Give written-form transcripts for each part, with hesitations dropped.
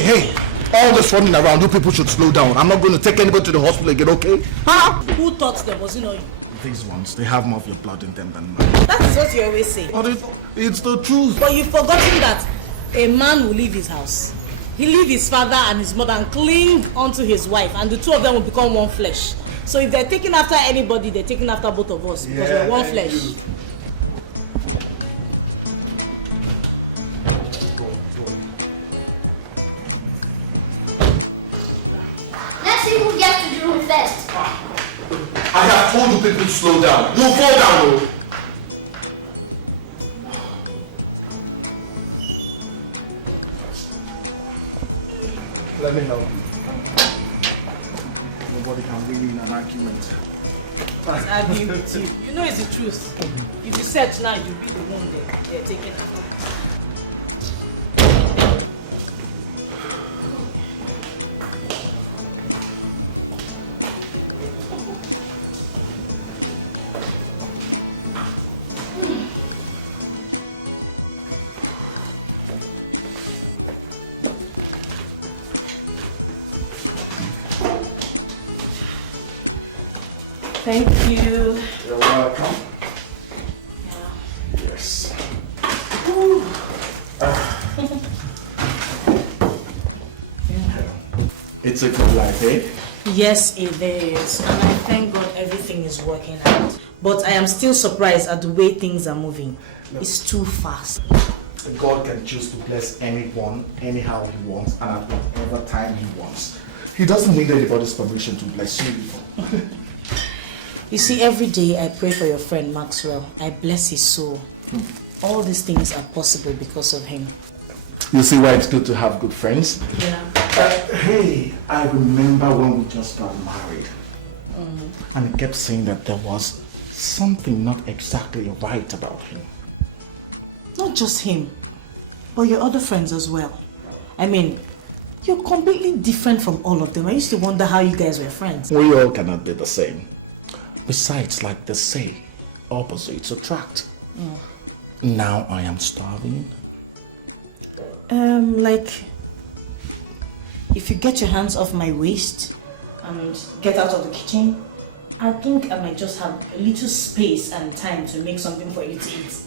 Hey! All this running around, you people should slow down. I'm not going to take anybody to the hospital again, okay? Huh? Who taught them? Was it not you? These ones, they have more of your blood in them than mine. That is what you always say. But it's the truth. But you've forgotten that a man will leave his house. He leave his father and his mother and cling onto his wife, and the two of them will become one flesh. So if they're taking after anybody, they're taking after both of us because we're one flesh. Let's see who gets to do it first. I have told you people to slow down. You'll fall down, though. Let me help you. Nobody can win in an argument. It's arguing with you. You know it's the truth. If you said now, you'll be the one they're taking after. Thank you. You're welcome. Yeah. Yes. It's a good life, eh? Yes, it is. And I thank God everything is working out. But I am still surprised at the way things are moving. No. It's too fast. God can choose to bless anyone, anyhow he wants, and at whatever time he wants. He doesn't need anybody's permission to bless you. You see, every day I pray for your friend Maxwell. I bless his soul. All these things are possible because of him. You see why it's good to have good friends? Yeah. Hey, I remember when we just got married. And he kept saying that there was something not exactly right about him. Not just him, but your other friends as well. I mean, you're completely different from all of them. I used to wonder how you guys were friends. We all cannot be the same. Besides, like they say, opposites attract. Now I am starving. Like, if you get your hands off my waist and get out of the kitchen, I think I might just have a little space and time to make something for you to eat.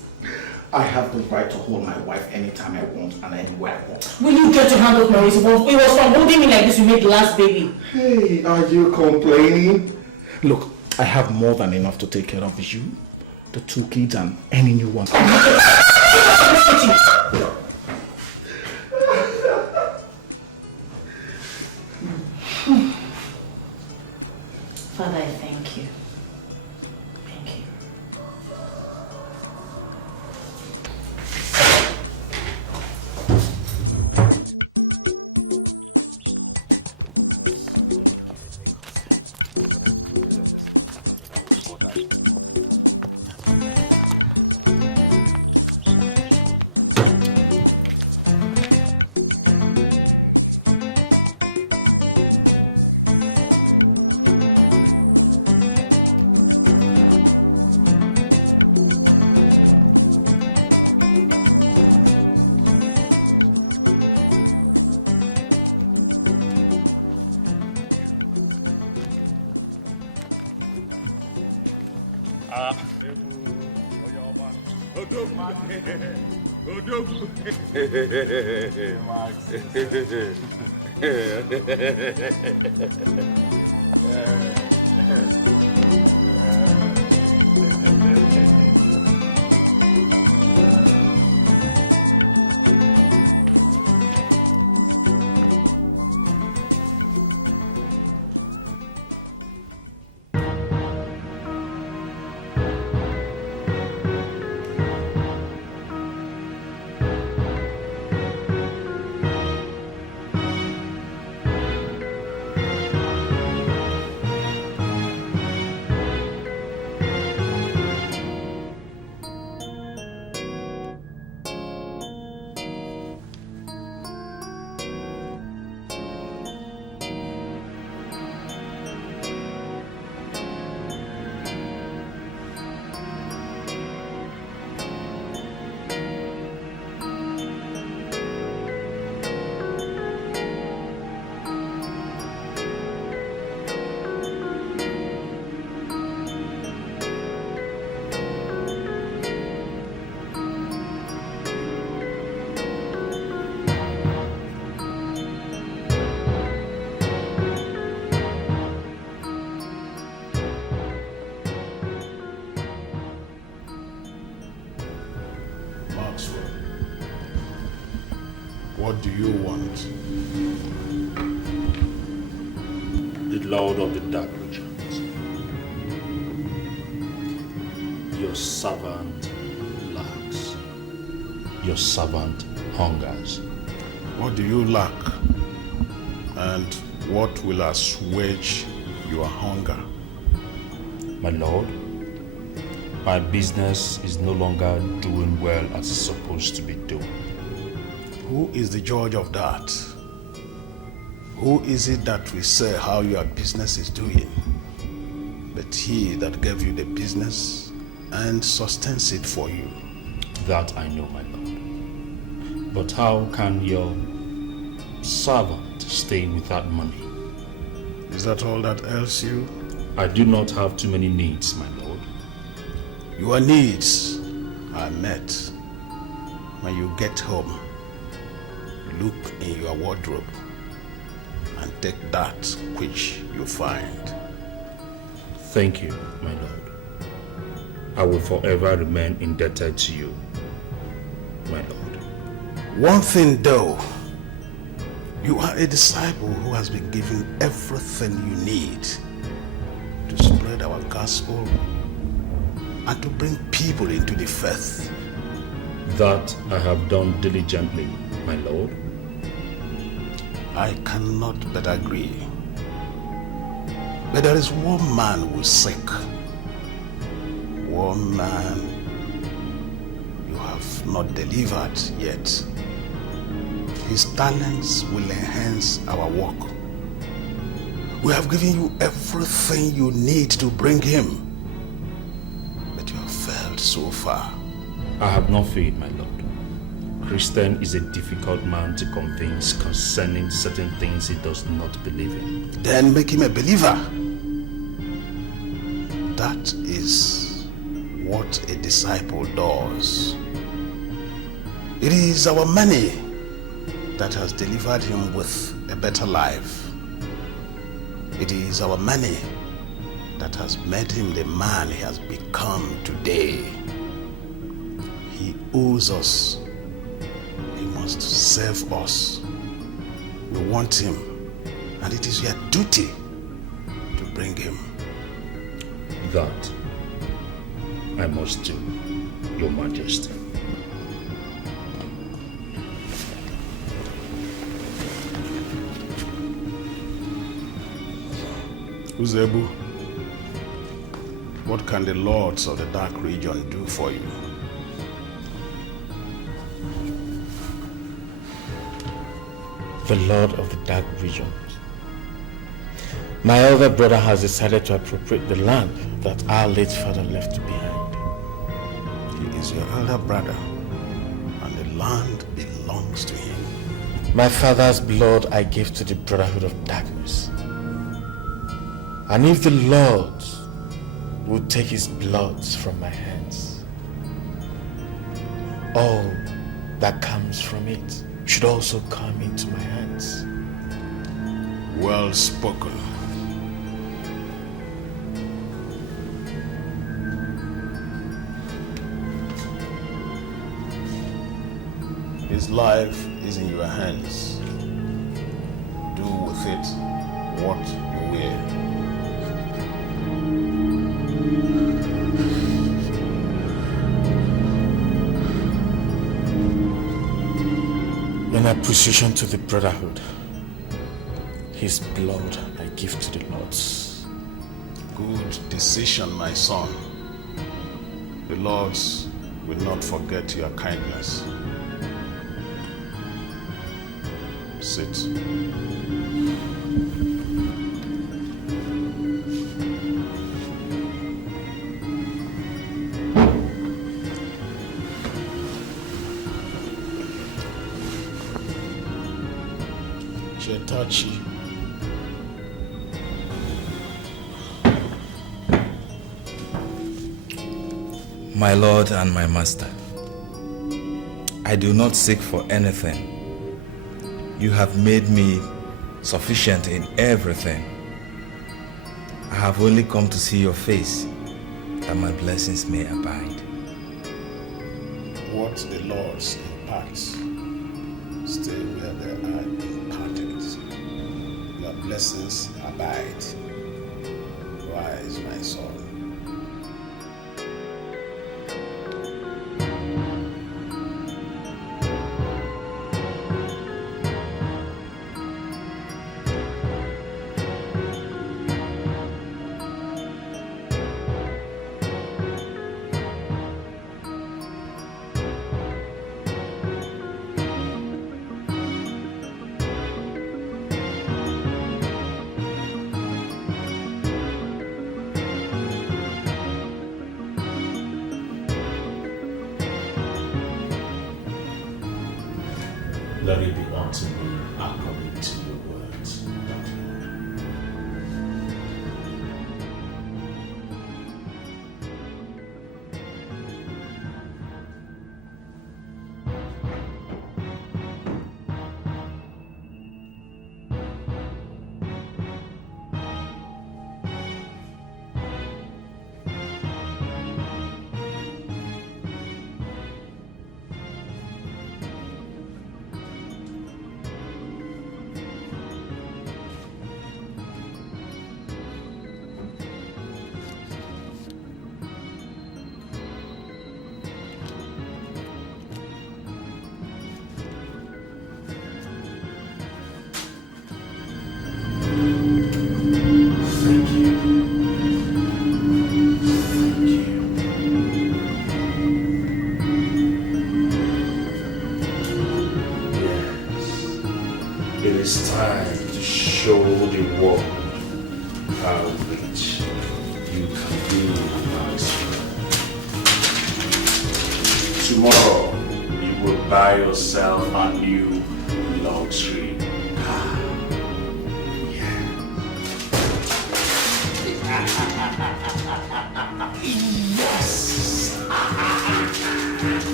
I have the right to hold my wife anytime I want and anywhere I want. Will you get your hand off my waist? It was from holding me like this you made the last baby. Hey, are you complaining? Look, I have more than enough to take care of you, the 2 kids, and any new one. Father, I thank you. Thank you. well. What do you want? The Lord of the Dark Regions. Your servant lacks. Your servant hungers. What do you lack? And what will assuage your hunger? My Lord, my business is no longer doing well as it's supposed to be doing. Who is the judge of that? Who is it that will say how your business is doing? But he that gave you the business and sustains it for you. That I know, my Lord. But how can your servant stay without money? Is that all that ails you? I do not have too many needs, my Lord. Your needs are met. When you get home, look in your wardrobe and take that which you find. Thank you, my Lord. I will forever remain indebted to you, my Lord. One thing though, you are a disciple who has been given everything you need to spread our gospel and to bring people into the faith. That I have done diligently, my Lord. I cannot but agree. But there is one man who is sick. One man you have not delivered yet. His talents will enhance our work. We have given you everything you need to bring him. But you have failed so far. I have not failed, my Lord. Christian is a difficult man to convince concerning certain things he does not believe in. Then make him a believer. That is what a disciple does. It is our money that has delivered him with a better life. It is our money that has made him the man he has become today. He owes us. He must save us. We want him, and it is your duty to bring him. That I must do, Your Majesty. Uzebu, what can the lords of the dark region do for you? The Lord of the Dark Regions. My elder brother has decided to appropriate the land that our late father left behind. He is your elder brother, and the land belongs to him. My father's blood I give to the brotherhood of darkness. And if the Lord would take his blood from my hands, all that comes from it should also come into my hands. Well spoken. His life is in your hands. Do with it what you will. In appreciation to the brotherhood, his blood I give to the lords. Good decision, my son. The lords will not forget your kindness. Sit. Chetachi. My Lord and my Master, I do not seek for anything. You have made me sufficient in everything. I have only come to see your face, that my blessings may abide. what the Lord's imparts, stay where they are imparted. Your blessings abide. Rise, my son. Let it be unto me according to your words.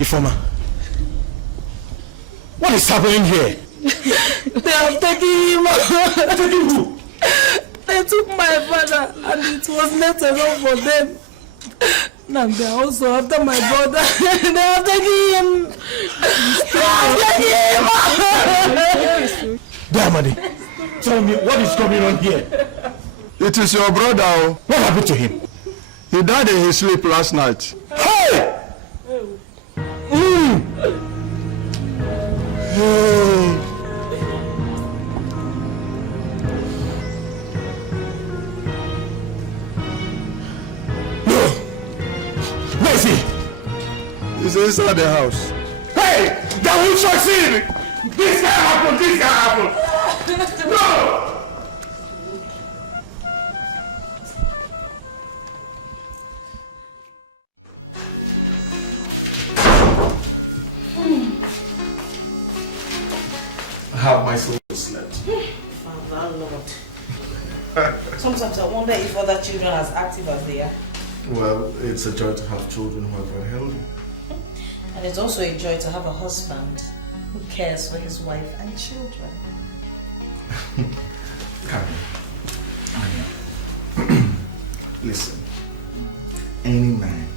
Ifoma, what is happening here? They have taken him. Taking who? They took my father and it was not enough for them. Now they are also after my brother. They have taken him. They have taken him. Damadi, tell me what is going on here? It is your brother. What happened to him? He died in his sleep last night. Hey! Where is he? He's inside the house. Hey! That will succeed! This can't happen! This can't happen! No! Have my soul slept? Father Lord. Sometimes I wonder if other children are as active as they are. Well, it's a joy to have children who are very healthy. And it's also a joy to have a husband who cares for his wife and children. Karen, listen, any man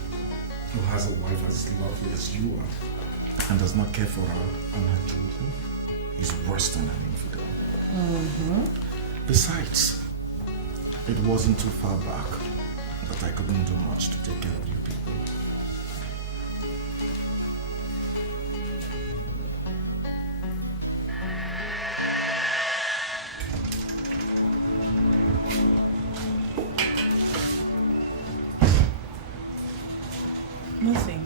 who has a wife as lovely as you are and does not care for her and her children is worse than an infidel. Besides, it wasn't too far back that I couldn't do much to take care of you people. Nothing.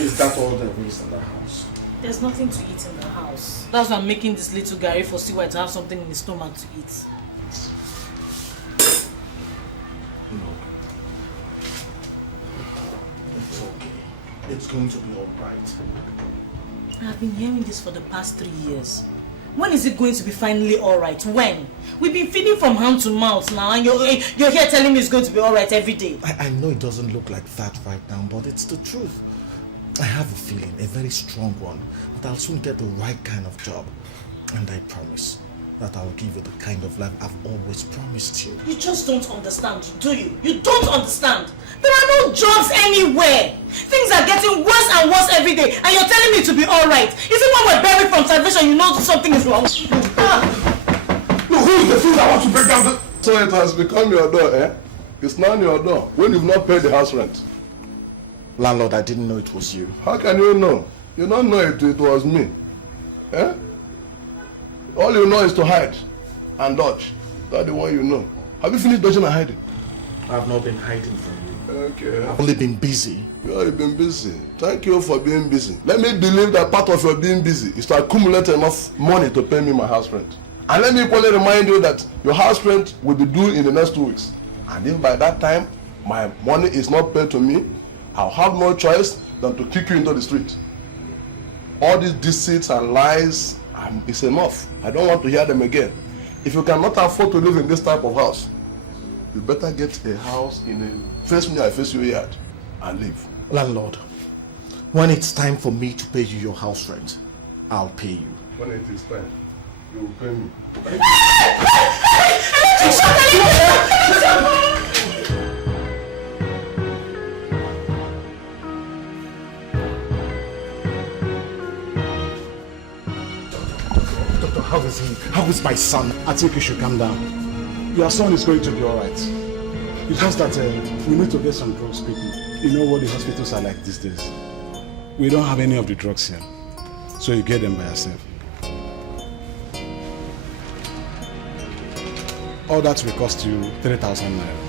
Is that all there is in the house? There's nothing to eat in the house. That's why I'm making this little Gary for CY to have something in his stomach to eat. No. It's okay. It's going to be alright. I've been hearing this for the past 3 years. When is it going to be finally alright? When? We've been feeding from hand to mouth now and you're here telling me it's going to be alright every day. I know it doesn't look like that right now, but it's the truth. I have a feeling, a very strong one, that I'll soon get the right kind of job. And I promise that I'll give you the kind of life I've always promised you. You just don't understand, do you? You don't understand. There are no jobs anywhere. Things are getting worse and worse every day, and you're telling me to be alright. Is it when we're buried from salvation you know something is wrong? No, who is the fool that wants to break down the... So it has become your door, eh? It's now your door, when you've not paid the house rent. Landlord, I didn't know it was you. How can you know? You don't know it was me. Eh? All you know is to hide and dodge. That's the one you know. Have you finished dodging and hiding? I've not been hiding from you. Okay. I've only been busy. Yeah, you've been busy. Thank you for being busy. Let me believe that part of your being busy is to accumulate enough money to pay me my house rent. And let me equally remind you that your house rent will be due in the next 2 weeks. And if by that time my money is not paid to me, I'll have no choice than to kick you into the street. All these deceits and lies, it's enough. I don't want to hear them again. If you cannot afford to live in this type of house, you better get a house in a face me, I face you yard and live. Landlord, when it's time for me to pay you your house rent, I'll pay you. When it is time, you will pay me. Doctor, how is he? How is my son? I think you should calm down. Your son is going to be alright. It's just that we need to get some drugs quickly. You know what the hospitals are like these days. We don't have any of the drugs here. So you get them by yourself. All that will cost you 3,000 naira.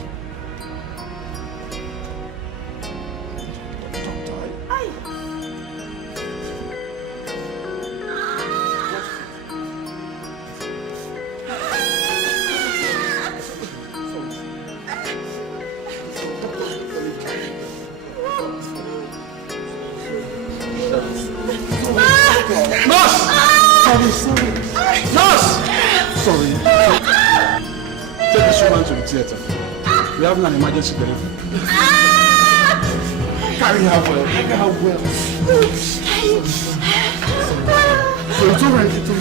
We have an emergency delivery. Carry her well. Carry her well. So it's all right. It's all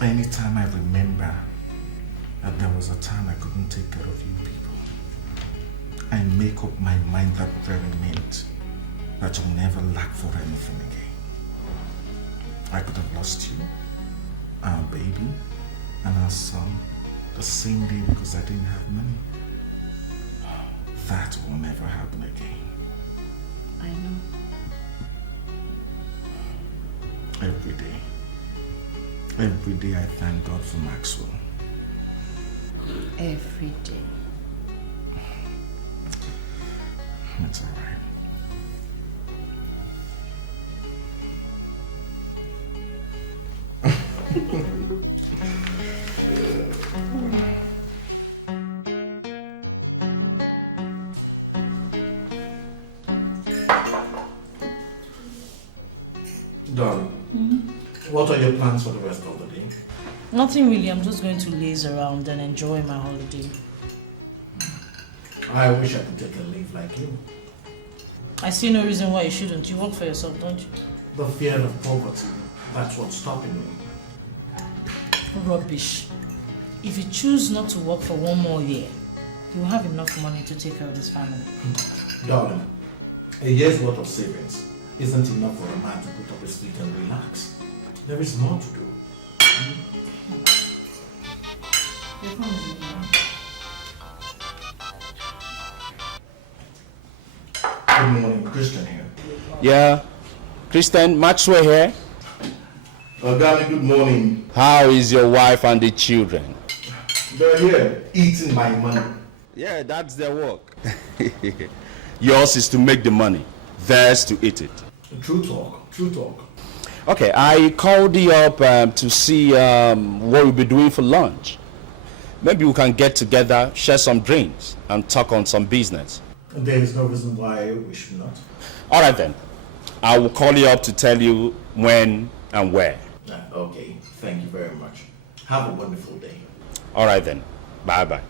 Anytime I remember that there was a time I couldn't take care of you people, I make up my mind that very minute that you'll never lack for anything again. I could have lost you, our baby, and our son the same day because I didn't have money. That will never happen again. I know. Every day I thank God for Maxwell. Every day. It's all right. Darling, what are your plans for the rest of the day? Nothing really. I'm just going to laze around and enjoy my holiday. I wish I could take a leave like you. I see no reason why you shouldn't. You work for yourself, don't you? The fear of poverty, that's what's stopping me. Rubbish. If you choose not to work for 1 more year, you will have enough money to take care of this family. Darling, a year's worth of savings isn't enough for a man to put up his feet and relax. There is more to do. Good morning, Christian here. Yeah, Christian, Maxwell here. Darling, good morning. How is your wife and the children? They're here, eating my money. Yeah, that's their work. Yours is to make the money, theirs to eat it. True talk, true talk. Okay, I called you up to see what we'll be doing for lunch. Maybe we can get together, share some drinks, and talk on some business. There is no reason why we should not. All right then. I will call you up to tell you when and where. Okay, thank you very much. Have a wonderful day. All right then. Bye-bye.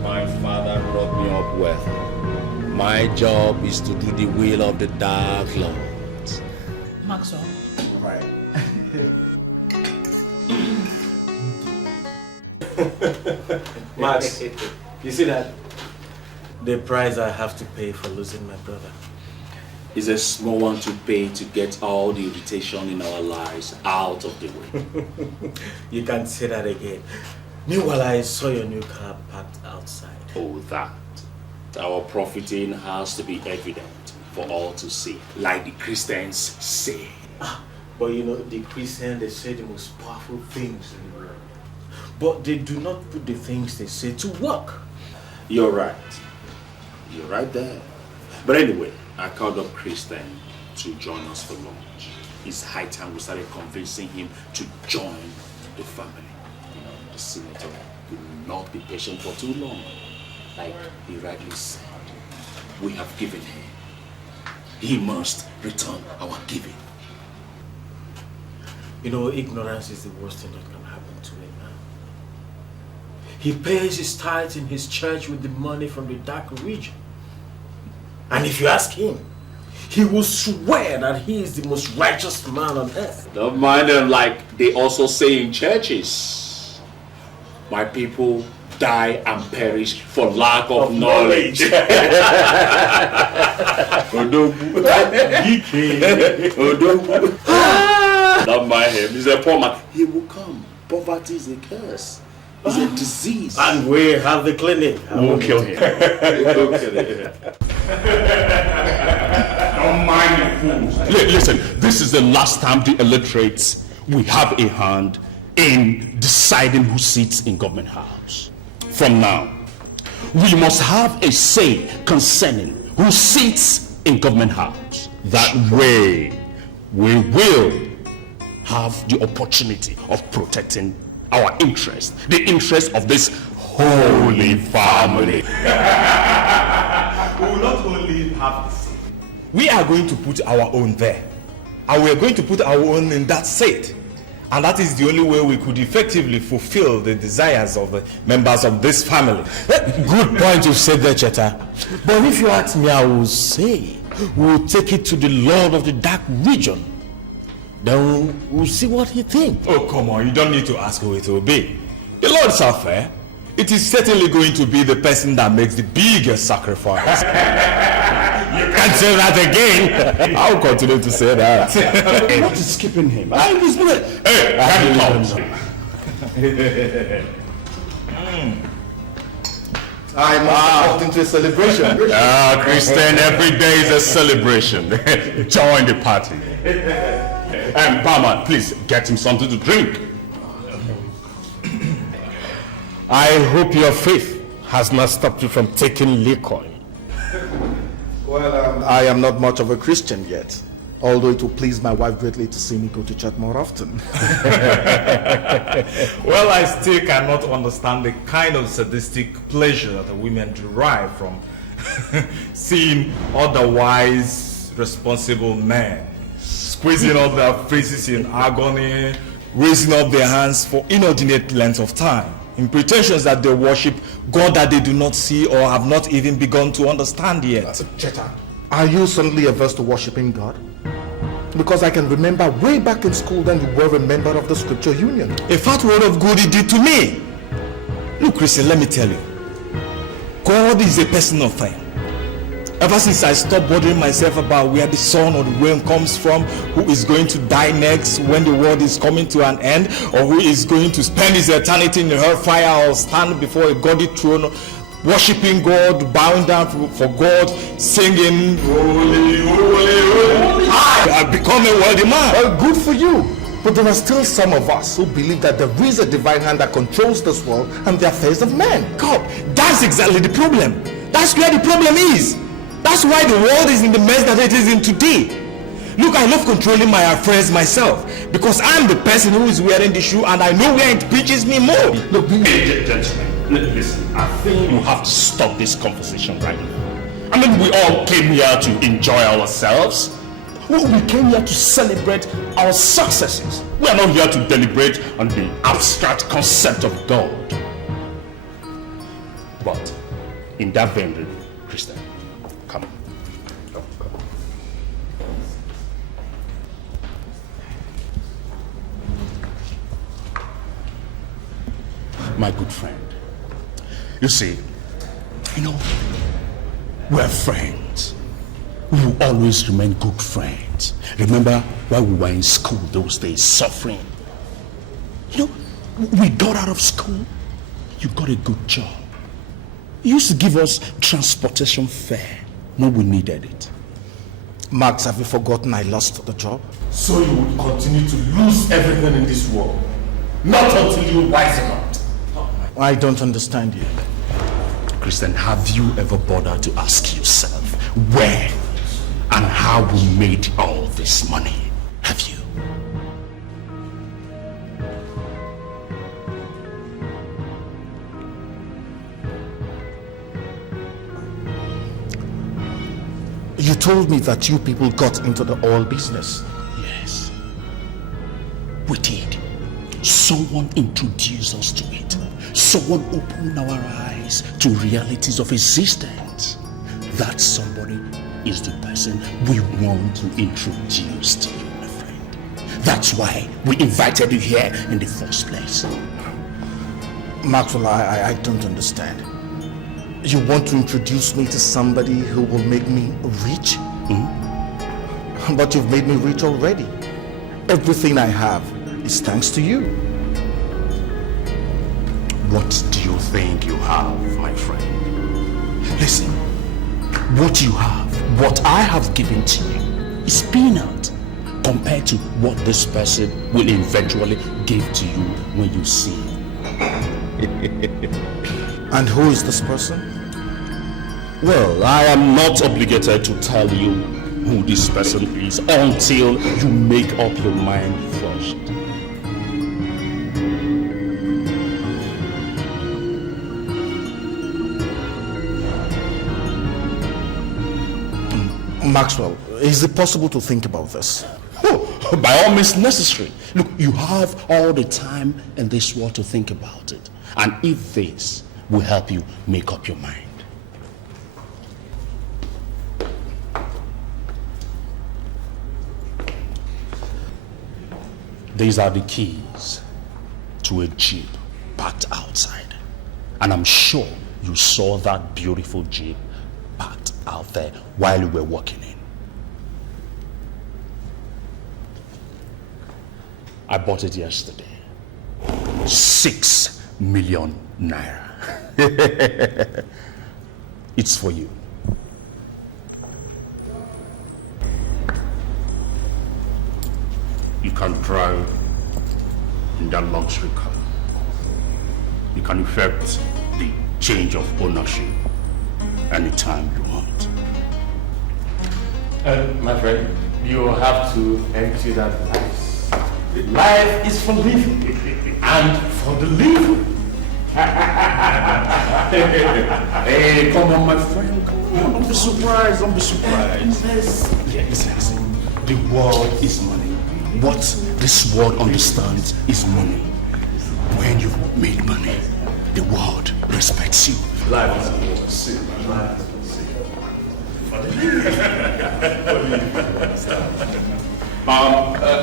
My father brought me up well. My job is to do the will of the Dark Lord. Maxwell. Right. Max, you see that? The price I have to pay for losing my brother Is a small one to pay to get all the irritation in our lives out of the way. You can't say that again. Meanwhile, I saw your new car parked outside. Oh, that. Our profiting has to be evident for all to see, like the Christians say. But you know, the Christians, they say the most powerful things in the world. But they do not put the things they say to work. You're right. You're right there. But anyway, I called up Christian to join us for lunch. It's high time we started convincing him to join the family. You know, the senator will not be patient for too long. Like he rightly said, we have given him. He must return our giving. You know, ignorance is the worst thing that can happen to a man. He pays his tithes in his church with the money from the dark region. And if you ask him, he will swear that he is the most righteous man on earth. Don't mind them, like they also say in churches. My people die and perish for lack of knowledge. Don't mind him. He's a poor man. He will come. Poverty is a curse. It's a disease. And we have the clinic. We'll kill him. We'll kill him. Don't mind the fools. Listen, this is the last time the illiterates will have a hand in deciding who sits in government house. From now, we must have a say concerning who sits in government house. That way, we will have the opportunity of protecting our interest, the interest of this holy family. We will not only have the seat, we are going to put our own there. And we are going to put our own in that seat. And that is the only way we could effectively fulfill the desires of the members of this family. Good point you said there, Cheta. But if you ask me, I will say we'll take it to the Lord of the Dark Region. Then we'll see what he thinks. Oh, come on, you don't need to ask who it will be. The Lord's affair. It is certainly going to be the person that makes the biggest sacrifice. You can't say that again. I'll continue to say that. What is skipping him? Hey, I must walk into a celebration. Christian, every day is a celebration. Join the party. And barman, please get him something to drink. I hope your faith has not stopped you from taking liquor. Well, I am not much of a Christian yet, although it will please my wife greatly to see me go to church more often. Well, I still cannot understand the kind of sadistic pleasure that the women derive from seeing otherwise responsible men squeezing up their faces in agony, raising up their hands for inordinate length of time, in pretensions that they worship God that they do not see or have not even begun to understand yet. Cheta, are you suddenly averse to worshiping God? Because I can remember way back in school then you were a member of the Scripture Union. A fat word of good he did to me. Look, Christian, let me tell you. God is a personal thing. Ever since I stopped bothering myself about where the sun or the rain comes from, who is going to die next when the world is coming to an end, or who is going to spend his eternity in the hellfire or stand before a godly throne, worshipping God, bowing down for God, singing, holy, holy, holy. I have become a worthy man. Well, good for you. But there are still some of us who believe that there is a divine hand that controls this world and the affairs of men. God, that's exactly the problem. That's where the problem is. That's why the world is in the mess that it is in today. Look, I love controlling my affairs myself because I'm the person who is wearing the shoe and I know where it pinches me more. Look, gentlemen, listen, I think you have to stop this conversation right now. I mean, we all came here to enjoy ourselves. We came here to celebrate our successes. We are not here to deliberate on the abstract concept of God. But in that vein, Christian, come. My good friend, you see, we're friends. We will always remain good friends. Remember while we were in school those days, suffering. We got out of school, you got a good job. You used to give us transportation fare when we needed it. Max, have you forgotten I lost the job? So you would continue to lose everything in this world, not until you wisen up. I don't understand you. Christian, have you ever bothered to ask yourself where and how we made all this money? Have you? You told me that you people got into the oil business. Yes, we did. Someone introduced us to it. Someone opened our eyes to realities of existence. That somebody is the person we want to introduce to you, my friend. That's why we invited you here in the first place. Maxwell, I don't understand. You want to introduce me to somebody who will make me rich? Mm-hmm. But you've made me rich already. Everything I have is thanks to you. What do you think you have, my friend? Listen, what you have, what I have given to you is peanut compared to what this person will eventually give to you when you see him. And who is this person? Well, I am not obligated to tell you who this person is until you make up your mind first. Maxwell, is it possible to think about this? Oh, by all means necessary. Look, you have all the time in this world to think about it. And if this will help you make up your mind. These are the keys to a Jeep parked outside. And I'm sure you saw that beautiful Jeep parked out there while you were walking in. I bought it yesterday. 6 million naira. It's for you. You can drive in that luxury car. You can effect the change of ownership anytime you want. My friend, you have to empty that life. Life is for living and for the living. Hey, come on, my friend. Come on, don't be surprised. Don't be surprised. Yeah, listen. The world is money. What this world understands is money. When you've made money, the world respects you. Life is for sin. Life is for sin.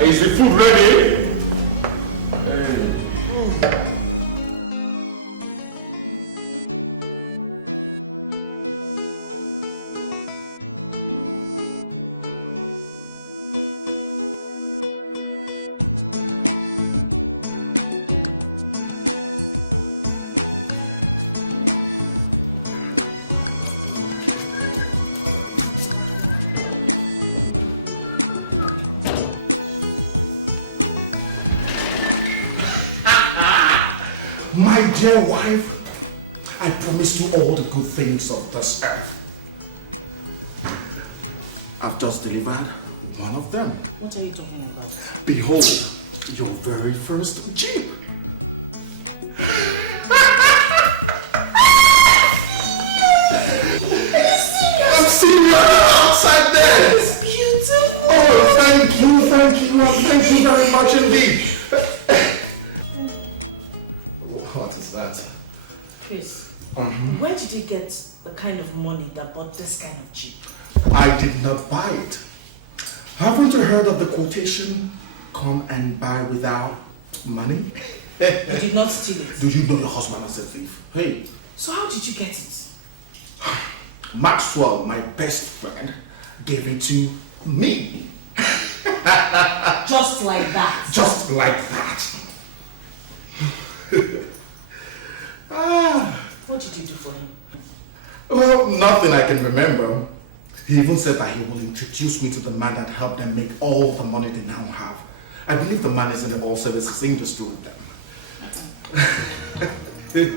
Is the food ready? My dear wife, I promise you all the good things of this earth. I've just delivered one of them. What are you talking about? Behold, your very first Jeep. I'm seeing you outside there. It's beautiful. Oh, thank you very much indeed. What is that? Chris, where did you get the kind of money that bought this kind of Jeep? I did not buy it. Haven't you heard of the quotation, come and buy without money? You did not steal it. Do you know your husband is a thief? Hey. So how did you get it? Maxwell, my best friend, gave it to me. Just like that? Just like that. What did you do for him? Well, nothing I can remember. He even said that he will introduce me to the man that helped them make all the money they now have. I believe the man is in the oil services industry with them. It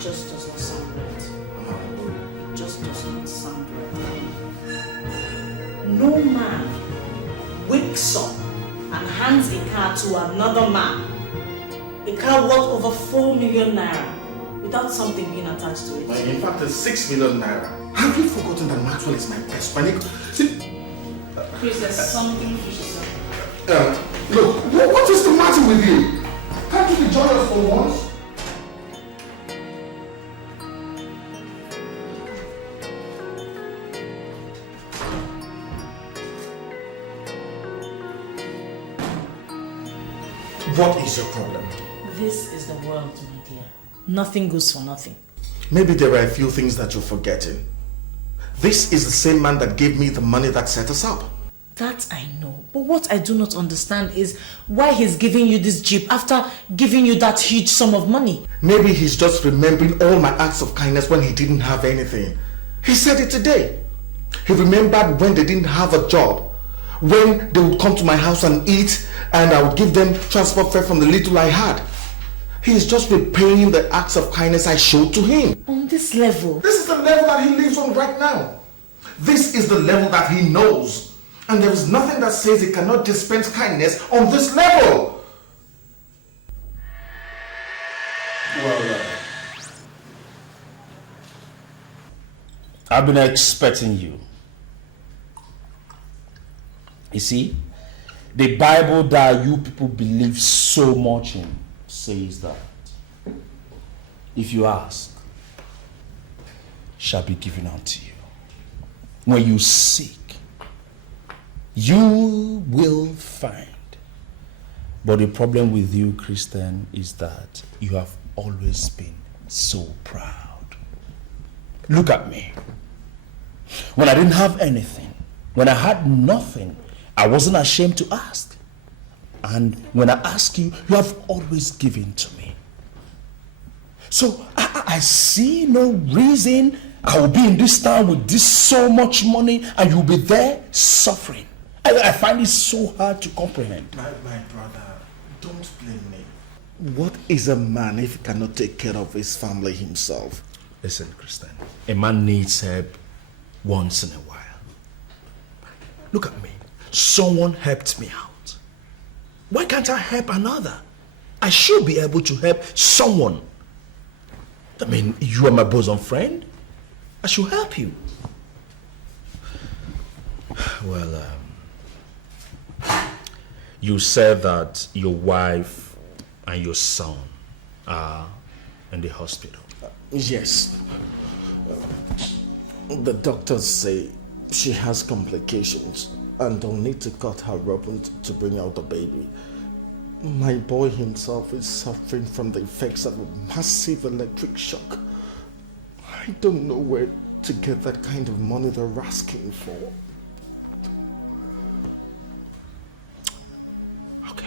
just does not sound right. It just does not sound right. No man wakes up and hands a car to another man. A car worth over 4 million naira. Without something being attached to it. In fact, it's 6 million naira. Have you forgotten that Maxwell is my best friend? Chris, there's something fishy. Look, what is the matter with you? Can't you be joyous for once? What is your problem? This is the world, my dear. Nothing goes for nothing. Maybe there are a few things that you're forgetting. This is the same man that gave me the money that set us up. That I know. But what I do not understand is why he's giving you this Jeep after giving you that huge sum of money. Maybe he's just remembering all my acts of kindness when he didn't have anything. He said it today. He remembered when they didn't have a job. When they would come to my house and eat, and I would give them transport fare from the little I had. He is just repaying the acts of kindness I showed to him. On this level? This is the level that he lives on right now. This is the level that he knows. And there is nothing that says he cannot dispense kindness on this level. Well, I've been expecting you. You see, the Bible that you people believe so much in says that if you ask, shall be given unto you. When you seek, you will find. But the problem with you, Christian, is that you have always been so proud. Look at me. When I didn't have anything, when I had nothing, I wasn't ashamed to ask. And when I ask you, you have always given to me. So I see no reason I will be in this town with this so much money and you'll be there suffering. I find it so hard to comprehend. My brother, don't blame me. What is a man if he cannot take care of his family himself? Listen, Christian, a man needs help once in a while. Look at me. Someone helped me out. Why can't I help another? I should be able to help someone. I mean, you are my bosom friend. I should help you. Well, you said that your wife and your son are in the hospital. Yes. The doctors say she has complications and they'll need to cut her open to bring out the baby. My boy himself is suffering from the effects of a massive electric shock. I don't know where to get that kind of money they're asking for. Okay.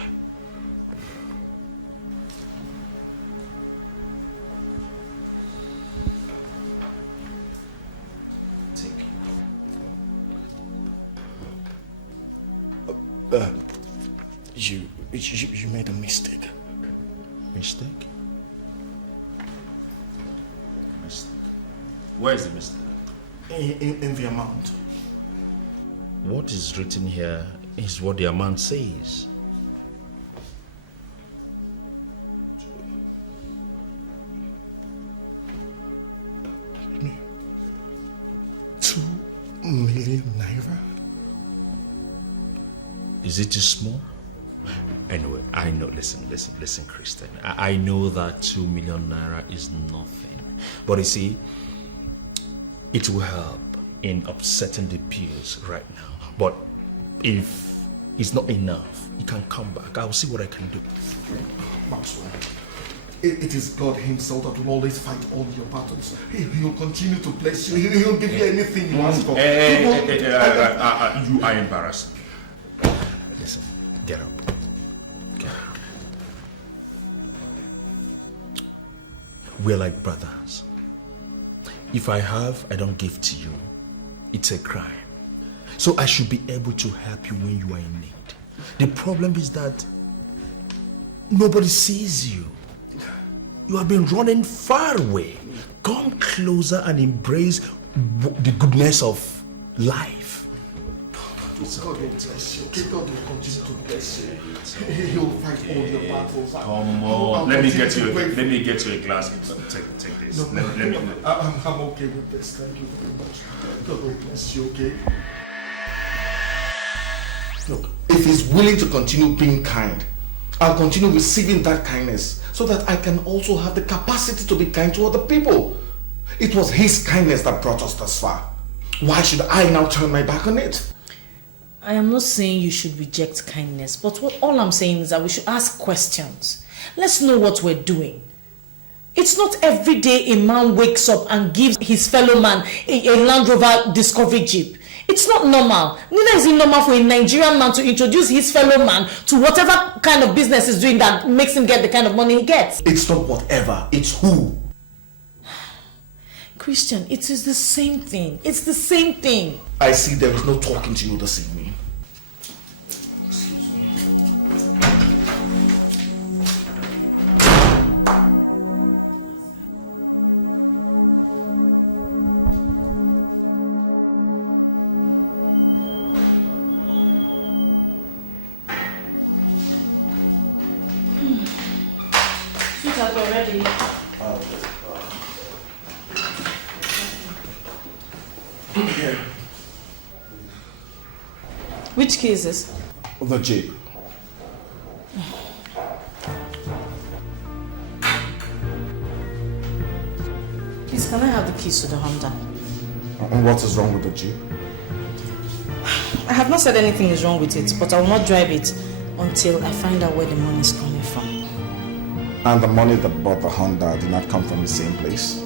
Thank you. You made a mistake. Mistake? Mistake. Where is the mistake? In the amount. What is written here is what the amount says. ₦2 million? Is it too small? Anyway, I know, listen, Christian. I know that 2 million naira is nothing. But you see, it will help in upsetting the peers right now. But if it's not enough, you can come back. I'll see what I can do. Maxwell, it is God himself that will always fight all your battles. He will continue to bless you. He will give you anything you ask for. You are embarrassing. Listen, get up. Get up. We're like brothers. If I have, I don't give to you. It's a crime. So I should be able to help you when you are in need. The problem is that nobody sees you. You have been running far away. Come closer and embrace the goodness of life. God will bless you. Okay, God will continue to bless you. He will fight all your battles. Come on, let me get you a glass. Take this. No, let me. I'm okay with this. Thank you very much. God will bless you. Okay. Look, if he's willing to continue being kind, I'll continue receiving that kindness so that I can also have the capacity to be kind to other people. It was his kindness that brought us thus far. Why should I now turn my back on it? I am not saying you should reject kindness, but all I'm saying is that we should ask questions. Let's know what we're doing. It's not every day a man wakes up and gives his fellow man a Land Rover Discovery Jeep. It's not normal. Neither is it normal for a Nigerian man to introduce his fellow man to whatever kind of business he's doing that makes him get the kind of money he gets. It's not whatever, it's who. Christian, it is the same thing. It's the same thing. I see there is no talking to you this evening. Sweetheart, we're ready. Here. Which key is this? The Jeep. Please, can I have the keys to the Honda? And what is wrong with the Jeep? I have not said anything is wrong with it, but I will not drive it until I find out where the money is coming from. And the money that bought the Honda did not come from the same place?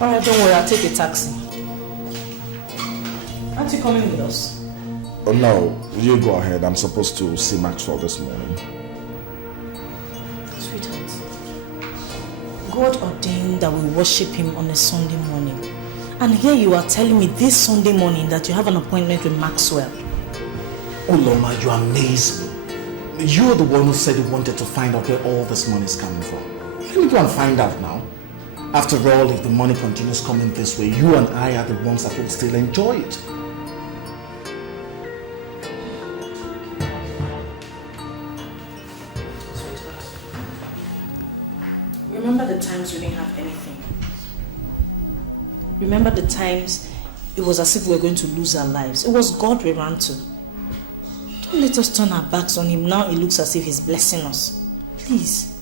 Alright, don't worry, I'll take a taxi. Aren't you coming with us? Oh, no, you go ahead. I'm supposed to see Maxwell this morning. Sweetheart, God ordained that we worship him on a Sunday morning. And here you are telling me this Sunday morning that you have an appointment with Maxwell. Oh, Lorna, you amaze me. You're the one who said you wanted to find out where all this money is coming from. Let me go and find out now. After all, if the money continues coming this way, you and I are the ones that will still enjoy it. Remember the times we didn't have anything. Remember the times it was as if we were going to lose our lives. It was God we ran to. Don't let us turn our backs on him. Now it looks as if he's blessing us. Please.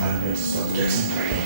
I need to start getting ready.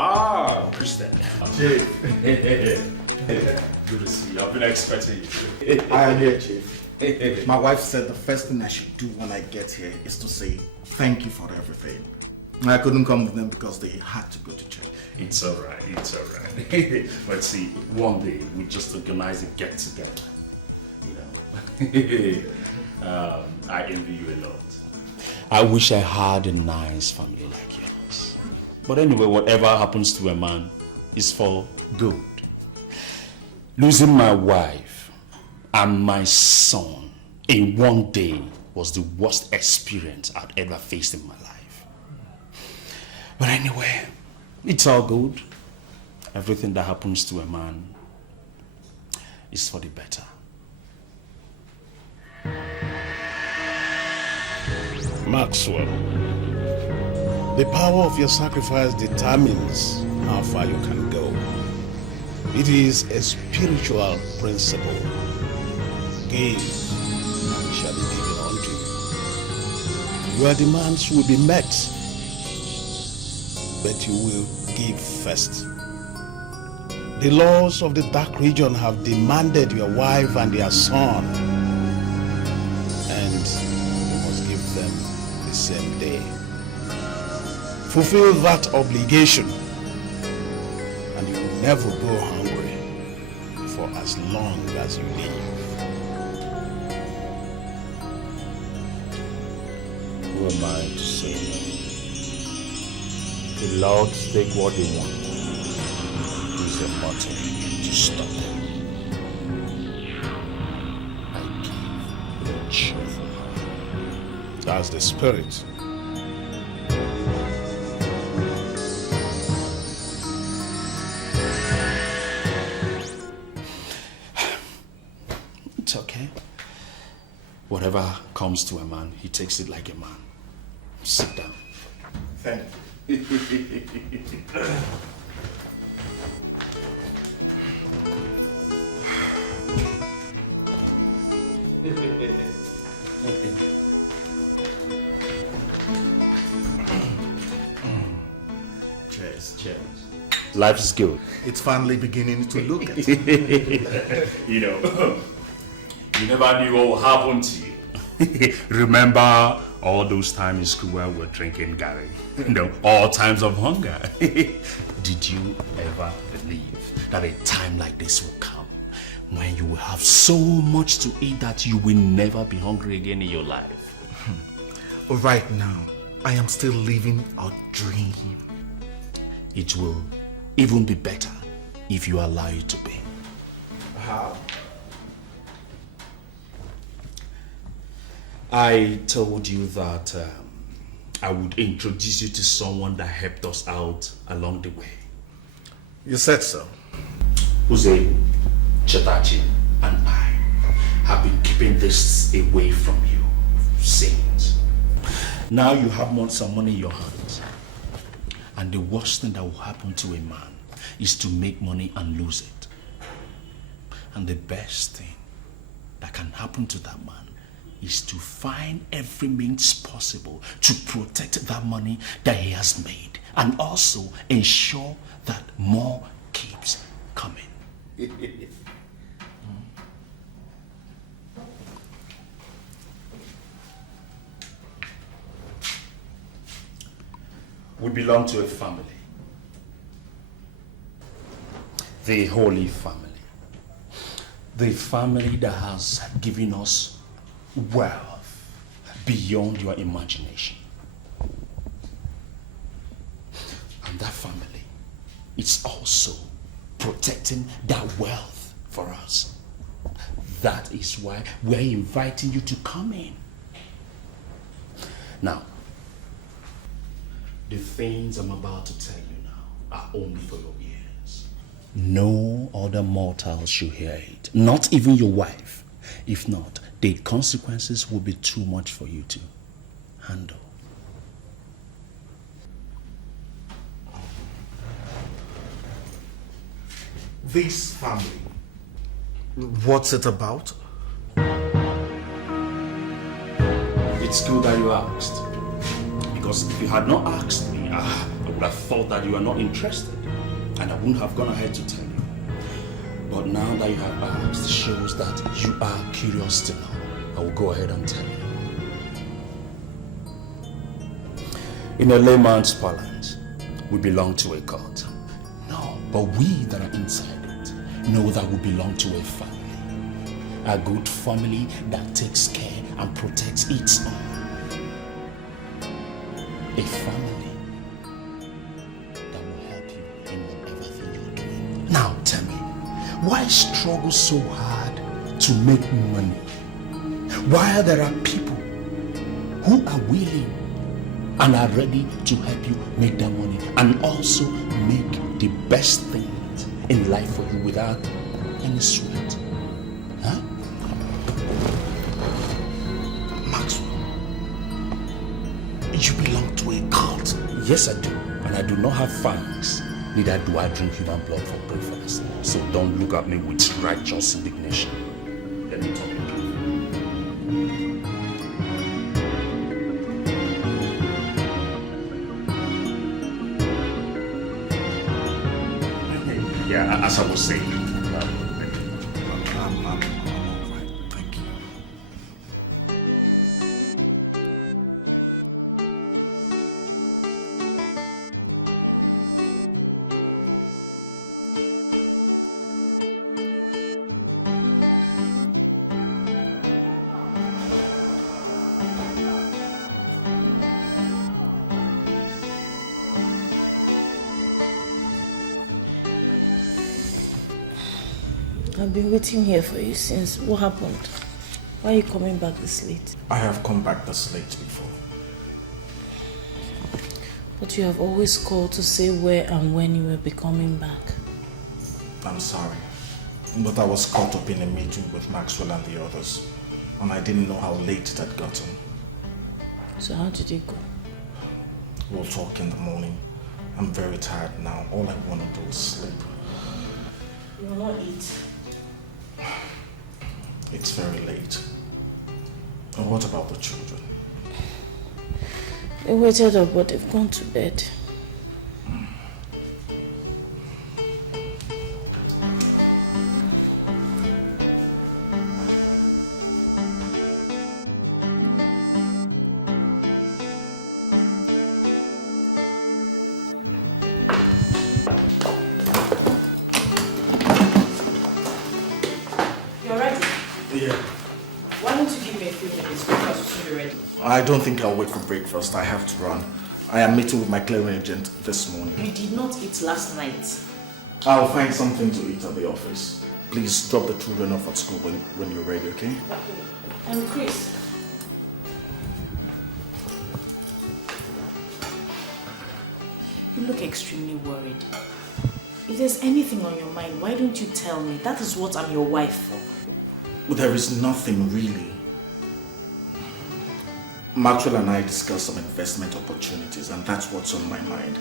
Ah, Christian. Chief. Good to see you. I've been expecting you. I am here, Chief. My wife said the first thing I should do when I get here is to say thank you for everything. I couldn't come with them because they had to go to church. It's alright, it's alright. But see, one day we just organize a get together. You know. I envy you a lot. I wish I had a nice family like yours. But anyway, whatever happens to a man is for good. Losing my wife and my son in one day was the worst experience I'd ever faced in my life. But anyway, it's all good. Everything that happens to a man is for the better. Maxwell, the power of your sacrifice determines how far you can go. It is a spiritual principle. Give, and it shall be given unto you. Your demands will be met, but you will give first. The laws of the dark region have demanded your wife and their son, and you must give them the same day. Fulfill that obligation, and you will never go hungry for as long as you live. Who am I to say no? The Lords take what they want. Is a motto to stop them. I give with a cheerful heart. That's the spirit. It's okay. Whatever comes to a man, he takes it like a man. Sit down. Thank you. Cheers. Cheers. Life is good. It's finally beginning to look at it. You know, you never knew what would happen to you. Remember all those times in school where we were drinking Gary? You know, all times of hunger. Did you ever believe that a time like this will come when you will have so much to eat that you will never be hungry again in your life? Right now, I am still living a dream. It will even be better if you allow it to be. How? I told you that I would introduce you to someone that helped us out along the way. You said so. Uze, Chetachi, and I have been keeping this away from you since. Now you have some money in your hands. And the worst thing that will happen to a man is to make money and lose it. And the best thing that can happen to that man is to find every means possible to protect that money that he has made and also ensure that more keeps coming. We belong to a family. The Holy Family. The family that has given us wealth beyond your imagination. And that family is also protecting that wealth for us. That is why we're inviting you to come in. Now, the things I'm about to tell you now are only for your ears. No other mortal should hear it. Not even your wife. If not, the consequences will be too much for you to handle. This family, what's it about? It's good that you asked. Because if you had not asked me, I would have thought that you are not interested, and I wouldn't have gone ahead to tell you. But now that you have asked, shows that you are curious to know. I will go ahead and tell you. In a layman's parlance, we belong to a cult. No, but we that are inside it know that we belong to a family. A good family that takes care and protects its own. A family that will help you in whatever thing you're doing. Now tell me, why struggle so hard to make money? Why there are people who are willing and are ready to help you make that money and also make the best things in life for you without any sweat? Huh? Maxwell, you belong to a cult. Yes, I do. And I do not have fangs. Neither do I drink human blood for breakfast. So don't look at me with righteous indignation. Let me talk to you. Yeah, as I was saying. I'm all right. Thank you. I've been waiting here for you since. What happened? Why are you coming back this late? I have come back this late before. But you have always called to say where and when you will be coming back. I'm sorry, but I was caught up in a meeting with Maxwell and the others, and I didn't know how late it had gotten. So how did it go? We'll talk in the morning. I'm very tired now. All I want to do is sleep. You will not eat. It's very late. And what about the children? They waited up, but they've gone to bed. I don't think I'll wait for breakfast. I have to run. I am meeting with my clearing agent this morning. You did not eat last night. I'll find something to eat at the office. Please drop the children off at school when you're ready, okay? And Chris. You look extremely worried. If there's anything on your mind, why don't you tell me? That is what I'm your wife for. But there is nothing really. Maxwell and I discussed some investment opportunities, and that's what's on my mind.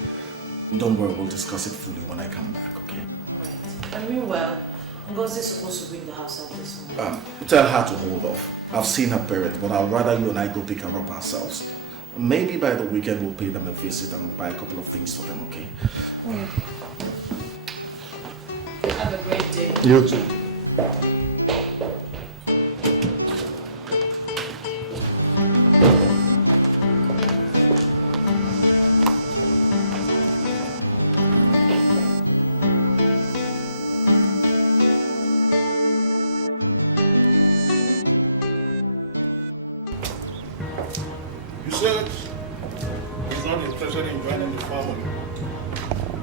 Don't worry, we'll discuss it fully when I come back, okay? Alright. And meanwhile, Ngozi is supposed to bring the house out this morning. Tell her to hold off. I've seen her parents, but I'd rather you and I go pick her up ourselves. Maybe by the weekend we'll pay them a visit and buy a couple of things for them, okay? Alright. Have a great day. You too.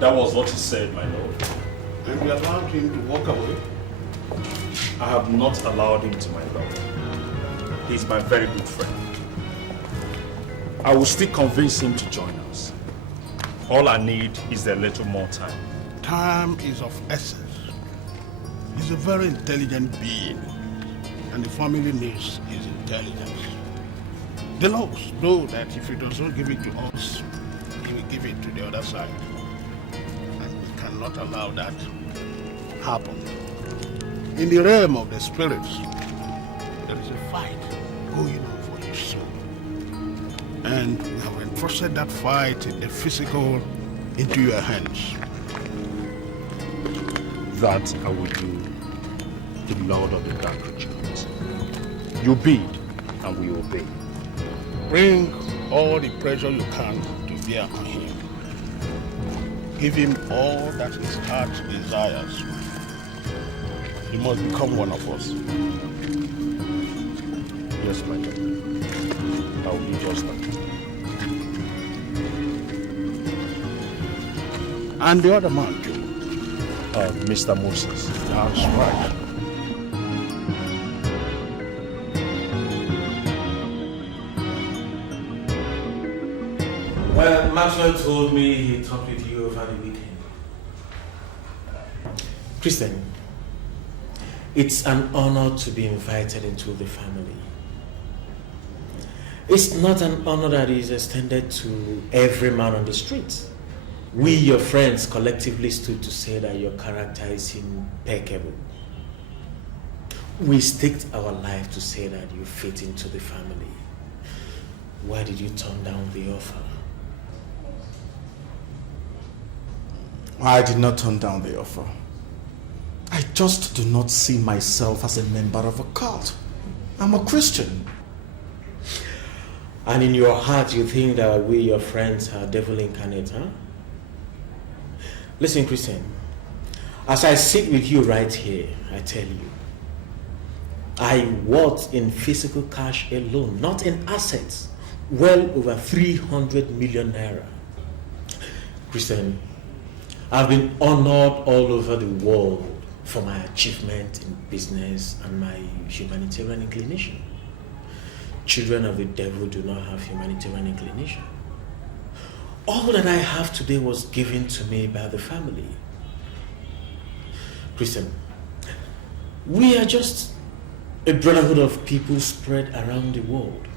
That was what he said, my lord. And you allowed him to walk away? I have not allowed him to, my lord. He's my very good friend. I will still convince him to join us. All I need is a little more time. Time is of essence. He's a very intelligent being, and the family needs his intelligence. The laws know that if he does not give it to us, he will give it to the other side. And we cannot allow that to happen. In the realm of the spirits, there is a fight going on for his soul. And we have entrusted that fight in the physical into your hands. That I will do, the Lord of the Dark Regions. You bid, and we obey. Bring all the pressure you can to bear on him. Give him all that his heart desires. He must become one of us. Yes, my lord. I will do just that. And the other man, too. Mr. Moses. That's right. Well, Maxwell told me he talked with you over the weekend. Christian, it's an honor to be invited into the family. It's not an honor that is extended to every man on the street. We, your friends, collectively stood to say that your character is impeccable. We staked our life to say that you fit into the family. Why did you turn down the offer? I did not turn down the offer. I just do not see myself as a member of a cult. I'm a Christian. And in your heart you think that we, your friends, are devil incarnate, huh? Listen, Christian, as I sit with you right here, I tell you, I worth in physical cash alone, not in assets, well over 300 million naira. Christian, I've been honored all over the world for my achievement in business and my humanitarian inclination. Children of the devil do not have humanitarian inclination. All that I have today was given to me by the family. Christian, we are just a brotherhood of people spread around the world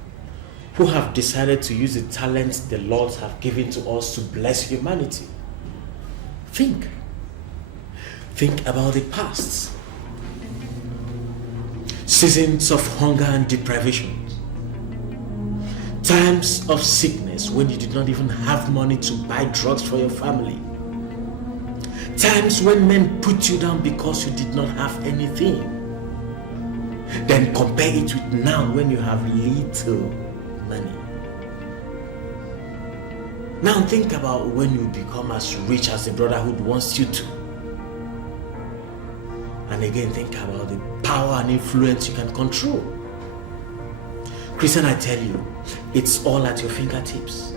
who have decided to use the talents the Lord have given to us to bless humanity. Think about the past. Seasons of hunger and deprivation. Times of sickness when you did not even have money to buy drugs for your family. Times when men put you down because you did not have anything. Then compare it with now when you have little money. Now think about when you become as rich as the brotherhood wants you to. And again, think about the power and influence you can control. Christian, I tell you, it's all at your fingertips.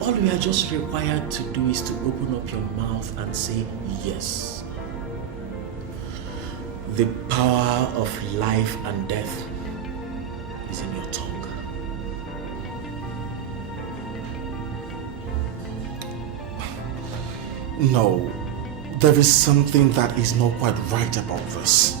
All we are just required to do is to open up your mouth and say yes. The power of life and death is in your tongue. No, there is something that is not quite right about this.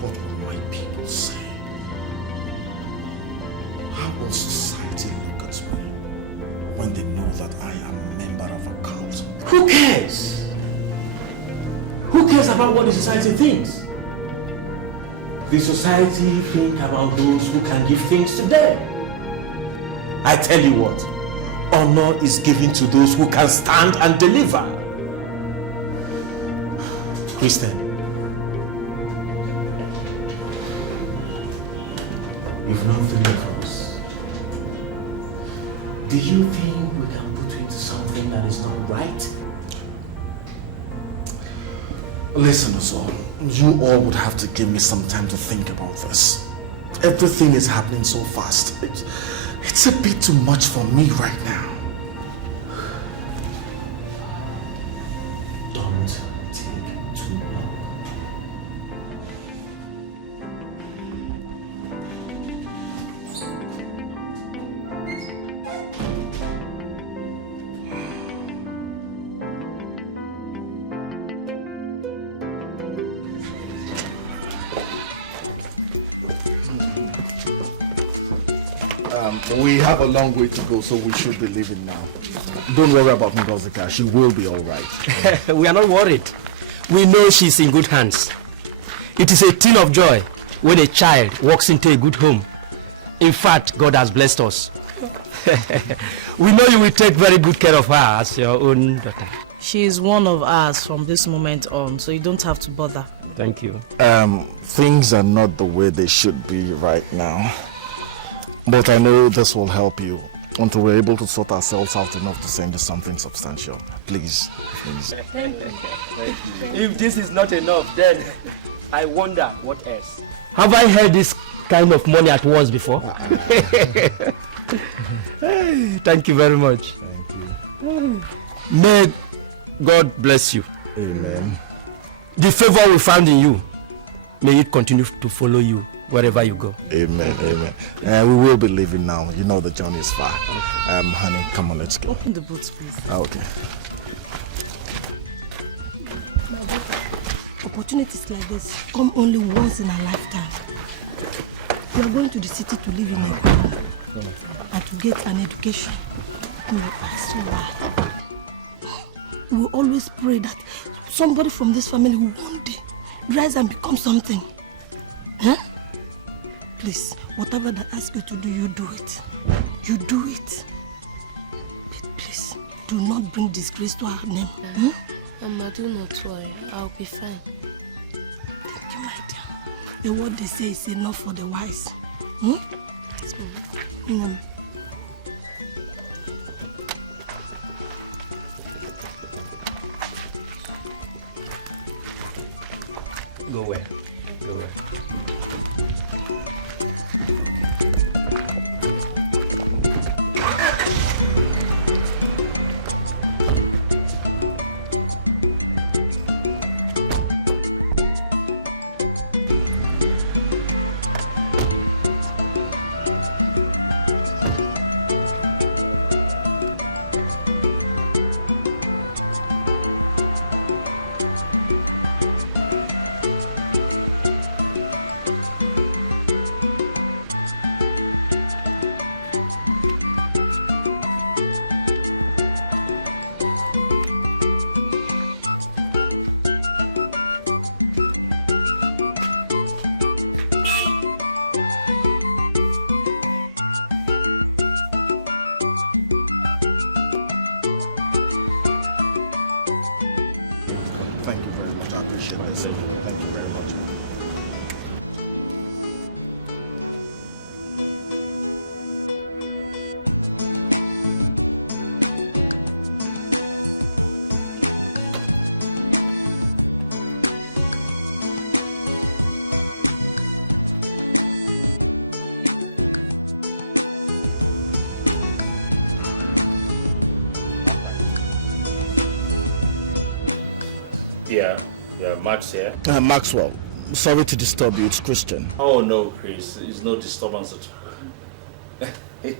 What will my people say? How will society look at me when they know that I am a member of a cult? Who cares? Who cares about what the society thinks? The society think about those who can give things to them. I tell you what, honor is given to those who can stand and deliver. Christian, you've known 3 of us. Do you think we can put you into something that is not right? Listen, Ozol, you all would have to give me some time to think about this. Everything is happening so fast. It's a bit too much for me right now. Don't take too long. We have a long way to go, so we should be leaving now. Don't worry about Ngozi. She will be all right. We are not worried. we know she's in good hands. It is a thing of joy when a child walks into a good home. In fact, God has blessed us. We know you will take very good care of her as your own daughter. She is one of us from this moment on, so you don't have to bother. Thank you. Things are not the way they should be right now. But I know this will help you until we're able to sort ourselves out enough to send you something substantial. Please, please. Thank you. If this is not enough, then I wonder what else. Have I heard this kind of money at once before? Hey, thank you very much. Thank you. May God bless you. Amen. The favor we found in you, may it continue to follow you wherever you go. Amen, amen. We will be leaving now. You know the journey is far. Honey, come on, let's go. Open the boots, please. Okay. Opportunities like this come only once in a lifetime. We are going to the city to live in a good home and to get an education. I swear. We will always pray that somebody from this family will one day rise and become something. Huh? Please, whatever they ask you to do, you do it. You do it. But please, do not bring disgrace to our name. Mama, do not worry. I'll be fine. Thank you, my dear. The word they say is enough for the wise. Yes, Mama. Go where? Go where? Thank you very much. I appreciate this. Thank you very much. Yeah, Max here. Maxwell, sorry to disturb you. It's Christian. Oh no, Chris, it's no disturbance at all.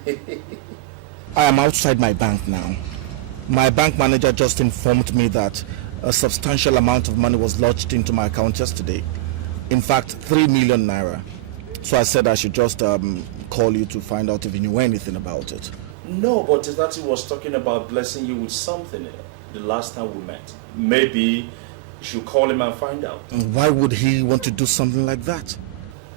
I am outside my bank now. My bank manager just informed me that a substantial amount of money was lodged into my account yesterday. In fact, 3 million naira. So I said I should just call you to find out if you knew anything about it. No, but Tati was talking about blessing you with something the last time we met. Maybe you should call him and find out. Why would he want to do something like that?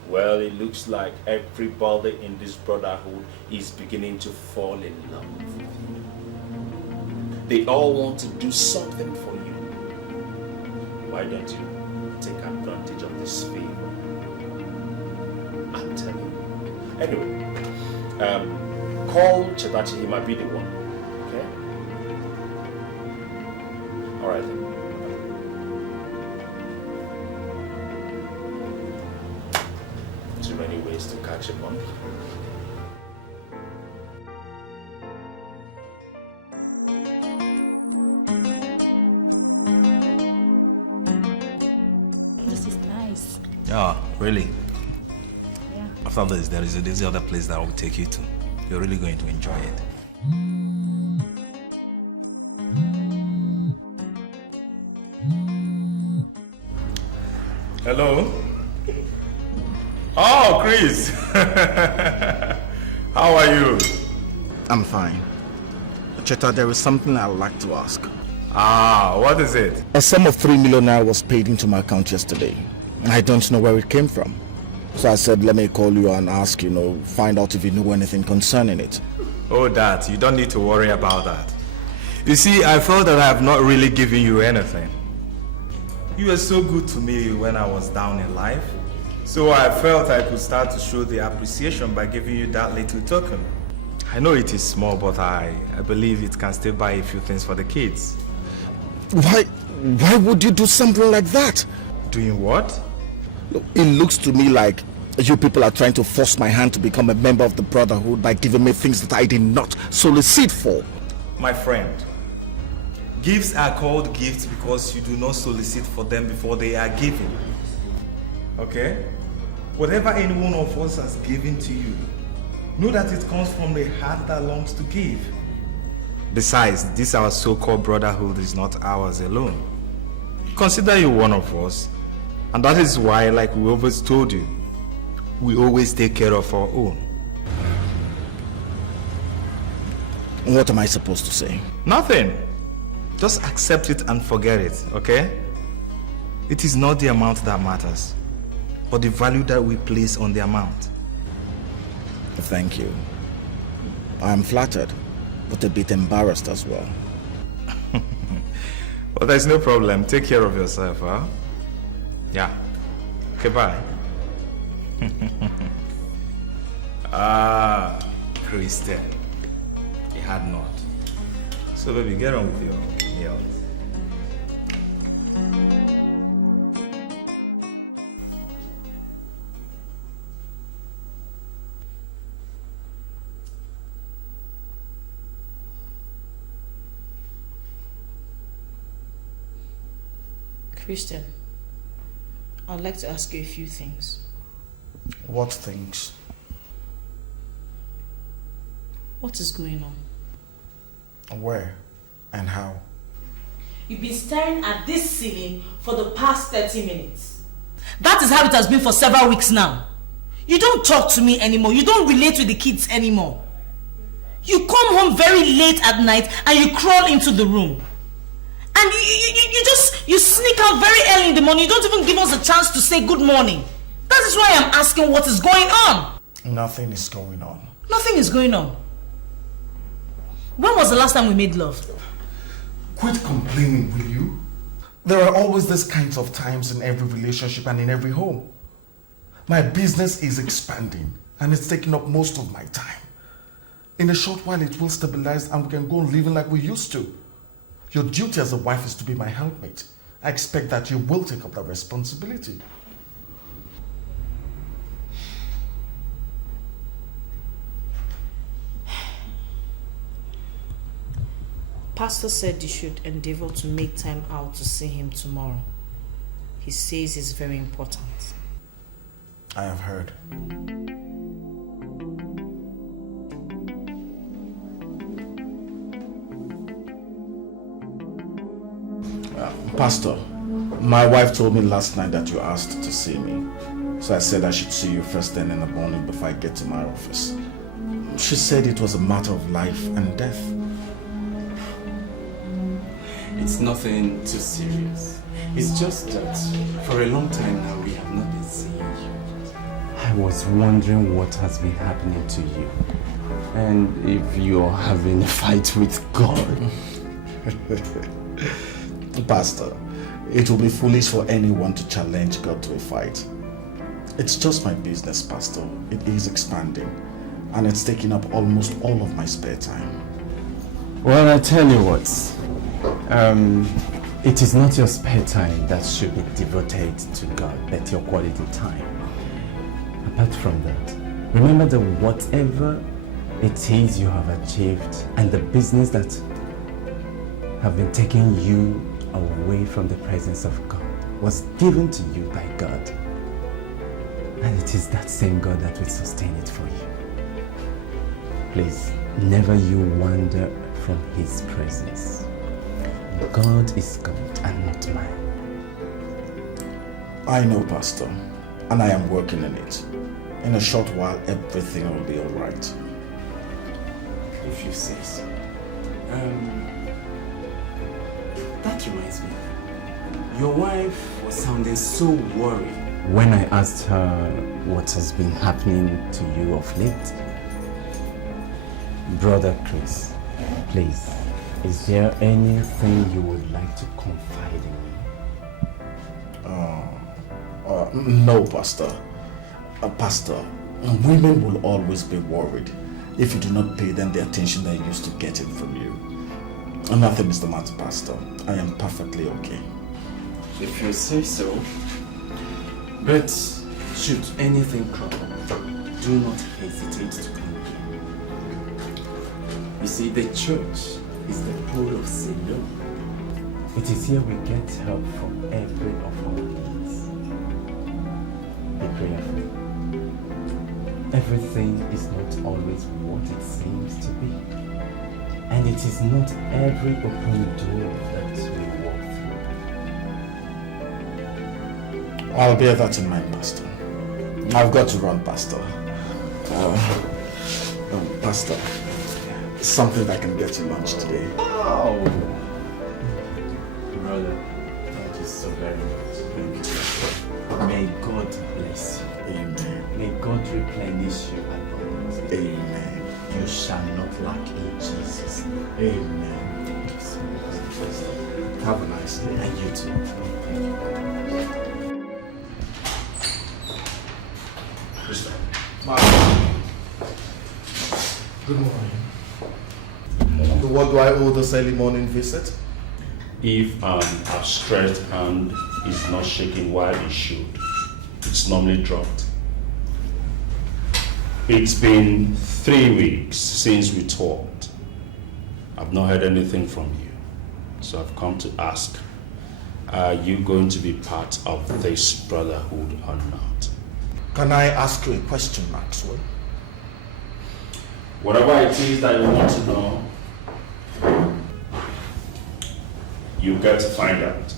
Well, it looks like everybody in this brotherhood is beginning to fall in love with you. They all want to do something for you. Why don't you take advantage of this favor? I'm telling you. Anyway, call Chetachi, he might be the one. Okay? Alright then. Too many ways to catch a monkey. This is nice. Yeah, really. Yeah. After this, there's the other place that I will take you to. You're really going to enjoy it. Hello? Oh, Chris! How are you? I'm fine. Cheta, there is something I'd like to ask. Ah, what is it? A sum of 3 million naira was paid into my account yesterday. I don't know where it came from. So I said, let me call you and ask, find out if you know anything concerning it. Oh, that. You don't need to worry about that. You see, I felt that I have not really given you anything. You were so good to me when I was down in life. So I felt I could start to show the appreciation by giving you that little token. I know it is small, but I believe it can still buy a few things for the kids. Why would you do something like that? Doing what? It looks to me like you people are trying to force my hand to become a member of the brotherhood by giving me things that I did not solicit for. My friend, gifts are called gifts because you do not solicit for them before they are given. Okay? Whatever any one of us has given to you, know that it comes from the heart that longs to give. Besides, this our so-called brotherhood is not ours alone. Consider you one of us. And that is why, like we always told you, we always take care of our own. What am I supposed to say? Nothing. Just accept it and forget it, okay? It is not the amount that matters, but the value that we place on the amount. Thank you. I am flattered, but a bit embarrassed as well. Well, there's no problem. Take care of yourself, huh? Yeah. Okay, bye. Christian. He had not. So, baby, get on with your meal. Christian, I'd like to ask you a few things. What things? What is going on? Where and how? You've been staring at this ceiling for the past 30 minutes. That is how it has been for several weeks now. You don't talk to me anymore. You don't relate with the kids anymore. You come home very late at night and you crawl into the room. And you sneak out very early in the morning. You don't even give us a chance to say good morning. That is why I'm asking what is going on. Nothing is going on. Nothing is going on. When was the last time we made love? Quit complaining, will you? There are always these kinds of times in every relationship and in every home. My business is expanding and it's taking up most of my time. In a short while it will stabilize and we can go on living like we used to. Your duty as a wife is to be my helpmate. I expect that you will take up that responsibility. Pastor said you should endeavor to make time out to see him tomorrow. He says it's very important. I have heard. Pastor, my wife told me last night that you asked to see me. So I said I should see you first thing in the morning before I get to my office. She said it was a matter of life and death. It's nothing too serious. It's just that for a long time now we have not been seeing you. I was wondering what has been happening to you. And if you're having a fight with God. Pastor, it will be foolish for anyone to challenge God to a fight. It's just my business, Pastor. It is expanding, and it's taking up almost all of my spare time. Well, I tell you what, it is not your spare time that should be devoted to God, but your quality time. Apart from that, remember that whatever it is you have achieved and the business that have been taking you away from the presence of God was given to you by God. And it is that same God that will sustain it for you. Please, never you wander from His presence. God is God and not man. I know, Pastor, and I am working on it. In a short while, everything will be all right. If you say so. That reminds me. Your wife was sounding so worried when I asked her what has been happening to you of late. Brother Chris, please, is there anything you would like to confide in me? No, Pastor. Pastor, women will always be worried if you do not pay them the attention they're used to getting from you. Nothing is the matter, Pastor. I am perfectly okay. If you say so. But should anything crop up, do not hesitate to come here. You see, the church is the pool of Siloam. It is here we get help from every of our needs. Be prayerful. Everything is not always what it seems to be. And it is not every open door that we walk through. I'll bear that in mind, Pastor. I've got to run, Pastor. Pastor, something that can get you lunch today. Oh! Brother, thank you so very much. Thank you. May God bless you. Amen. May God replenish you abundantly. Amen. You shall not lack in Jesus' name. Amen. Thank you so much. Have a nice day. And you too. Good morning. So what do I owe this early morning visit? If an outstretched hand is not shaking while it should, it's normally dropped. It's been 3 weeks since we talked. I've not heard anything from you. So I've come to ask, are you going to be part of this brotherhood or not? Can I ask you a question, Maxwell? Whatever it is that you want to know, you get to find out.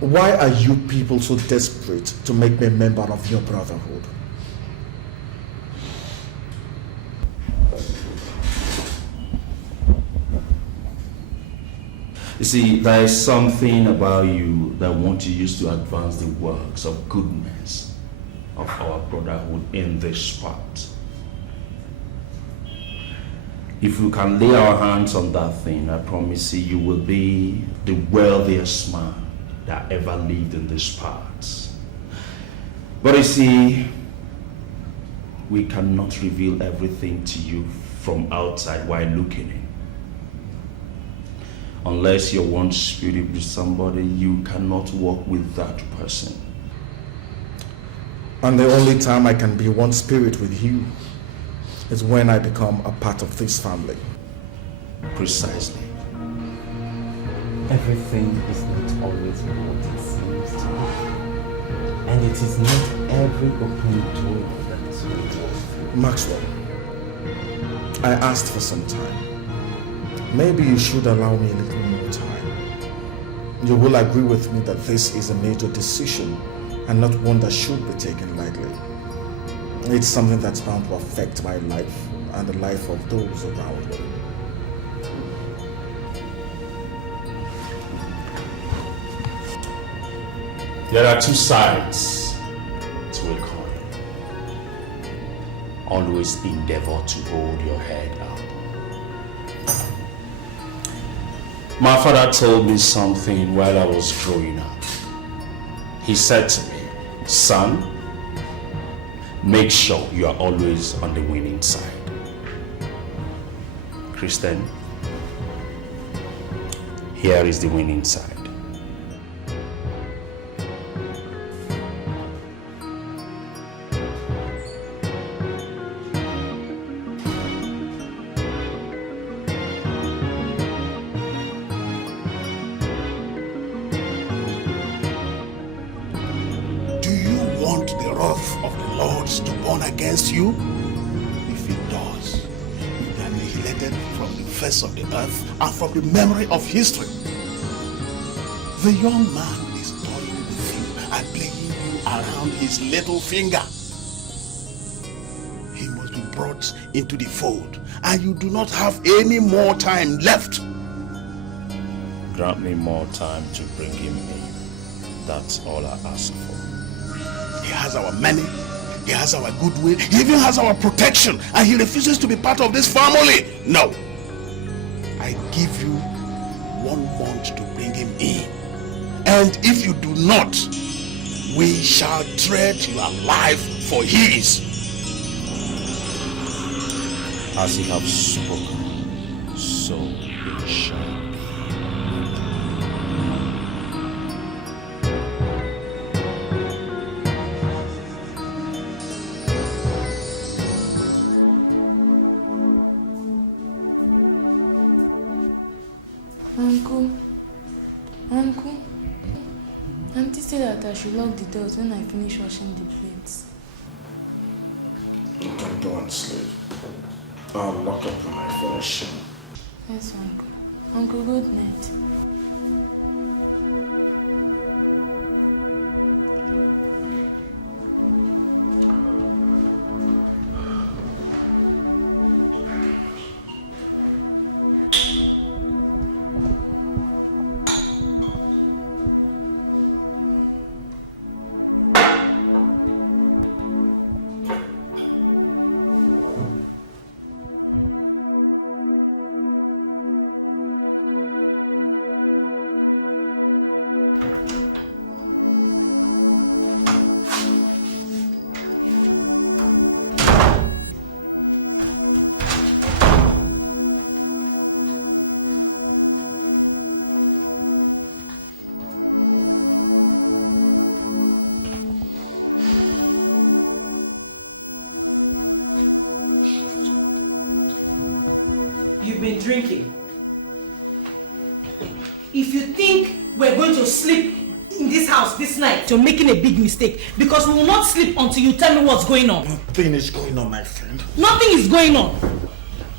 Why are you people so desperate to make me a member of your brotherhood? You see, there is something about you that I want to use to advance the works of goodness of our brotherhood in this spot. If we can lay our hands on that thing, I promise you will be the wealthiest man that ever lived in these parts. But you see, we cannot reveal everything to you from outside while looking in. Unless you're one spirit with somebody, you cannot walk with that person. And the only time I can be one spirit with you is when I become a part of this family. Precisely. Everything is not always what it seems to be. And it is not every open door that we walk through. Maxwell, I asked for some time. Maybe you should allow me a little more time. You will agree with me that this is a major decision and not one that should be taken lightly. It's something that's bound to affect my life and the life of those around me. There are two sides to a coin. Always endeavor to hold your head up. My father told me something while I was growing up. He said to me, son, make sure you are always on the winning side. Christian, here is the winning side. Against you? If it does, you will be annihilated from the face of the earth and from the memory of history. The young man is toying with you and playing you around his little finger. He must be brought into the fold, and you do not have any more time left. Grant me more time to bring him in. That's all I ask for. He has our money, he has our goodwill, he even has our protection, and he refuses to be part of this family. No. I give you 1 month to bring him in. And if you do not, we shall tread your life for his. As you have spoken, so it shall be. Uncle, Auntie said that I should lock the doors when I finish washing the plates. You can go and sleep. I'll lock up when I finish. Yes, Uncle. Uncle, good night. You've been drinking. If you think we're going to sleep in this house this night, you're making a big mistake, because we will not sleep until you tell me what's going on. Nothing is going on, my friend. Nothing is going on.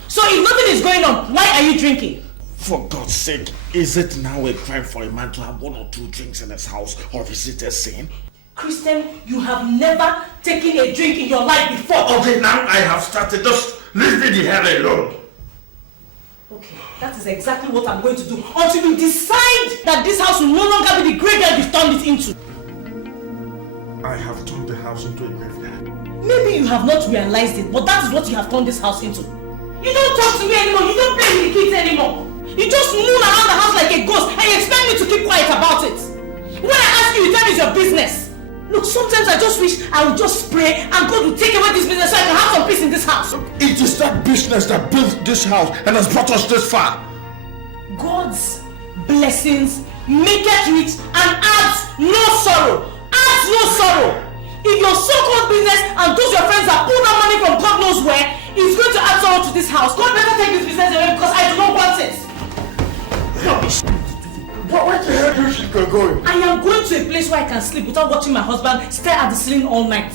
So if nothing is going on, why are you drinking? For God's sake, is it now a crime for a man to have 1 or 2 drinks in his house, or is it a sin? Christian, you have never taken a drink in your life before. Okay, now I have started. Just leave me the hell alone. Okay, that is exactly what I'm going to do until you decide that this house will no longer be the graveyard you've turned it into. I have turned the house into a graveyard. Maybe you have not realized it, but that is what you have turned this house into. You don't talk to me anymore, you don't play with the kids anymore. You just moon around the house like a ghost and you expect me to keep quiet about it. When I ask you, you tell me it's your business. Look, sometimes I just wish I would just pray and God would take away this business so I can have some peace in this house. It is that business that built this house and has brought us this far. God's blessings make it rich and adds no sorrow. Adds no sorrow. If your so-called business and those your friends that pull that money from God knows where is going to add sorrow to this house, God better take this business away because I do not want it. Where the hell do you think you're going? I am going to a place where I can sleep without watching my husband stare at the ceiling all night.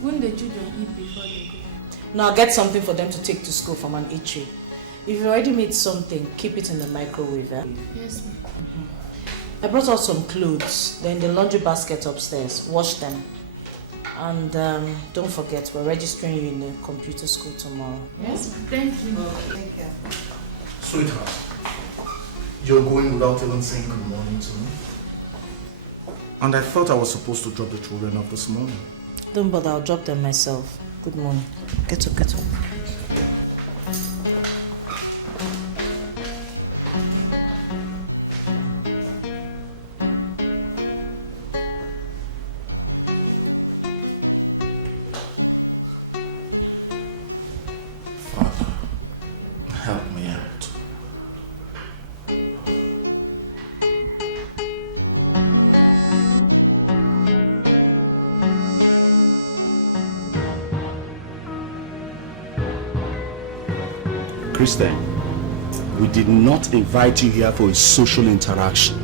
When the children eat before they go? Now get something for them to take to school from an eatery. If you already made something, keep it in the microwave. Eh? Yes, ma'am. I brought out some clothes. They're in the laundry basket upstairs. Wash them. And don't forget, we're registering you in the computer school tomorrow. Yes, ma'am. Thank you. Take care. Sweetheart, you're going without even saying good morning to me? And I thought I was supposed to drop the children off this morning. Don't bother, I'll drop them myself. Good morning. Get up, get up. Christian, we did not invite you here for a social interaction.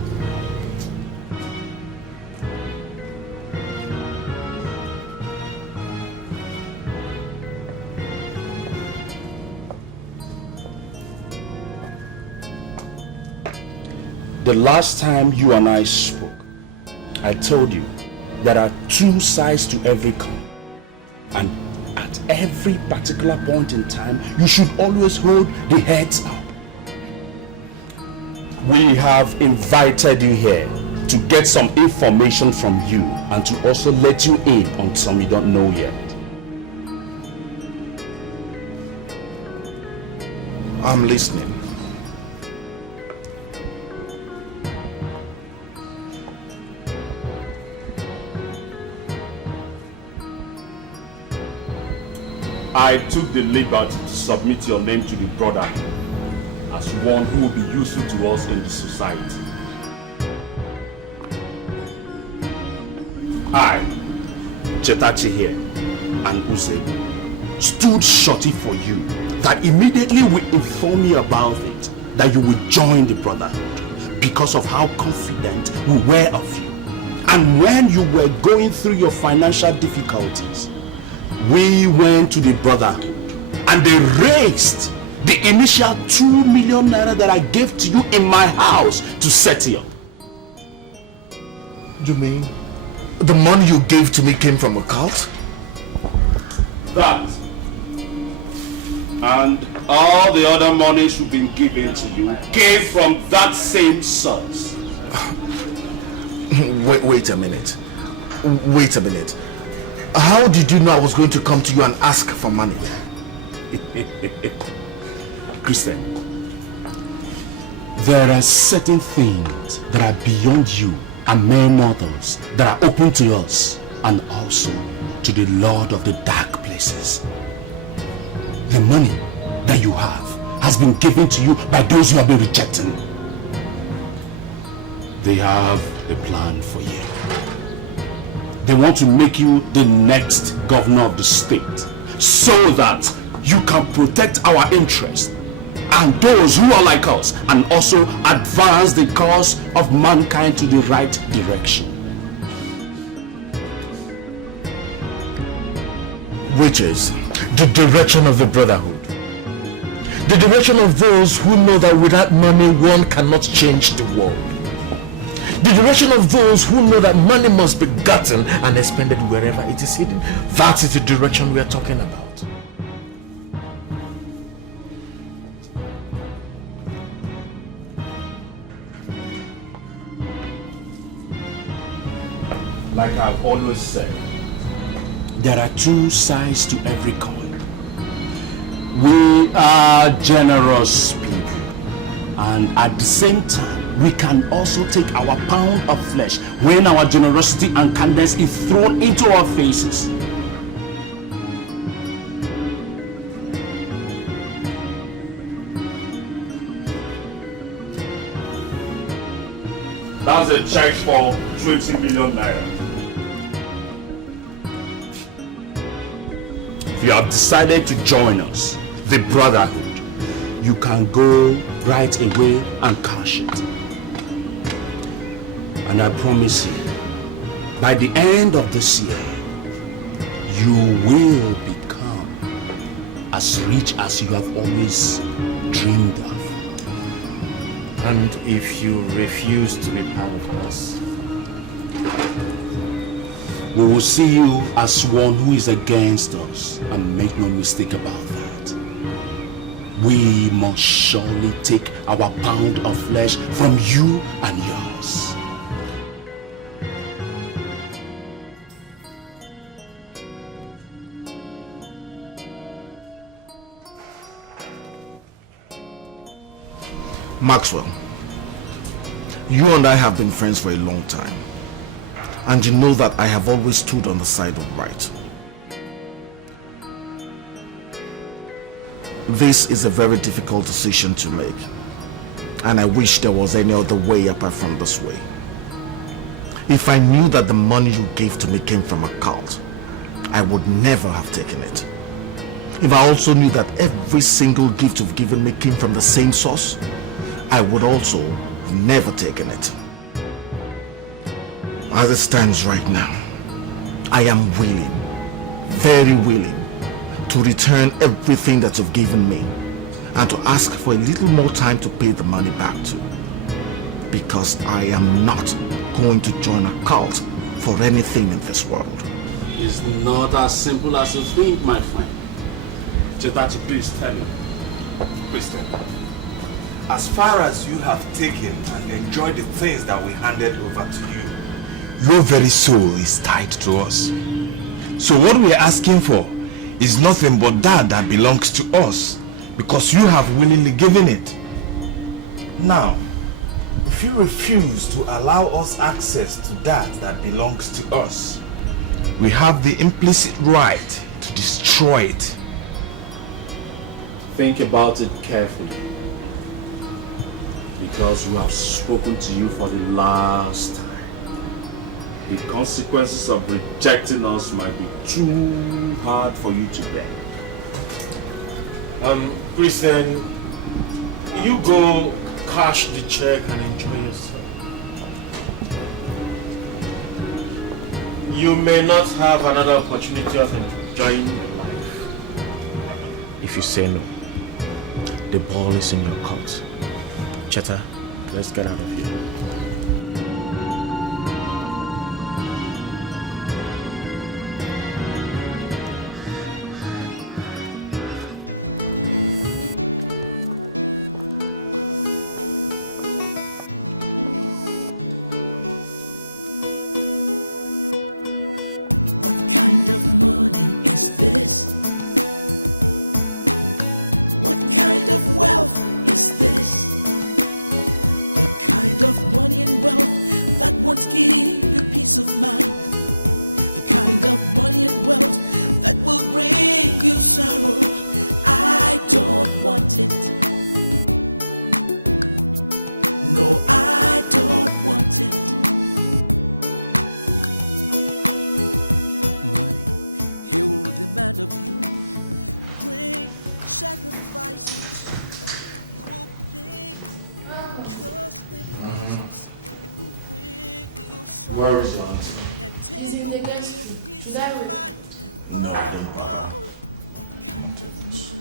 The last time you and I spoke, I told you there are two sides to every coin, and at every particular point in time, you should always hold the heads up. We have invited you here to get some information from you and to also let you in on some you don't know yet. I'm listening. I took the liberty to submit your name to the brotherhood as one who will be useful to us in the society. I, Chetachi here, and Use stood shorty for you that immediately we inform you about it, that you will join the brotherhood because of how confident we were of you. And when you were going through your financial difficulties, we went to the brotherhood and they raised the initial 2 million naira that I gave to you in my house to set you up. You mean the money you gave to me came from a cult? That and all the other monies you've been given to you came from that same source. Wait a minute. Wait a minute. How did you know I was going to come to you and ask for money? Christian, there are certain things that are beyond you and mere mortals that are open to us and also to the Lord of the dark places. The money that you have has been given to you by those who have been rejecting. They have a plan for you. They want to make you the next governor of the state so that you can protect our interests and those who are like us and also advance the cause of mankind to the right direction. Which is the direction of the brotherhood. The direction of those who know that without money one cannot change the world. The direction of those who know that money must be gotten and expended wherever it is hidden. That is the direction we are talking about. Like I've always said, there are two sides to every coin. We are generous people, and at the same time, we can also take our pound of flesh when our generosity and kindness is thrown into our faces. That's a check for 20 million naira. If you have decided to join us, the brotherhood, you can go right away and cash it. And I promise you, by the end of this year, you will become as rich as you have always dreamed of. And if you refuse to be part of us, we will see you as one who is against us, and make no mistake about that. We must surely take our pound of flesh from you and yours. Maxwell, you and I have been friends for a long time. And you know that I have always stood on the side of right. This is a very difficult decision to make. And I wish there was any other way apart from this way. If I knew that the money you gave to me came from a cult, I would never have taken it. if I also knew that every single gift you've given me came from the same source, I would also have never taken it. As it stands right now, I am willing, very willing, to return everything that you've given me and to ask for a little more time to pay the money back to. Because I am not going to join a cult for anything in this world. It's not as simple as you think, my friend. Chetachi, please tell me. Please tell me. As far as you have taken and enjoyed the things that we handed over to you, your very soul is tied to us. So what we are asking for is nothing but that belongs to us, because you have willingly given it. Now, if you refuse to allow us access to that belongs to us, we have the implicit right to destroy it. Think about it carefully, because we have spoken to you for the last time. The consequences of rejecting us might be too hard for you to bear. Christian, you go cash the check and enjoy yourself. You may not have another opportunity of enjoying your life. If you say no, the ball is in your court. Cheta, let's get out of here. Where is your answer? He's in the guest room. Should I wake him? No, don't bother. Come on, take this.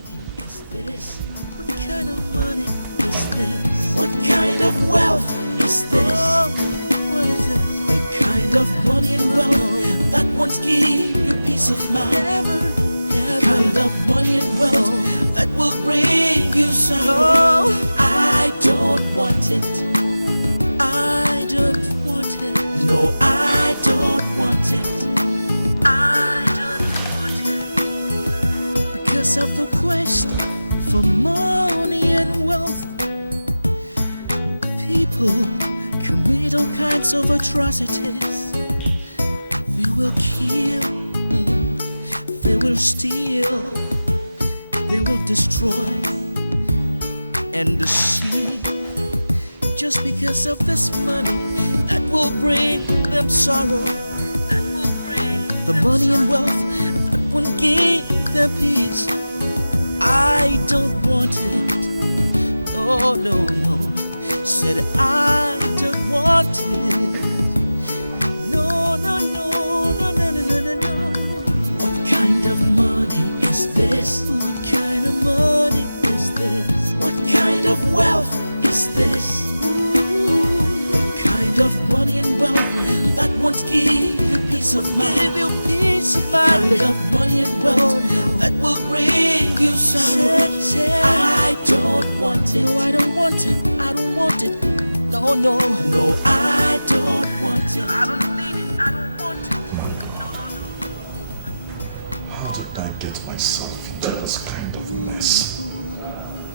How did I get myself into this kind of mess?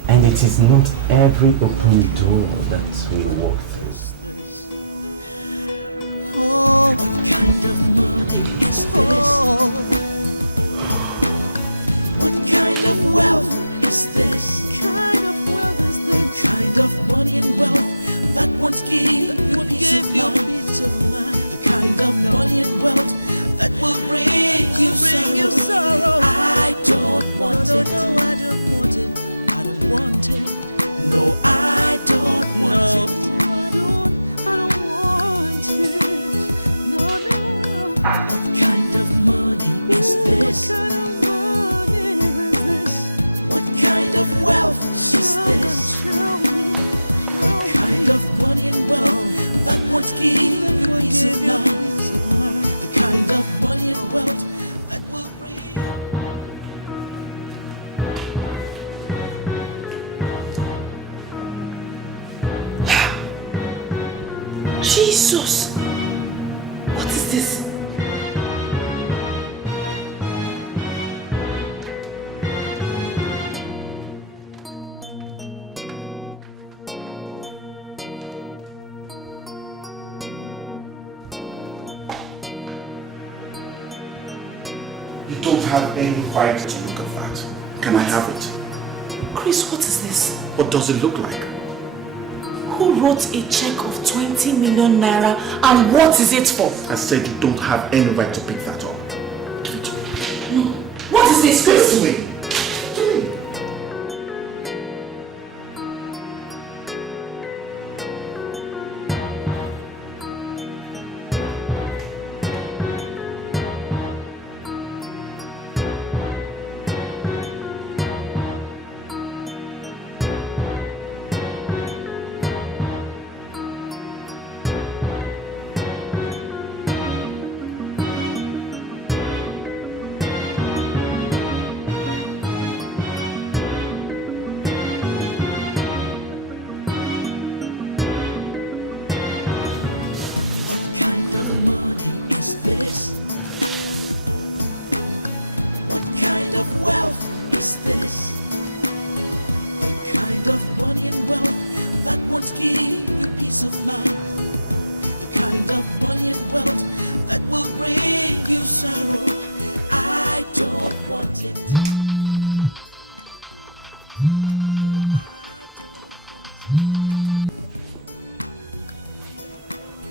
And it is not every open door that we walk through. Jesus! What is this? You don't have any right to look at that. Can I have it? Chris, what is this? What does it look like? Who wrote a check of 20 million naira and what is it for? I said you don't have any right to pick that up. Give it to me. No. What is this, Chris? Give it to me.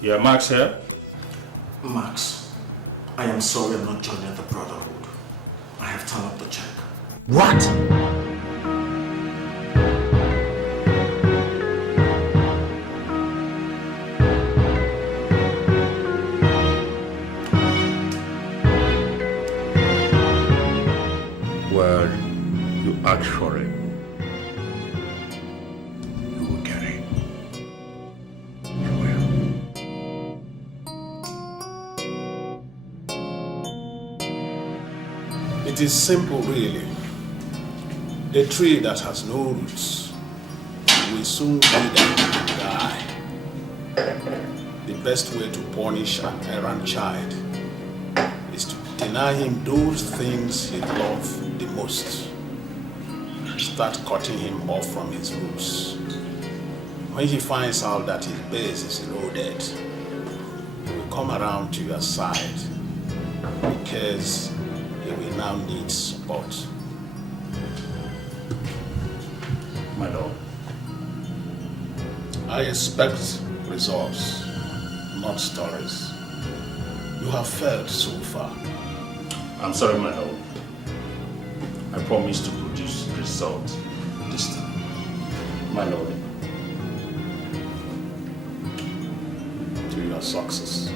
Yeah, Max here? Max, I am sorry I'm not joining the brotherhood. I have turned up the check. What? Well, you asked for it. You will get it. You will. It is simple, really. A tree that has no roots will soon wither and die. The best way to punish an errant child is to deny him those things he loves the most. Start cutting him off from his roots. When he finds out that his base is eroded, he will come around to your side because he will now need support. My lord. I expect results, not stories. You have failed so far. I'm sorry, my lord. I promise to produce results this time. My lord. To your success.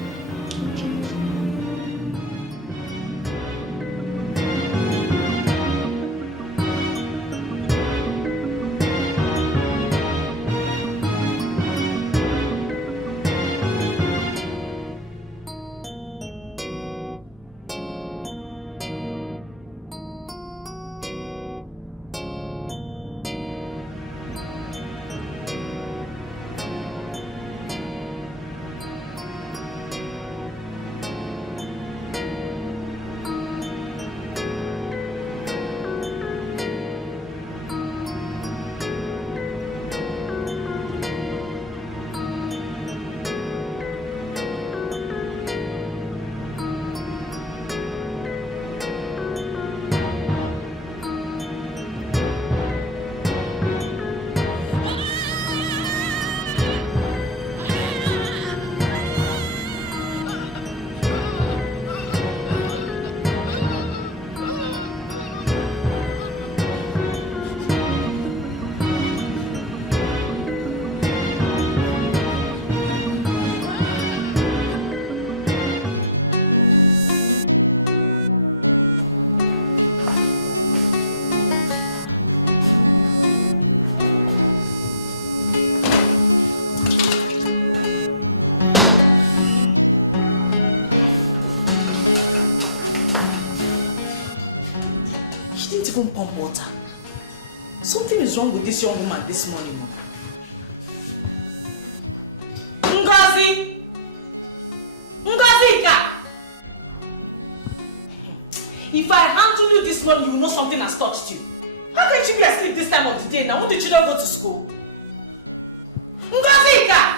even pump water. Something is wrong with this young woman this morning. Ngozi! Ngozika! If I handle you this morning, you will know something has touched you. How can you be asleep this time of the day now? Won't the children go to school? Ngozika!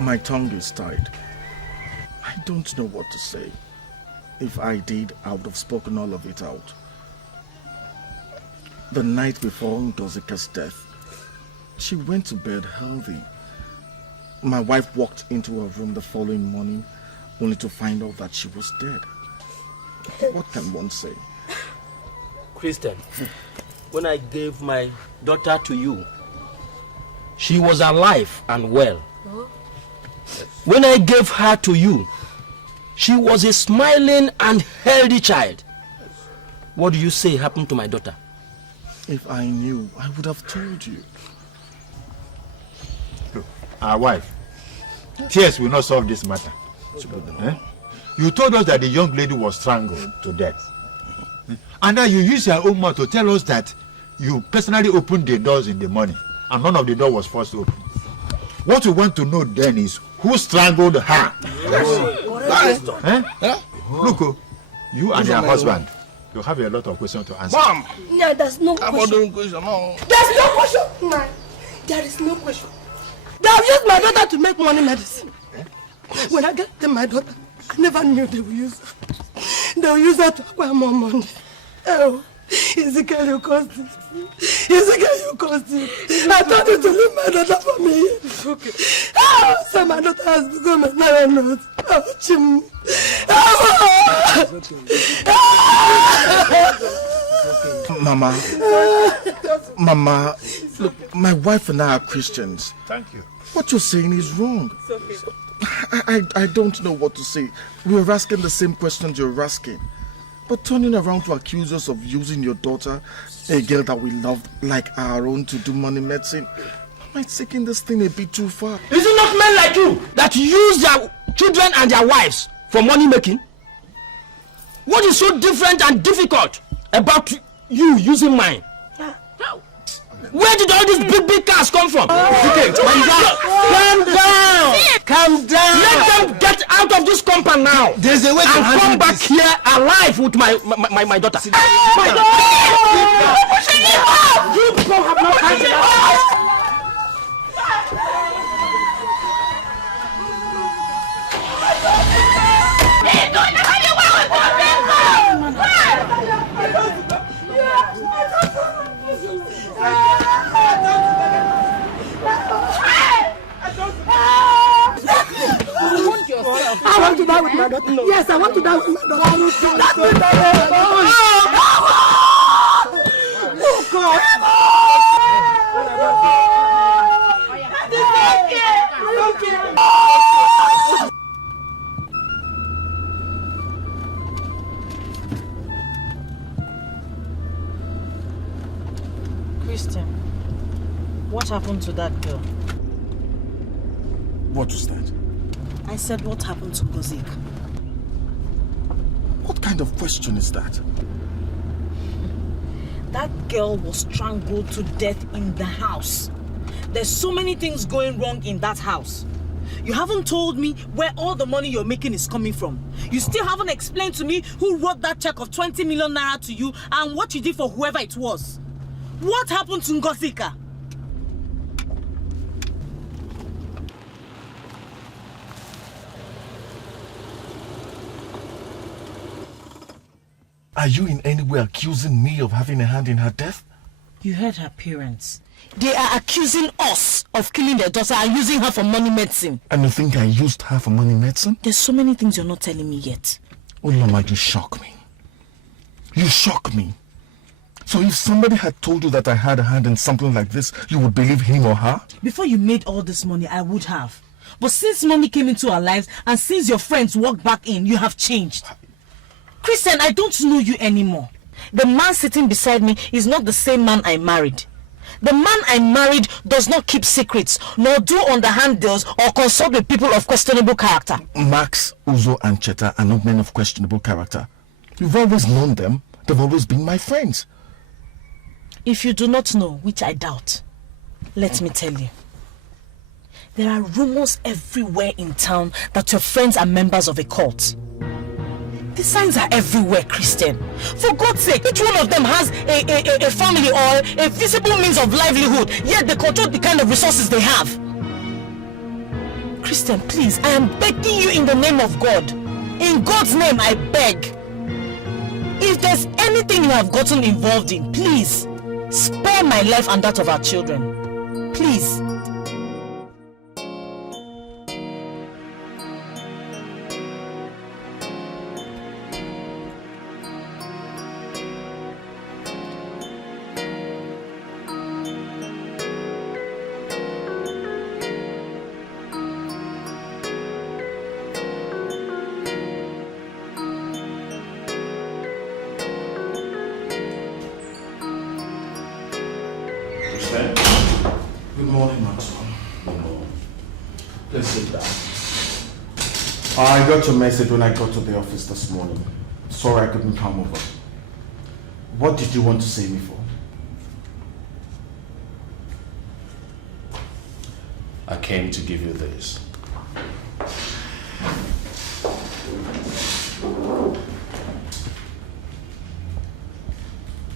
My tongue is tied. I don't know what to say. If I did, I would have spoken all of it out. The night before Ngozika's death, she went to bed healthy. My wife walked into her room the following morning only to find out that she was dead. What can one say? Christian, when I gave my daughter to you, she was alive and well. When I gave her to you, she was a smiling and healthy child. What do you say happened to my daughter? If I knew, I would have told you. Look, our wife, tears will not solve this matter. You told us that the young lady was strangled to death. And now you use your own mouth to tell us that you personally opened the doors in the morning and none of the door was forced open. What we want to know then is who strangled her. Look, you and your husband, you have a lot of questions to answer. Mom! No, there's no question. There's no question. Man, there is no question. They have used my daughter to make money medicine. When I get to my daughter, I never knew they will use her. They will use her to acquire more money. Oh, Ezekiel, you caused it. Ezekiel, you caused it. I told you to leave my daughter for me. It's okay. Oh, so my daughter has become a nut. Oh, Jim. Mama, look, my wife and I are Christians. Thank you. What you're saying is wrong. I don't know what to say. We're asking the same questions you're asking. But turning around to accuse us of using your daughter, a girl that we loved like our own, to do money medicine, am I taking this thing a bit too far? Is it not men like you that use their children and their wives for money making? What is so different and difficult about you using mine? Where did all these big cars come from? Okay, calm down. Calm down. Let them get out of this compound now. There's a way to and come back here alive with my daughter. My daughter! You people have no time to that. I want to die with my daughter. No. Yes, I want to die with my daughter. Oh God! Christian, what happened to that girl? What was that? I said, what happened to Ngozika? What kind of question is that? That girl was strangled to death in the house. There's so many things going wrong in that house. You haven't told me where all the money you're making is coming from. You still haven't explained to me who wrote that check of 20 million naira to you and what you did for whoever it was. What happened to Ngozika? Are you in any way accusing me of having a hand in her death? You heard her parents. They are accusing us of killing their daughter and using her for money medicine. And you think I used her for money medicine? There's so many things you're not telling me yet. Oh Lama, you shock me. You shock me. So if somebody had told you that I had a hand in something like this, you would believe him or her? Before you made all this money, I would have. But since money came into our lives and since your friends walked back in, you have changed. Christian, I don't know you anymore. The man sitting beside me is not the same man I married. The man I married does not keep secrets, nor do underhand deals or consult with people of questionable character. Max, Uzo and Cheta are not men of questionable character. You've always known them. They've always been my friends. If you do not know, which I doubt, let me tell you. There are rumors everywhere in town that your friends are members of a cult. The signs are everywhere, Christian. For God's sake, each one of them has a family or a visible means of livelihood, yet they control the kind of resources they have. Christian, please, I am begging you in the name of God. In God's name, I beg. If there's anything you have gotten involved in, please, spare my life and that of our children. Please. I got your message when I got to the office this morning. Sorry I couldn't come over. What did you want to see me for? I came to give you this.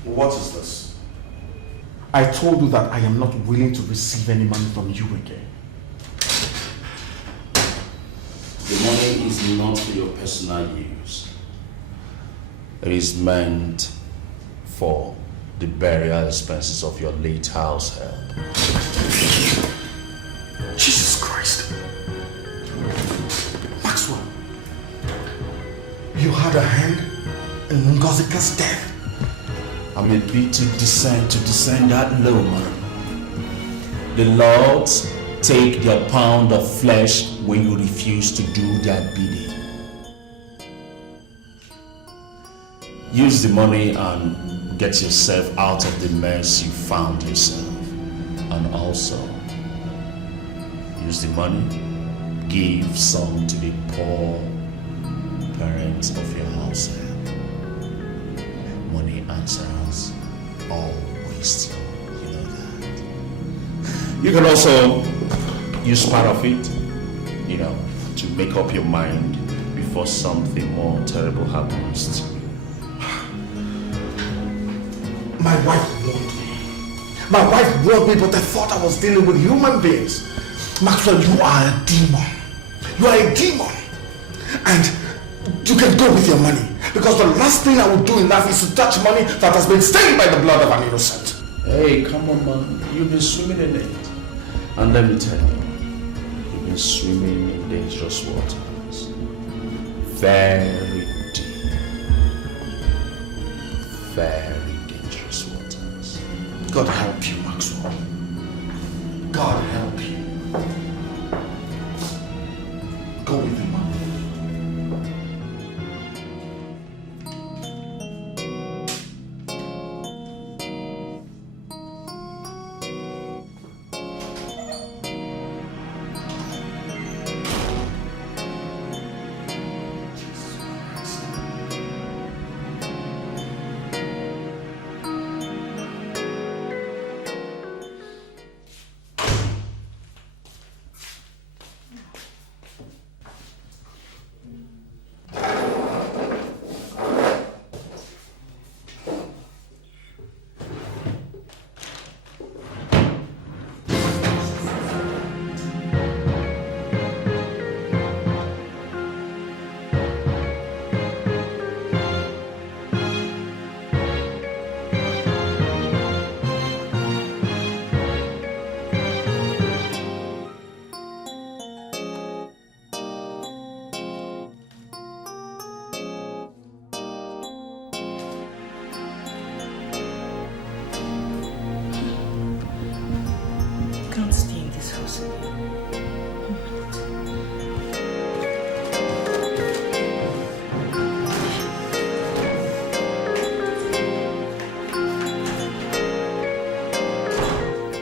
What is this? I told you that I am not willing to receive any money from you again. The money is not for your personal use. It is meant for the burial expenses of your late house help. Jesus Christ. Maxwell, you had a hand in Ngozika's death. I'm a bit too descend that low, man. The Lords take their pound of flesh when you refuse to do their bidding. Use the money and get yourself out of the mess you found yourself. And also, use the money, give some to the poor parents of your household. Money answers all questions, you know that. You can also use part of it, you know, to make up your mind before something more terrible happens to you. My wife warned me. My wife warned me, but I thought I was dealing with human beings. Maxwell, you are a demon. You are a demon. And you can go with your money. Because the last thing I would do in life is to touch money that has been stained by the blood of an innocent. Hey, come on, man. You've been swimming in it. And let me tell you, you've been swimming in dangerous waters. Very deep. Very dangerous waters. God help you, Maxwell. God help you. Go with the money.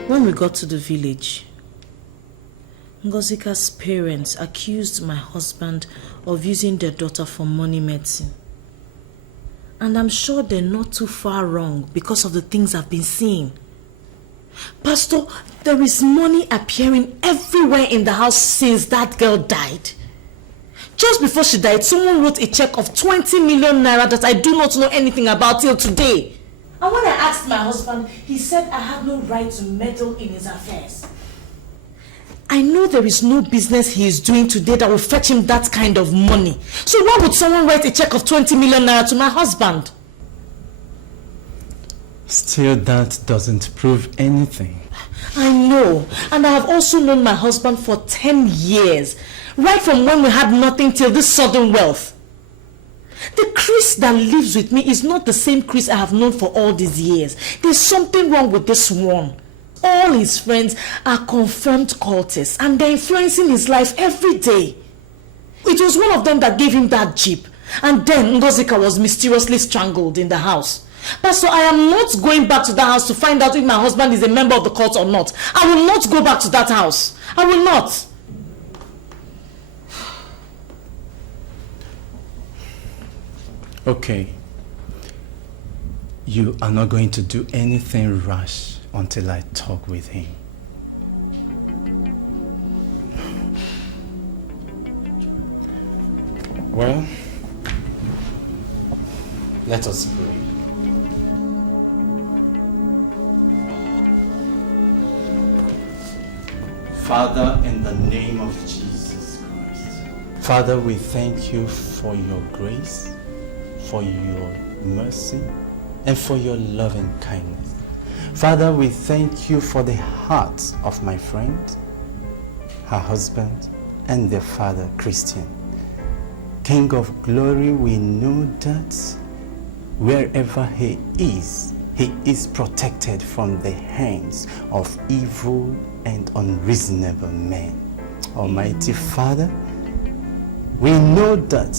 When we got to the village, Ngozika's parents accused my husband of using their daughter for money medicine. And I'm sure they're not too far wrong because of the things I've been seeing. Pastor, there is money appearing everywhere in the house since that girl died. Just before she died, someone wrote a check of 20 million naira that I do not know anything about till today. And when I asked my husband, he said I have no right to meddle in his affairs. I know there is no business he is doing today that will fetch him that kind of money. So why would someone write a check of 20 million naira to my husband? Still, that doesn't prove anything. I know. And I have also known my husband for 10 years. Right from when we had nothing till this sudden wealth. The Chris that lives with me is not the same Chris I have known for all these years. There's something wrong with this one. All his friends are confirmed cultists and they're influencing his life every day. It was one of them that gave him that jeep. And then Ngozika was mysteriously strangled in the house. Pastor, I am not going back to that house to find out if my husband is a member of the cult or not. I will not go back to that house. I will not. Okay. You are not going to do anything rash until I talk with him. Well, let us pray. Father, in the name of Jesus Christ. Father, we thank you for your grace, for your mercy, and for your loving kindness. Father, we thank you for the heart of my friend, her husband, and their father, Christian. King of glory, we know that wherever he is protected from the hands of evil and unreasonable men. Almighty Father, we know that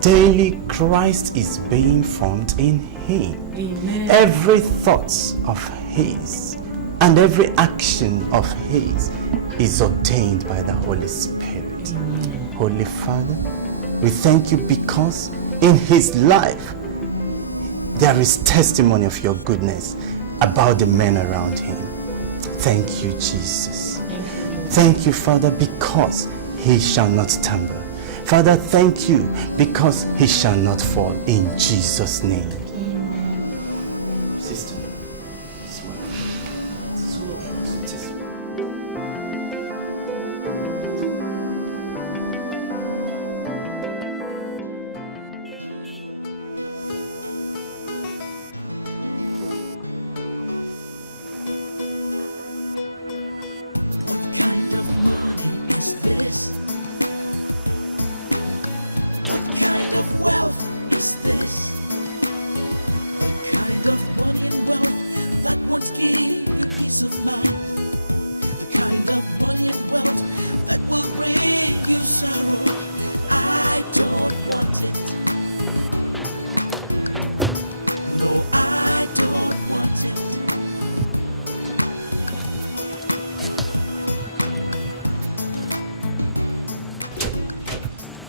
daily Christ is being formed in him. Amen. Every thought of his and every action of his is ordained by the Holy Spirit. Amen. Holy Father, we thank you because in his life there is testimony of your goodness about the men around him. Thank you, Jesus. Thank you, Father, because he shall not stumble. Father, thank you because he shall not fall in Jesus' name. Amen. Sister, swear.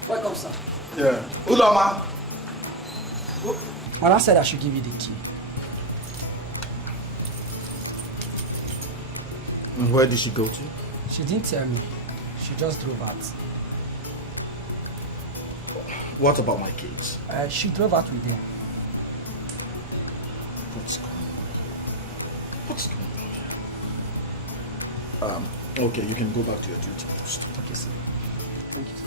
Welcome, sir. Yeah. Ulama. Mama said I should give you the key. And where did she go to? She didn't tell me. She just drove out. What about my kids? She drove out with them. What's going on here? What's going on here? Okay, you can go back to your duty post. Okay, sir. Thank you, sir.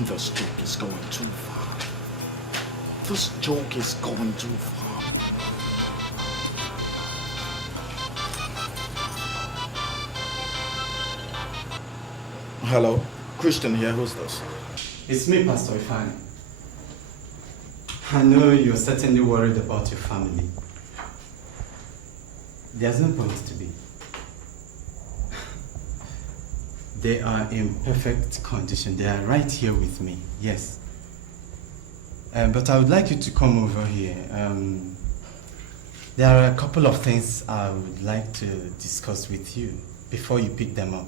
This joke is going too far. This joke is going too far. Hello, Christian here. Who's this? It's me, Pastor Ifani. I know you're certainly worried about your family. There's no point to be. They are in perfect condition. They are right here with me, yes. But I would like you to come over here. There are a couple of things I would like to discuss with you before you pick them up.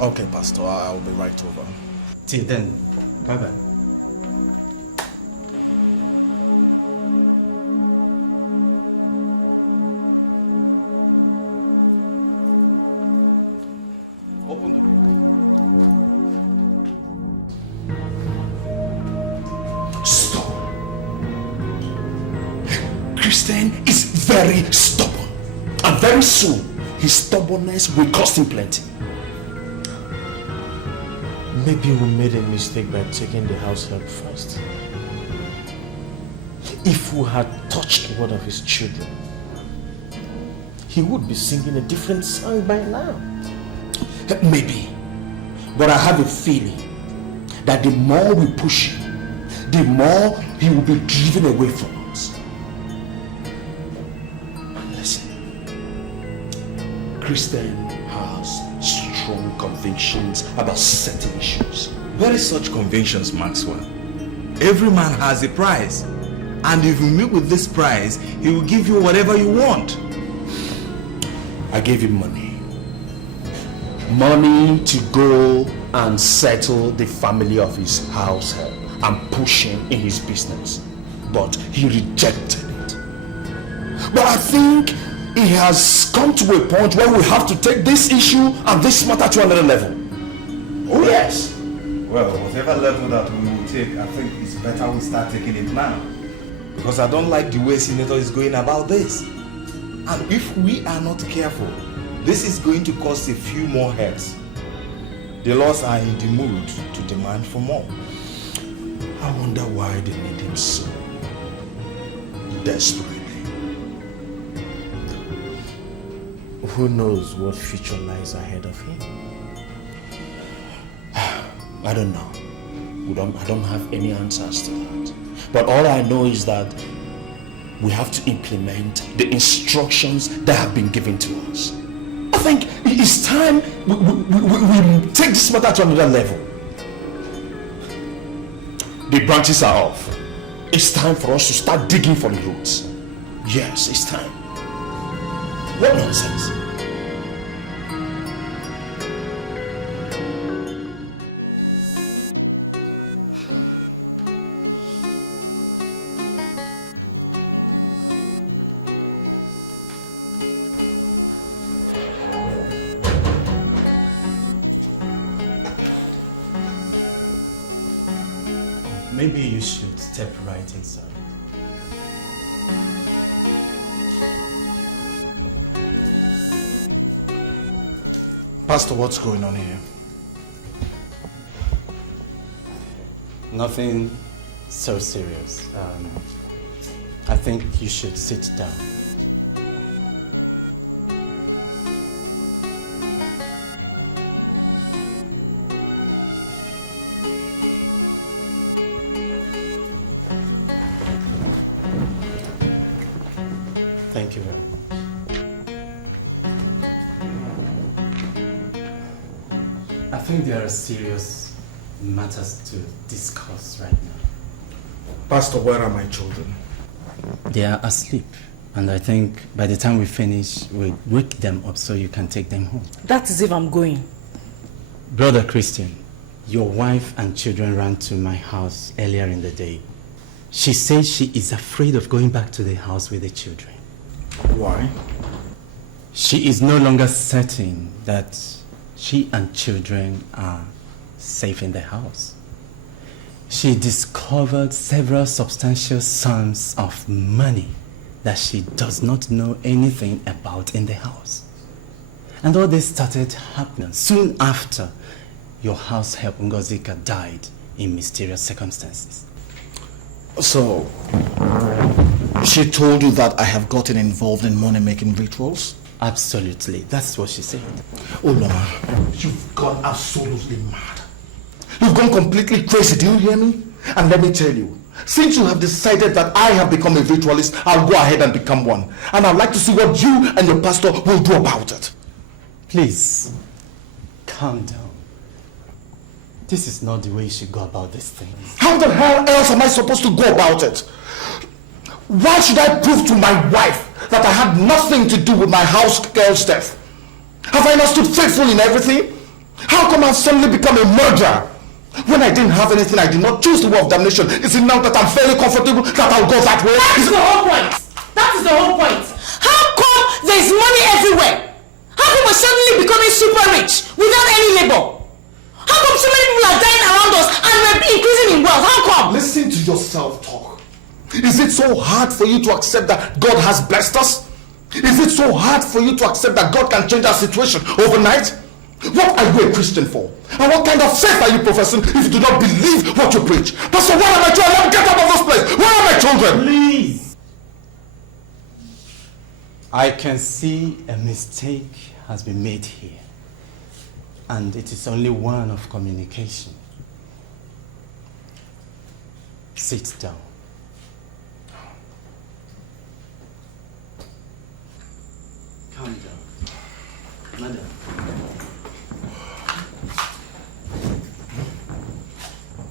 Okay, Pastor, I'll be right over. Till then, bye-bye. Open the book. Stop. Christian is very stubborn. And very soon, his stubbornness will cost him plenty. Maybe we made a mistake by taking the house help first. If we had touched one of his children, he would be singing a different song by now. Maybe. But I have a feeling that the more we push him, the more he will be driven away from us. Listen. Christian has strong convictions about certain issues. Very such convictions, Maxwell. Every man has a price. And if you meet with this price, he will give you whatever you want. I gave him money. Money to go and settle the family of his house help and push him in his business. But he rejected it. But I think it has come to a point where we have to take this issue and this matter to another level. Oh yes. Well, whatever level that we will take, I think it's better we start taking it now. Because I don't like the way Senator is going about this. And if we are not careful, this is going to cost a few more heads. The laws are in the mood to demand for more. I wonder why they need him so desperately. Who knows what future lies ahead of him? I don't know. I don't have any answers to that. But all I know is that we have to implement the instructions that have been given to us. I think it's time we take this matter to another level. The branches are off. It's time for us to start digging for the roots. Yes, it's time. What nonsense. Maybe you should step right inside. Pastor, what's going on here? Nothing so serious. I think you should sit down. Thank you very much. I think there are serious matters to discuss right now. Pastor, where are my children? They are asleep, and I think by the time we finish, we'll wake them up so you can take them home. That is if I'm going. Brother Christian, your wife and children ran to my house earlier in the day. She said she is afraid of going back to the house with the children. Why? She is no longer certain that she and children are safe in the house. She discovered several substantial sums of money that she does not know anything about in the house. And all this started happening soon after your house help Ngozika died in mysterious circumstances. So, she told you that I have gotten involved in money-making rituals? Absolutely, that's what she said. Oh, Loma, you've gone absolutely mad. You've gone completely crazy, do you hear me? And let me tell you, since you have decided that I have become a ritualist, I'll go ahead and become one. And I'd like to see what you and your pastor will do about it. Please, calm down. This is not the way you should go about this thing. How the hell else am I supposed to go about it? Why should I prove to my wife that I had nothing to do with my house girl's death? Have I not stood faithful in everything? How come I've suddenly become a murderer? When I didn't have anything, I did not choose the way of damnation. Is it now that I'm fairly comfortable that I'll go that way? That's the whole point. That is the whole point. How come there's money everywhere? How come we're suddenly becoming super rich without any labor? How come so many people are dying around us and we're increasing in wealth? How come? Listen to yourself talk. Is it so hard for you to accept that God has blessed us? Is it so hard for you to accept that God can change our situation overnight? What are you a Christian for? And what kind of faith are you professing if you do not believe what you preach? Pastor, where are my children? Get out of this place! Where are my children? Please! I can see a mistake has been made here. And it is only one of communication. Sit down. Calm down. Madam.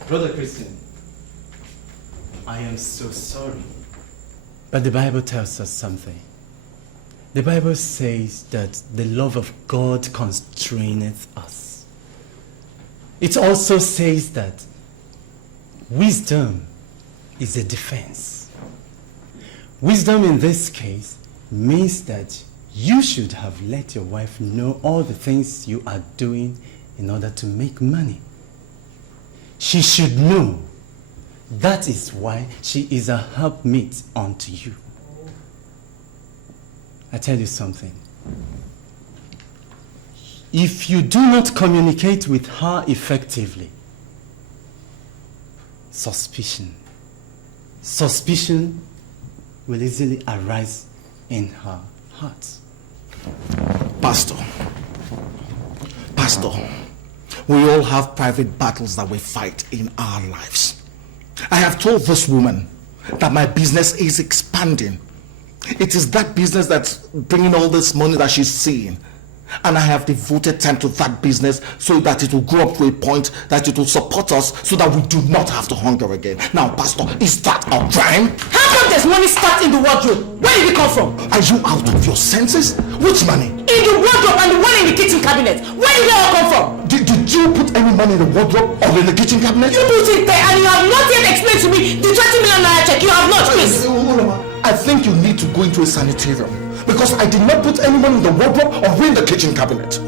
Brother Christian, I am so sorry. But the Bible tells us something. The Bible says that the love of God constraineth us. It also says that wisdom is a defense. Wisdom in this case means that you should have let your wife know all the things you are doing in order to make money. She should know. That is why she is a helpmeet unto you. I tell you something. If you do not communicate with her effectively, suspicion will easily arise in her heart. Pastor, we all have private battles that we fight in our lives. I have told this woman that my business is expanding. It is that business that's bringing all this money that she's seeing. And I have devoted time to that business so that it will grow up to a point that it will support us so that we do not have to hunger again. Now, Pastor, is that a crime? How come there's money stuck in the wardrobe? Where did it come from? Are you out of your senses? Which money? In the wardrobe and the one in the kitchen cabinet. Where did they all come from? Did you put any money in the wardrobe or in the kitchen cabinet? You put it there and you have not yet explained to me the 20 million naira check. You have not, please. I think you need to go into a sanitarium because I did not put any money in the wardrobe or in the kitchen cabinet. You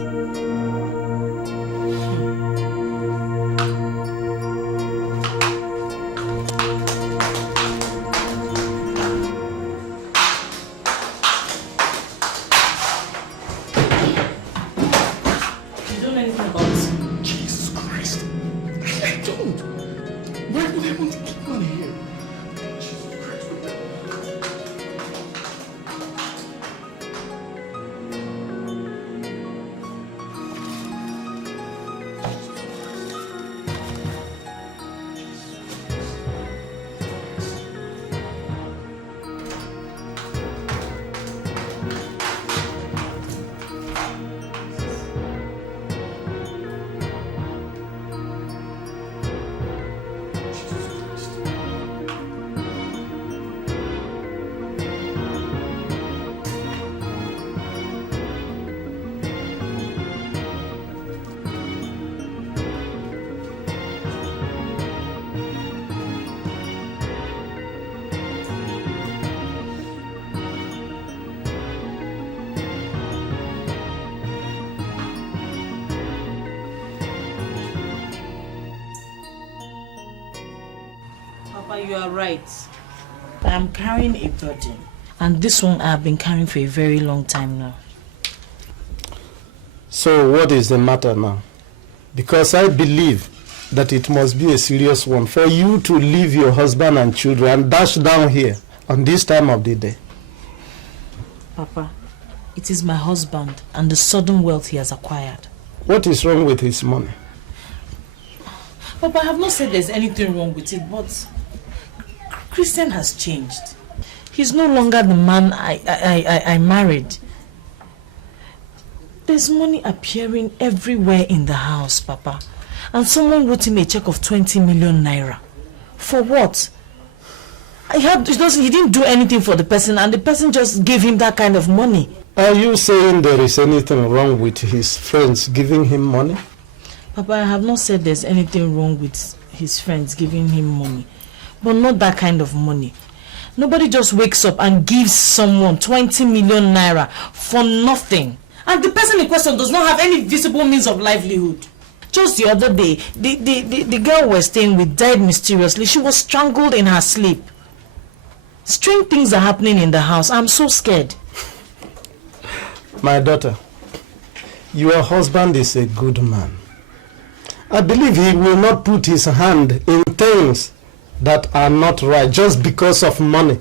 don't know anything about it. Jesus Christ. I don't. Where would I want to keep money here? You are right. I am carrying a burden. And this one I have been carrying for a very long time now. So what is the matter now? Because I believe that it must be a serious one for you to leave your husband and children and dash down here on this time of the day. Papa, it is my husband and the sudden wealth he has acquired. What is wrong with his money? Papa, I have not said there's anything wrong with it, but Christian has changed. He's no longer the man I married. There's money appearing everywhere in the house, Papa. And someone wrote him a check of 20 million naira. For what? He didn't do anything for the person, and the person just gave him that kind of money. Are you saying there is anything wrong with his friends giving him money? Papa, I have not said there's anything wrong with his friends giving him money, but not that kind of money. Nobody just wakes up and gives someone 20 million naira for nothing. And the person in question does not have any visible means of livelihood. Just the other day, the girl we're staying with died mysteriously. She was strangled in her sleep. Strange things are happening in the house. I'm so scared. My daughter, your husband is a good man. I believe he will not put his hand in things that are not right just because of money.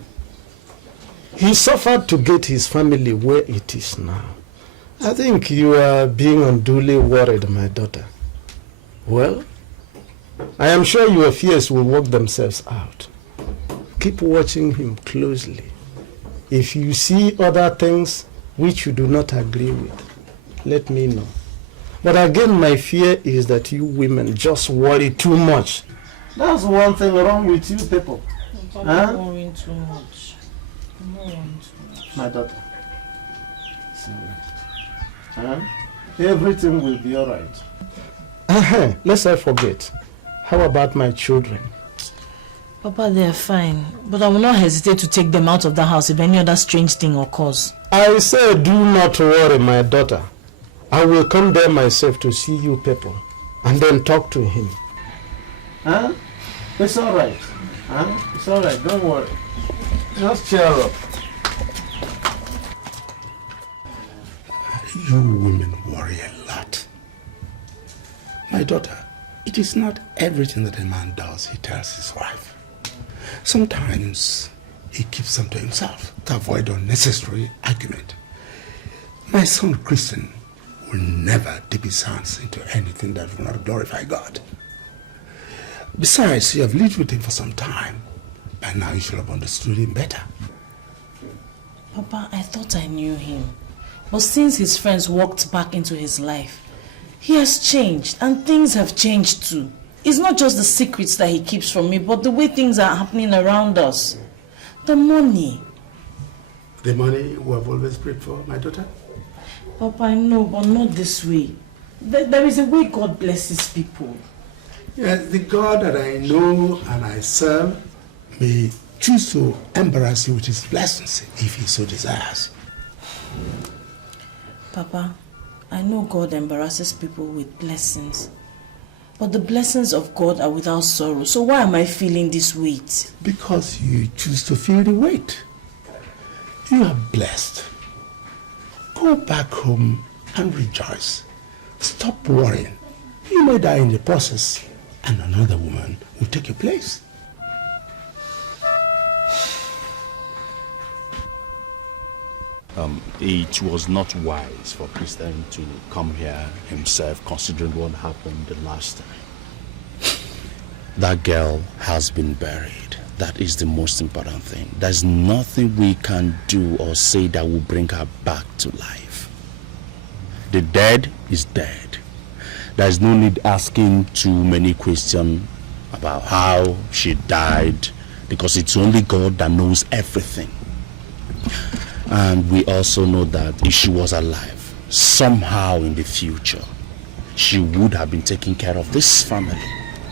He suffered to get his family where it is now. I think you are being unduly worried, my daughter. Well, I am sure your fears will work themselves out. Keep watching him closely. If you see other things which you do not agree with, let me know. But again, my fear is that you women just worry too much. That's one thing wrong with you people. I'm not worrying too much. I'm not worrying too much. My daughter. Everything will be alright. Lest I forget. How about my children? Papa, they are fine. But I will not hesitate to take them out of the house if any other strange thing occurs. I say do not worry, my daughter. I will come there myself to see you people and then talk to him. It's alright. It's alright, don't worry. Just cheer up. You women worry a lot. My daughter, it is not everything that a man does he tells his wife. Sometimes he keeps them to himself to avoid unnecessary argument. My son Christian will never dip his hands into anything that will not glorify God. Besides, you have lived with him for some time. By now you should have understood him better. Papa, I thought I knew him. But since his friends walked back into his life, he has changed, and things have changed too. It's not just the secrets that he keeps from me, but the way things are happening around us. The money. The money we have always prayed for, my daughter? Papa, I know, but not this way. There is a way God blesses people. Yes, the God that I know and I serve may choose to embarrass you with his blessings if he so desires. Papa, I know God embarrasses people with blessings. But the blessings of God are without sorrow. So why am I feeling this weight? Because you choose to feel the weight. You are blessed. Go back home and rejoice. Stop worrying. You may die in the process, and another woman will take your place. It was not wise for Christian to come here himself, considering what happened the last time. That girl has been buried. That is the most important thing. There's nothing we can do or say that will bring her back to life. The dead is dead. There's no need asking too many questions about how she died, because it's only God that knows everything. And we also know that if she was alive, somehow in the future, she would have been taking care of this family.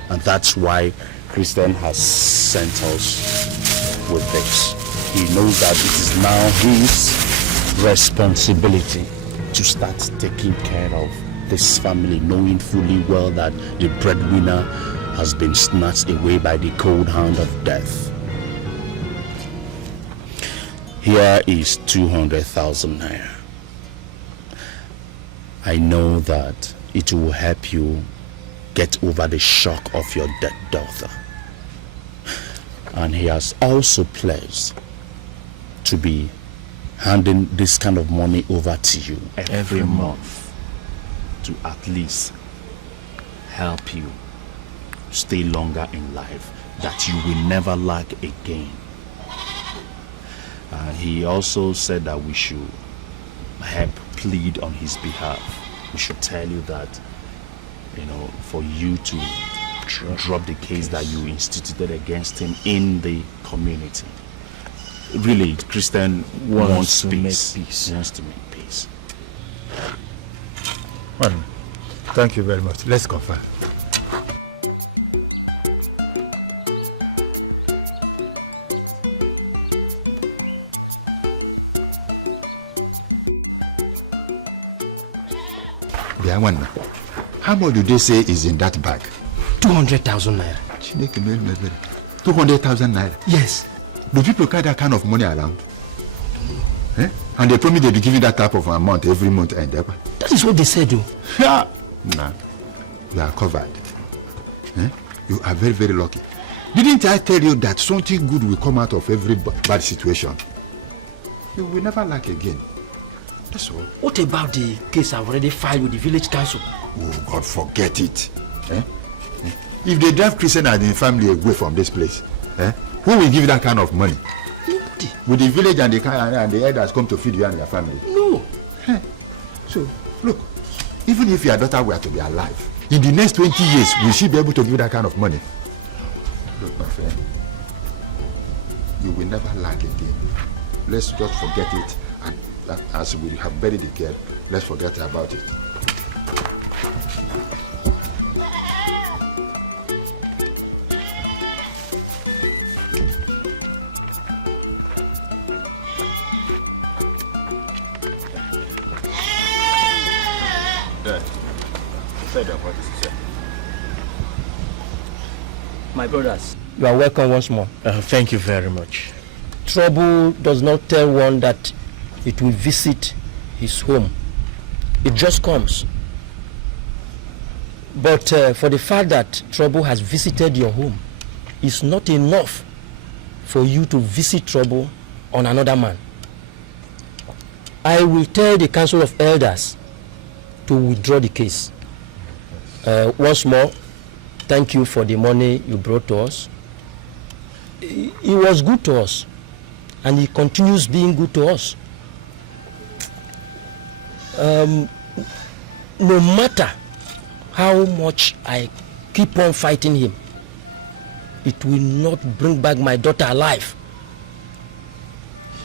And that's why Christian has sent us with this. He knows that it is now his responsibility to start taking care of this family, knowing fully well that the breadwinner has been snatched away by the cold hand of death. Here is 200,000 naira. I know that it will help you get over the shock of your dead daughter. And he has also pledged to be handing this kind of money over to you every month to at least help you stay longer in life, that you will never lack again. He also said that we should help plead on his behalf. We should tell you that, for you to drop the case that you instituted against him in the community. Really, Christian wants peace. He wants to make peace. Well, thank you very much. Let's confirm. How much do they say is in that bag? 200,000 naira. 200,000 naira? Yes. Do people carry that kind of money around? Eh? And they promise they'll be giving that type of amount every month and that is what they said, though. Yeah. Nah. You are covered. Eh? You are very, very lucky. Didn't I tell you that something good will come out of every bad situation? You will never lack again. That's all. What about the case I've already filed with the village council? Oh, God, forget it. Eh? If they drive Christian and the family away from this place, who will give that kind of money? Nobody. Will the village and the elders come to feed you and your family? No. So, look, even if your daughter were to be alive, in the next 20 years, will she be able to give that kind of money? Look, my friend, you will never lack again. Let's just forget it, and as we have buried the girl, let's forget about it. My brothers, you are welcome once more. Thank you very much. Trouble does not tell one that it will visit his home. It just comes. But for the fact that trouble has visited your home, it's not enough for you to visit trouble on another man. I will tell the Council of Elders to withdraw the case. Once more, thank you for the money you brought to us. He was good to us, and he continues being good to us. No matter how much I keep on fighting him, it will not bring back my daughter alive.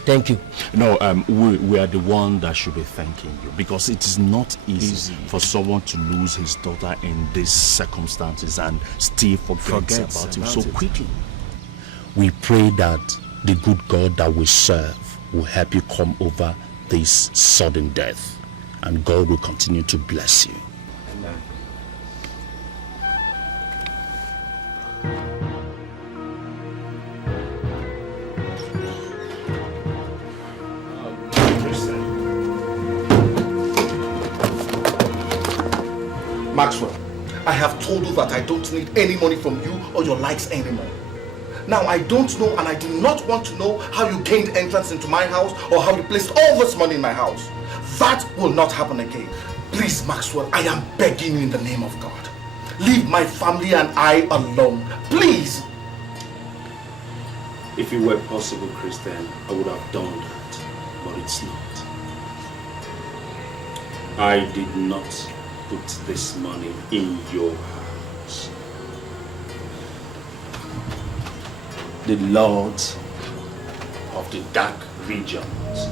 Thank you. No, we are the one that should be thanking you, because it is not easy for someone to lose his daughter in these circumstances and still forget about him so quickly. We pray that the good God that we serve will help you come over this sudden death, and God will continue to bless you. Amen. Maxwell, I have told you that I don't need any money from you or your likes anymore. Now, I don't know and I do not want to know how you gained entrance into my house or how you placed all this money in my house. That will not happen again. Please, Maxwell, I am begging you in the name of God. Leave my family and I alone. Please. If it were possible, Christian, I would have done that, but it's not. I did not put this money in your hands. The lords of the dark regions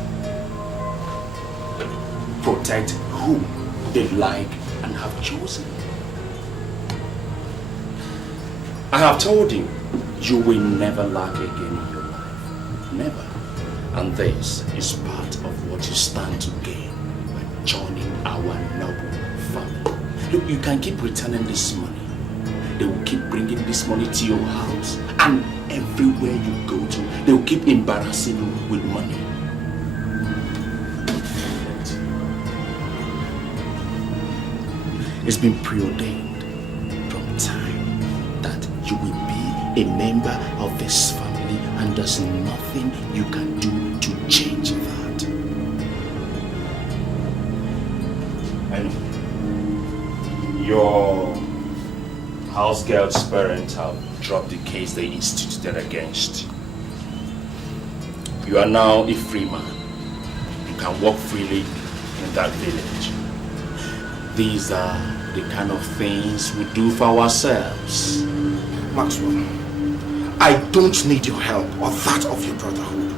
protect who they like and have chosen. I have told you, you will never lack again in your life. Never. And this is part of what you stand to gain by joining our noble family. Look, you can keep returning this money. They will keep bringing this money to your house, and everywhere you go to, they will keep embarrassing you with money. It's been preordained from time that you will be a member of this family, and there's nothing you can do to change that. And your house girl's parents have dropped the case they instituted against you. You are now a free man. You can walk freely in that village. These are the kind of things we do for ourselves. Maxwell, I don't need your help or that of your brotherhood.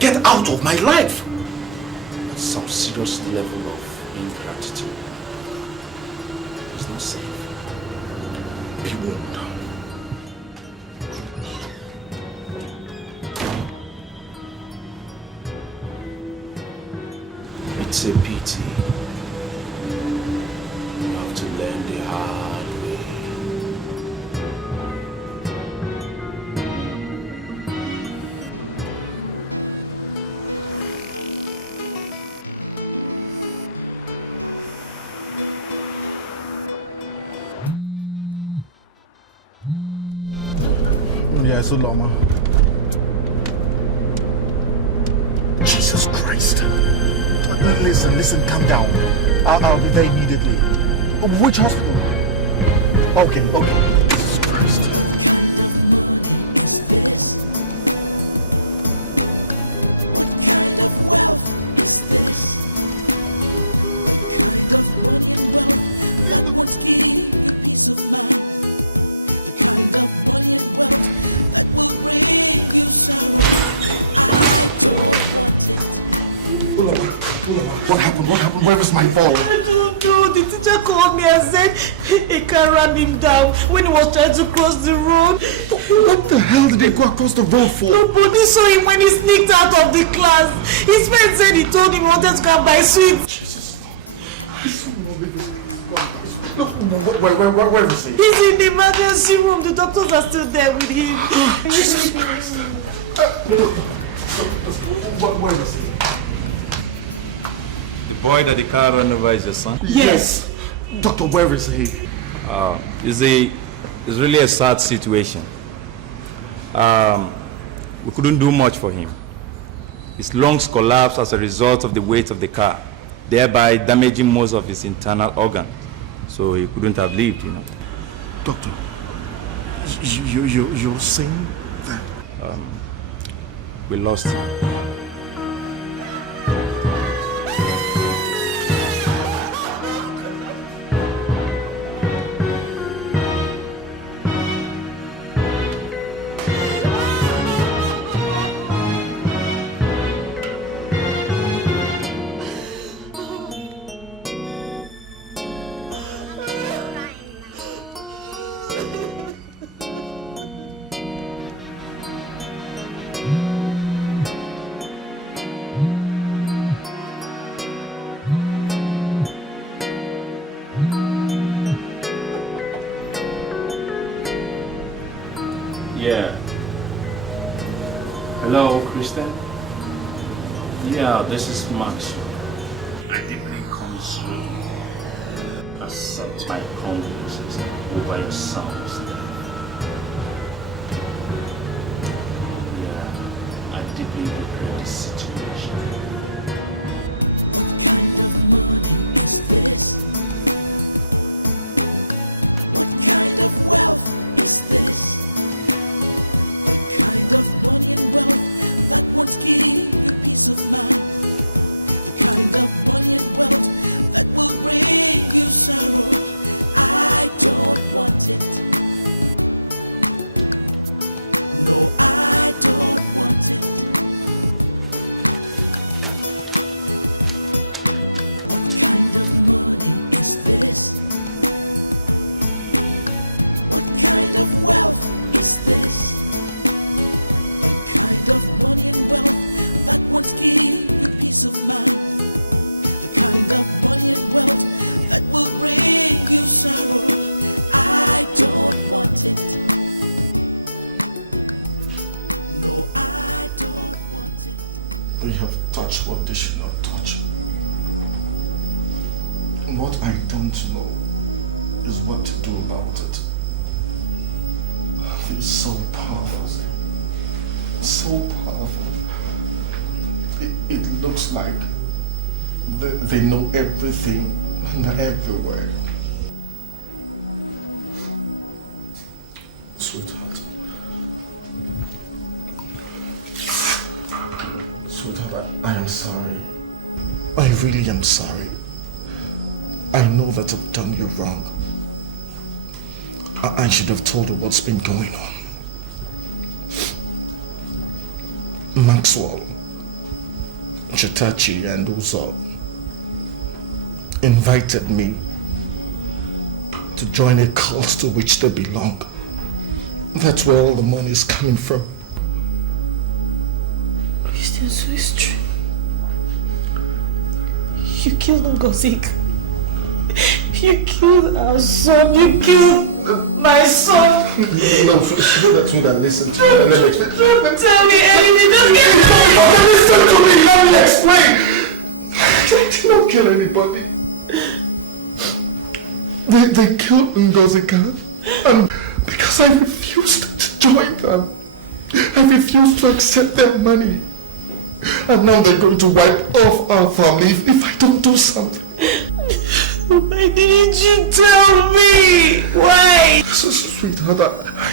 Get out of my life! That's some serious level of ingratitude. It's not safe. Be warned. It's a pity. You have to learn the hard way. Yeah, so Loma. Jesus Christ. Listen, calm down. I'll be there immediately. Which hospital? Okay. Jesus Christ. What happened? Where is my ball? I don't know. The teacher called me and said a car ran him down when he was trying to cross the road. What the hell did he go across the road for? Nobody saw him when he sneaked out of the class. His friend said he told him he wanted to go and buy sweets. Jesus. Where is he? He's in the emergency room. The doctors are still there with him. Jesus Christ. Where is he? The boy that the car ran over is your son? Yes. Doctor, where is he? It's really a sad situation. We couldn't do much for him. His lungs collapsed as a result of the weight of the car, thereby damaging most of his internal organs. So he couldn't have lived, you know. Doctor, you're saying that? We lost him. Yeah. Hello, Kristen? Yeah, this is Max. I deeply concern. Accept my condolences over your son's death. Yeah, I deeply regret the situation. They have touched what they should not touch. What I don't know is what to do about it. They're so powerful. So powerful. It looks like they know everything and they're everywhere. Sweetheart. Sweetheart, I am sorry. I really am sorry. I know that I've done you wrong. I should have told you what's been going on. Maxwell, Chitachi and Uzo invited me to join a cult to which they belong. That's where all the money is coming from. Christian, so it's true. You killed Ngozik. You killed our son. You killed my son. No, that's what I listened to. Tell me anything. Listen to me. Let me explain. I did not kill anybody. They killed Ngozika, and because I refused to join them, I refused to accept their money, and now they're going to wipe off our family if I don't do something. Why didn't you tell me? Why? Sweetheart,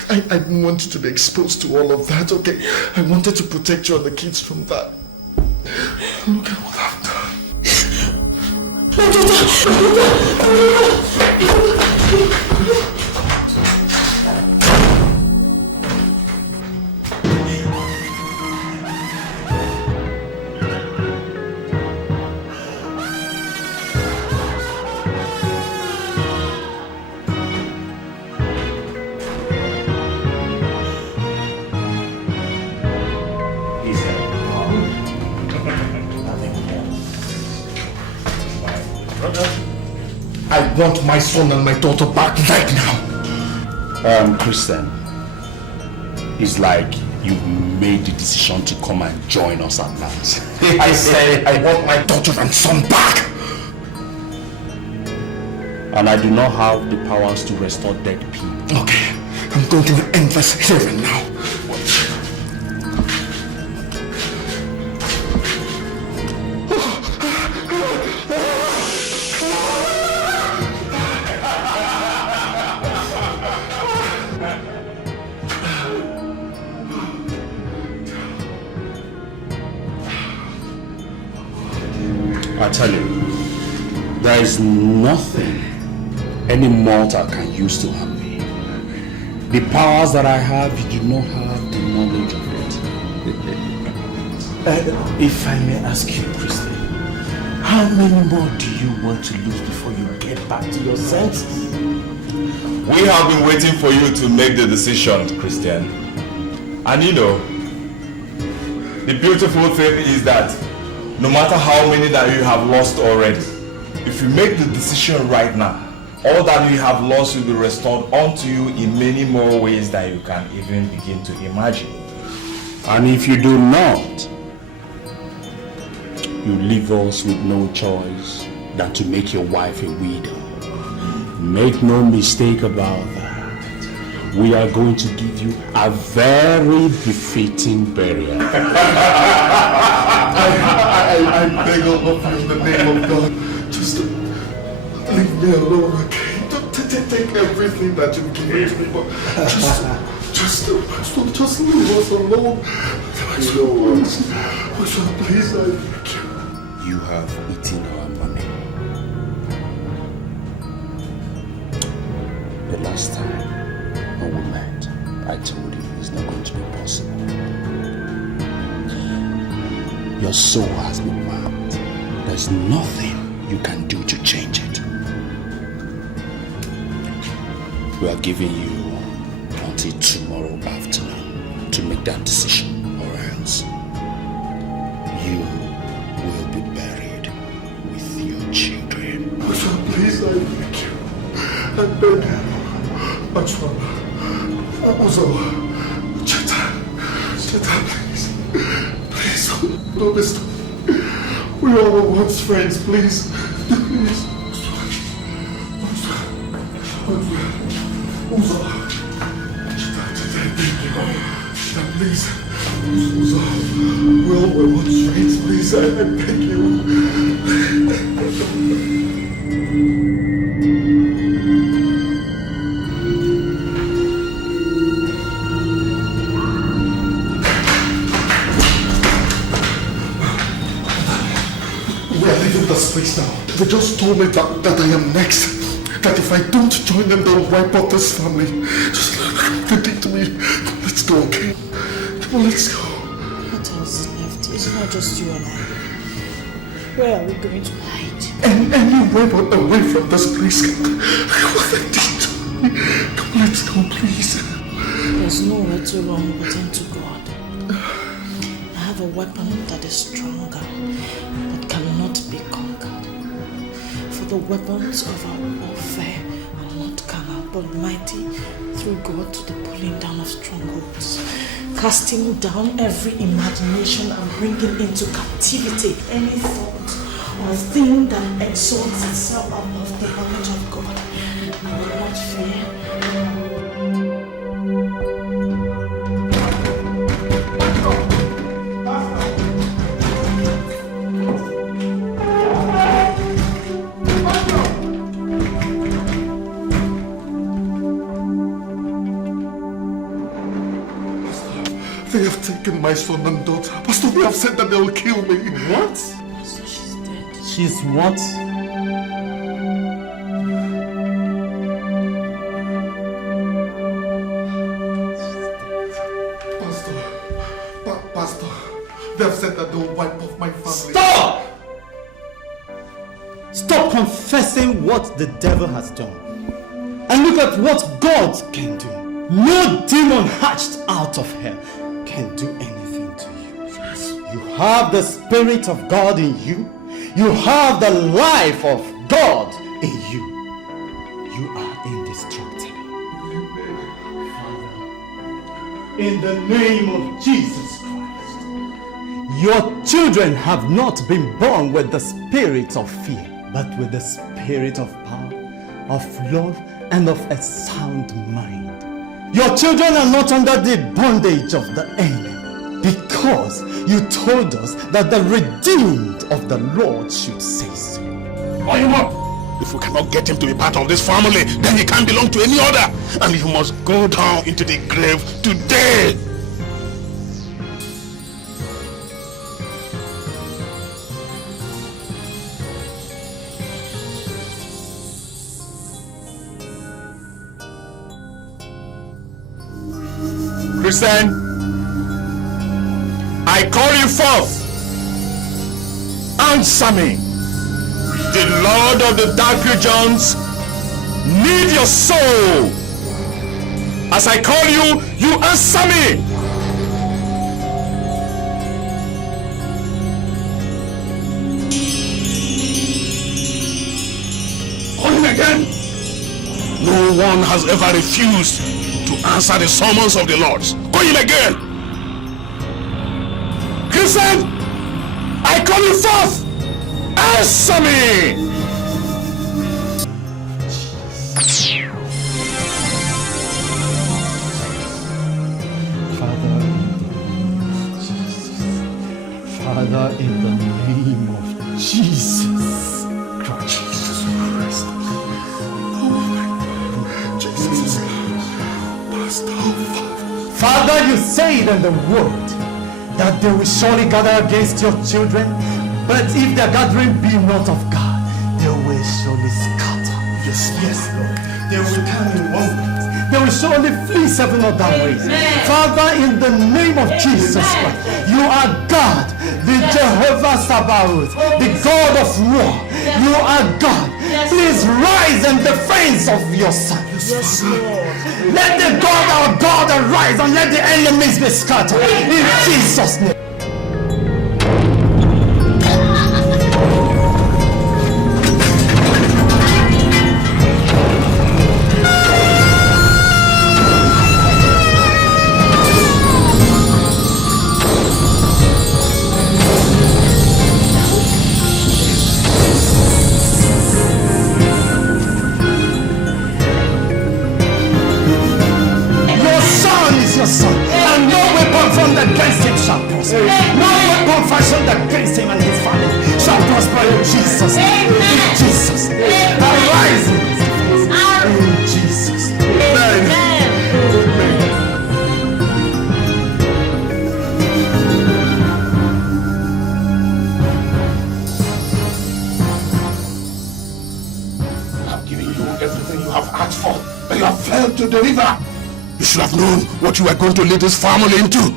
I didn't want you to be exposed to all of that, okay? I wanted to protect you and the kids from that. Look at what I've done. I want my son and my daughter back right now. Christian, it's like you made the decision to come and join us at last. I said I want my daughter and son back. And I do not have the powers to restore dead people. Okay, I'm going to end this here and now. I tell you, there is nothing any mortal can use to harm me. The powers that I have, you do not have the knowledge of it. If I may ask you, Christian, how many more do you want to lose before you get back to your senses? We have been waiting for you to make the decision, Christian. And you know, the beautiful thing is that no matter how many that you have lost already, if you make the decision right now, all that you have lost will be restored unto you in many more ways that you can even begin to imagine. And if you do not, you leave us with no choice than to make your wife a widow. Make no mistake about that. We are going to give you a very befitting burial. I beg all of you in the name of God, just leave me alone, okay? Don't take everything that you've given to me, but just leave us alone. Please, I beg you. You have eaten our money. The last time when we met, I told you it's not going to be possible. Your soul has been marked. There's nothing you can do to change it. We are giving you until tomorrow afternoon to make that decision, or else you will be buried with your children. Please, I beg you. I beg you. Maxwell, Cheta, please. Please, don't listen. We all were once friends, please. Please. Please. We all were once friends, please. I beg you. leave this place now. They just told me that I am next. That if I don't join them, they'll wipe out this family. Just they did to me. Let's go, okay? Come on, let's go. What else is left? It's not just you and I. Where are we going to hide? Anywhere but away from this place. What they did to me. Come on, let's go, please. There's nowhere to run but into God. I have a weapon that is stronger, but cannot be conquered. For the weapons of our warfare are not carnal, but mighty through God to the pulling down of strongholds, casting down every imagination and bringing into captivity any thought or thing that exalts itself above the knowledge of God. I will not fear. They have taken my son and daughter. Pastor, they have said that they will kill me. What? So she's dead. She's what? Pastor, they have said that they will wipe off my family. Stop! Stop confessing what the devil has done. And look at what God can do. No demon hatched out of hell can do anything to you. You have the Spirit of God in you. You have the life of God in you. You are indestructible. Father, in the name of Jesus Christ, your children have not been born with the spirit of fear, but with the spirit of power, of love, and of a sound mind. Your children are not under the bondage of the enemy, because you told us that the redeemed of the Lord should say so. If we cannot get him to be part of this family, then he can't belong to any other, and he must go down into the grave today. Christian, I call you forth. Answer me. The Lord of the dark regions need your soul. As I call you, you answer me. Call him again. No one has ever refused to answer the summons of the Lord. Call him again. Christian, I call you forth. Answer me. Father, in the name of Jesus Christ. Father, you said in the word that they will surely gather against your children, but if their gathering be not of God, they will surely scatter. Yes, Lord. They will come in one way. They will surely flee seven other ways. Father, in the name of Jesus Christ, you are God, the Jehovah Sabaoth, the God of war. You are God. Please rise in defense of your son. Yes, Lord. Let the God, our God, arise and let the enemies be scattered. In Jesus' name. Son, and no weapon formed against him shall prosper. No weapon fashioned against him and his family shall prosper in Jesus' name. In Jesus' name. Arise in Jesus' name. Amen. to deliver. You should have known what you were going to lead this family into.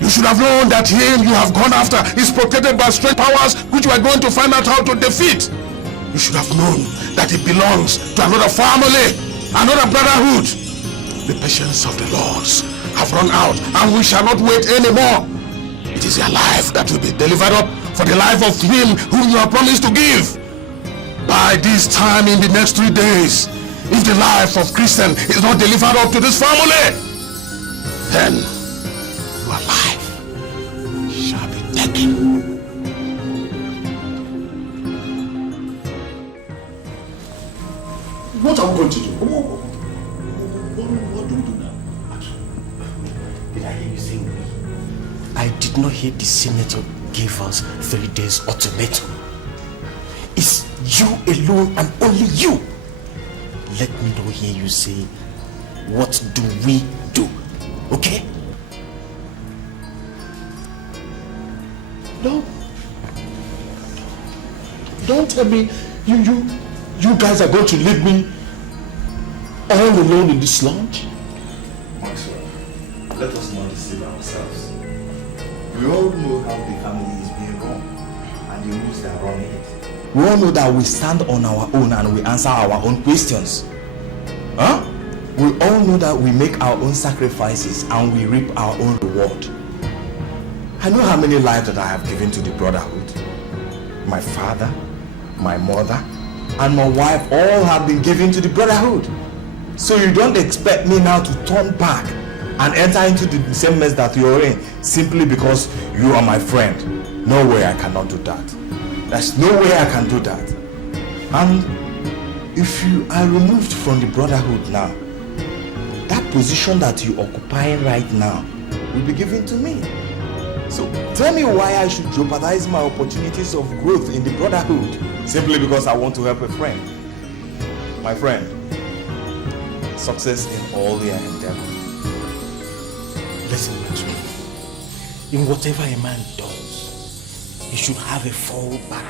You should have known that him you have gone after is protected by strange powers which you are going to find out how to defeat. You should have known that it belongs to another family, another brotherhood. The patience of the Lords have run out and we shall not wait anymore. It is your life that will be delivered up for the life of him whom you have promised to give. By this time in the next 3 days, if the life of Christian is not delivered up to this family, then your life shall be taken. What are we going to do? What do we do now? Did I hear you say we? I did not hear the senator give us 3 days ultimatum. It's you alone and only you. Let me not hear you say, what do we do? Okay? No. Don't tell me you guys are going to leave me all alone in this lounge? Maxwell, let us not deceive ourselves. We all know how the family is being run and the rules that are running it. We all know that we stand on our own and we answer our own questions. Huh? We all know that we make our own sacrifices and we reap our own reward. I know how many lives that I have given to the brotherhood. My father, my mother, and my wife all have been given to the brotherhood. So you don't expect me now to turn back and enter into the same mess that you're in simply because you are my friend. No way I cannot do that. There's no way I can do that. And if you are removed from the brotherhood now, that position that you're occupying right now will be given to me. So tell me why I should jeopardize my opportunities of growth in the brotherhood simply because I want to help a friend. My friend, success in all your endeavor. Listen, Maxwell. In whatever a man does, he should have a fallback.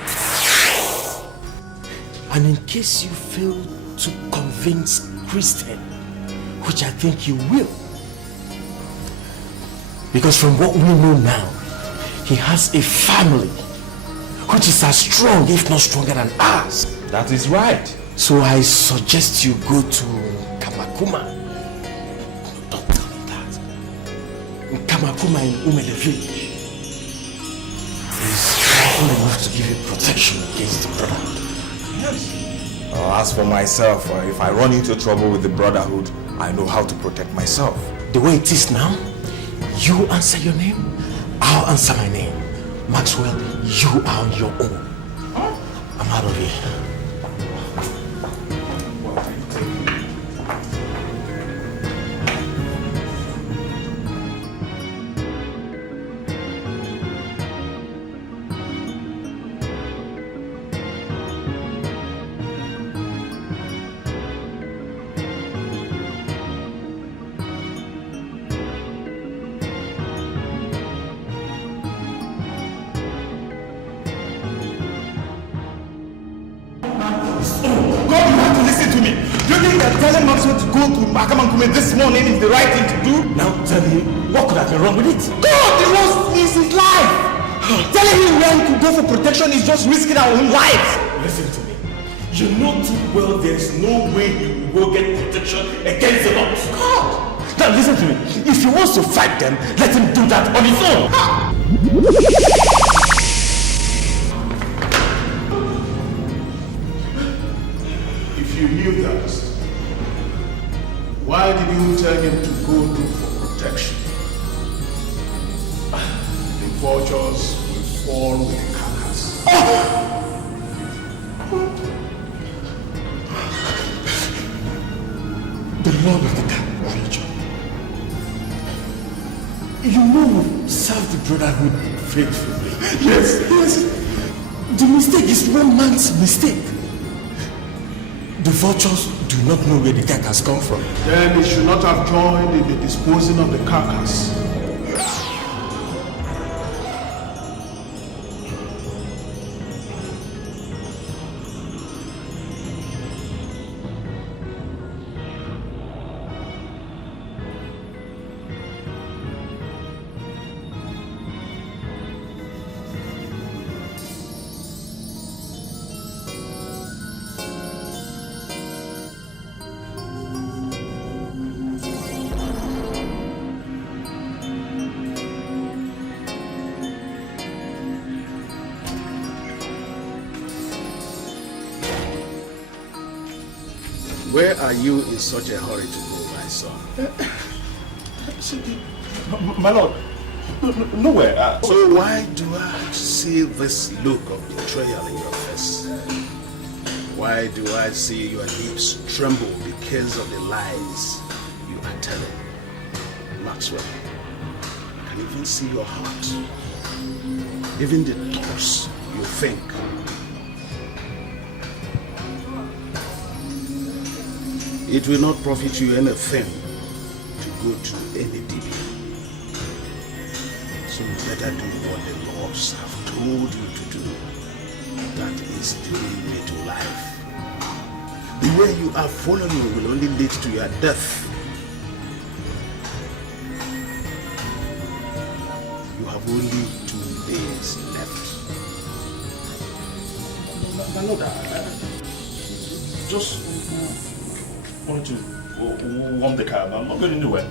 And in case you fail to convince Christian, which I think you will, because from what we know now, he has a family which is as strong, if not stronger than ours. That is right. So I suggest you go to Kamakuma. Don't tell me that. In Kamakuma in Umele village. He's powerful enough to give you protection against the brotherhood. Yes. As for myself, if I run into trouble with the brotherhood, I know how to protect myself. The way it is now, you answer your name, I'll answer my name. Maxwell, you are on your own. Huh? I'm out of here. This morning is the right thing to do. Now tell me, what could have been wrong with it? God, the Lord needs his life. Telling him where he could go for protection is just risking our own lives. Listen to me. You know too well there's no way you will go get protection against the Lord. God. Now listen to me. If he wants to fight them, let him do that on his own. If you knew that, why did you tell him to go look for protection? The vultures will fall with the carcass. The Lord of the Dark Region. You know we serve the brotherhood faithfully. Yes. The mistake is one man's mistake. The vultures do not know where the carcass come from. Then he should not have joined in the disposing of the carcass. Where are you in such a hurry to go, my son? My lord, nowhere. So why do I see this look of betrayal in your face? Why do I see your lips tremble because of the lies you are telling? Maxwell, I can even see your heart. Even the thoughts you think. It will not profit you anything to go to any DB. So you better do what the laws have told you to do. That is the way to life. The way you are following will only lead to your death. You have only 2 days left. My lord, I just want to warm the car. I'm not going anywhere.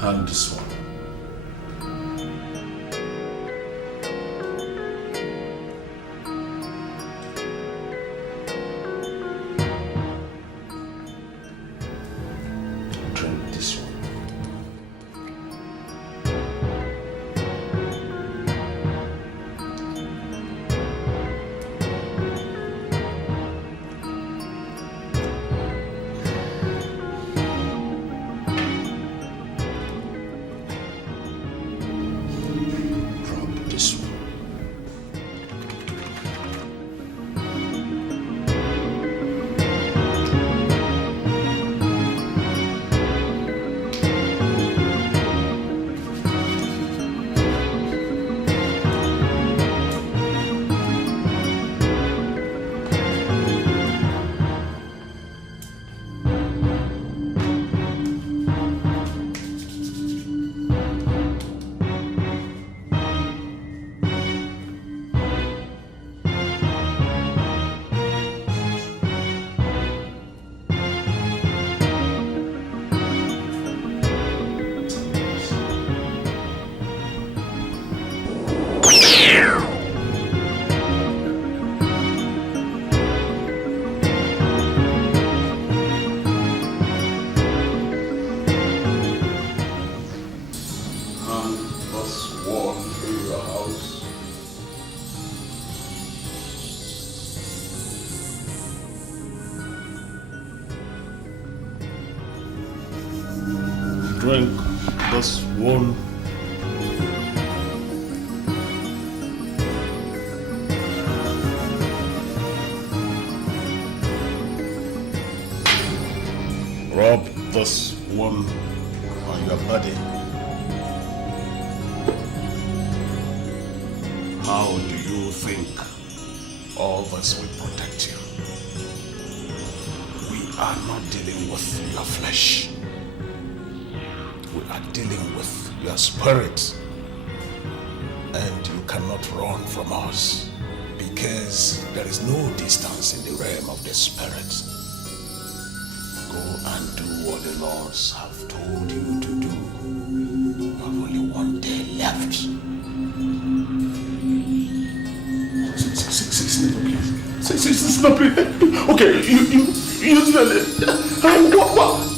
And this one. Drink this one. Drink this one. Rub this one on your body. How do you think all this will protect you? We are not dealing with your flesh. We are dealing with your spirit. And you cannot run from us because there is no distance in the realm of the spirit. Go and do what the lords have told you to do. You have only 1 day left. Sister, please. Okay, you what?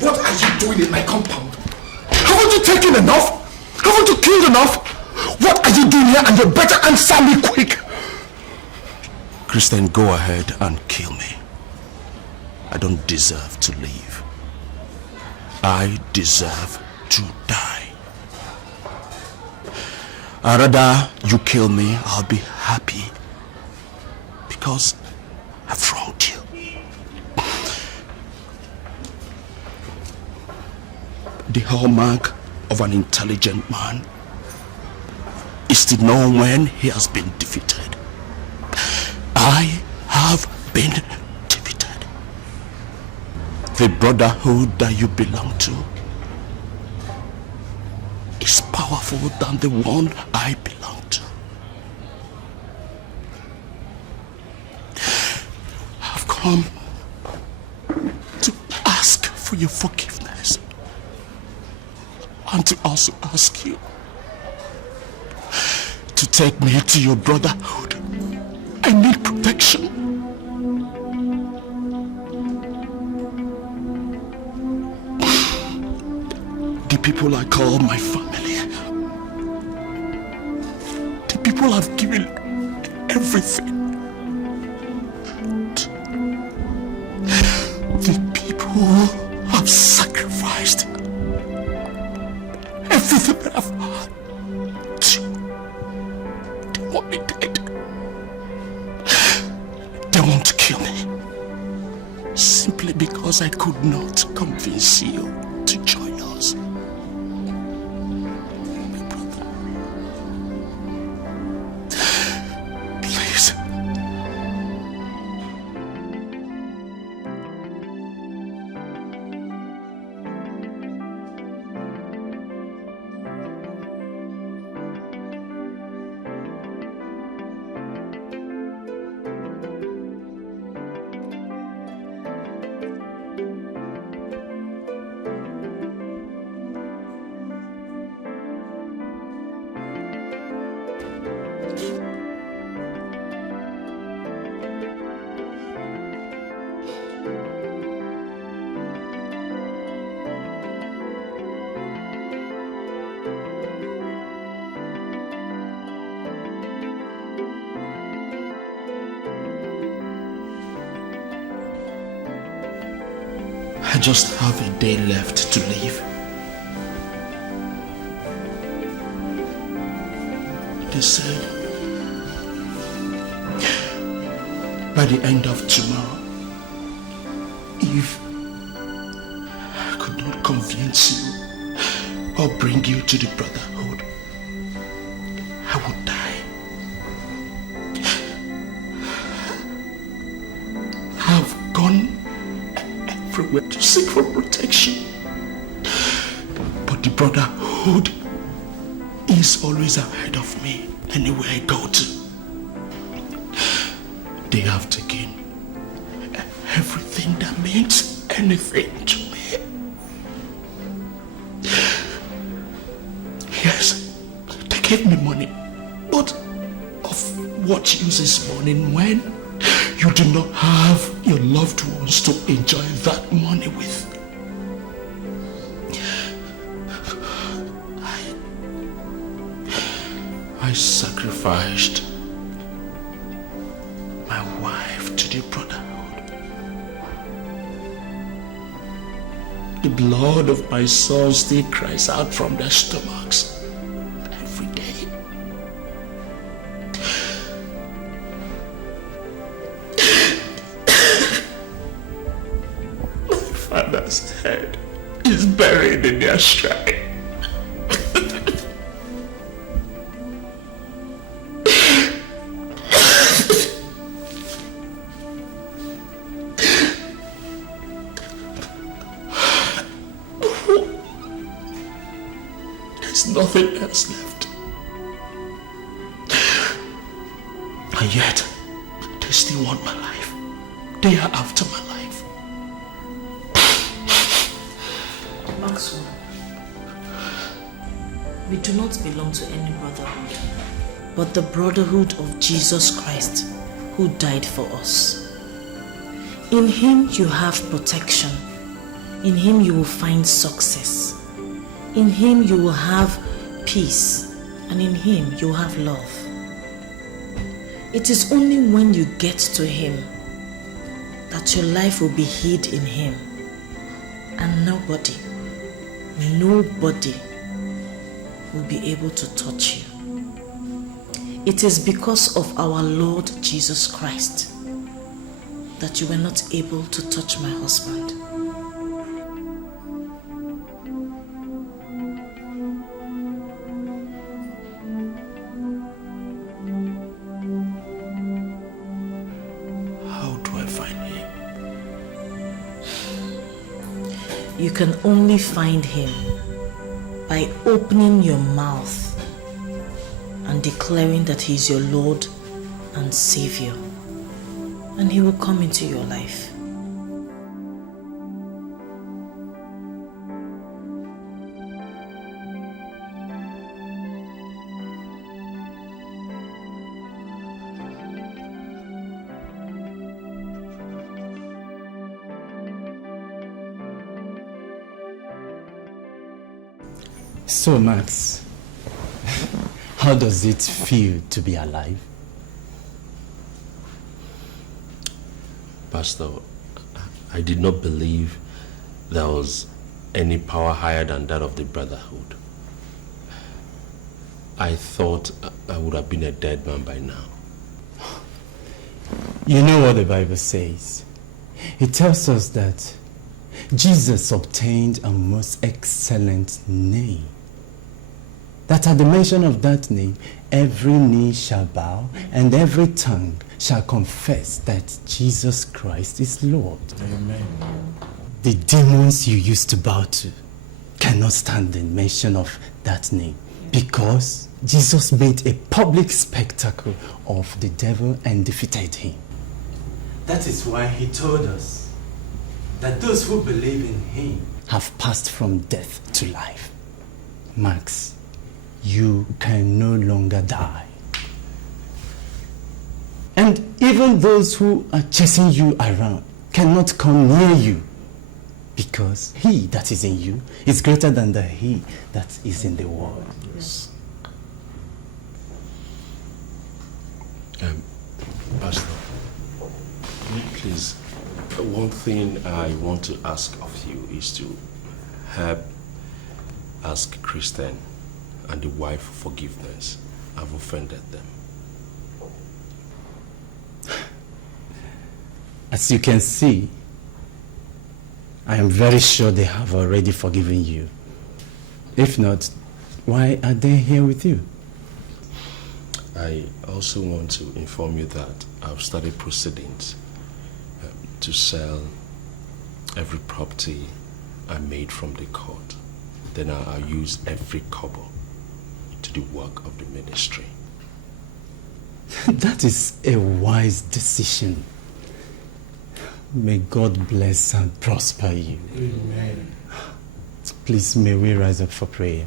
What are you doing in my compound? Haven't you taken enough? Haven't you killed enough? What are you doing here? And you better answer me quick. Christian, go ahead and kill me. I don't deserve to live. I deserve to die. I'd rather you kill me, I'll be happy. Because I've wronged you. The hallmark of an intelligent man is to know when he has been defeated. I have been defeated. The brotherhood that you belong to is powerful than the one I belong to. I've come to ask for your forgiveness and to also ask you to take me to your brotherhood. I need protection. The people I call my family, the people I've given everything, the people I've sacrificed everything that I've had, they want me dead. They want to kill me simply because I could not convince you to join us. Please. I just have a day left to live. They said, by the end of tomorrow, if I could not convince you or bring you to the brotherhood, I would die. I've gone everywhere to seek for protection, but the brotherhood is always ahead of me anywhere I go to. They have taken everything that means anything to me. Yes, they gave me money, but of what use is money when you do not have your loved ones to enjoy that money with? I sacrificed my wife to the brotherhood. The blood of my sons still cries out from their stomachs every day. My father's head is buried in their shrine. Nothing else left. And yet, they still want my life. They are after my life. Maxwell, we do not belong to any brotherhood, but the brotherhood of Jesus Christ, who died for us. In him you have protection. In him you will find success. In him you will have peace, and in him you will have love. It is only when you get to him that your life will be hid in him, and nobody will be able to touch you. It is because of our Lord Jesus Christ that you were not able to touch my husband. How do I find him? You can only find him by opening your mouth and declaring that he is your Lord and Savior, and he will come into your life. So, Max, how does it feel to be alive? Pastor, I did not believe there was any power higher than that of the brotherhood. I thought I would have been a dead man by now. You know what the Bible says. It tells us that Jesus obtained a most excellent name. That at the mention of that name, every knee shall bow and every tongue shall confess that Jesus Christ is Lord. Amen. The demons you used to bow to cannot stand the mention of that name, because Jesus made a public spectacle of the devil and defeated him. That is why he told us that those who believe in him have passed from death to life. Max, you can no longer die. And even those who are chasing you around cannot come near you, because he that is in you is greater than the he that is in the world. Yes. Pastor, please, one thing I want to ask of you is to help ask Christian and the wife for forgiveness. I've offended them. As you can see, I am very sure they have already forgiven you. If not, why are they here with you? I also want to inform you that I've started proceedings to sell every property I made from the court. Then I'll use every kobo to the work of the ministry. That is a wise decision. May God bless and prosper you. Amen. Please, may we rise up for prayer.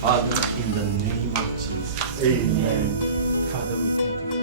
Father, in the name of Jesus. Amen. Father, we thank you.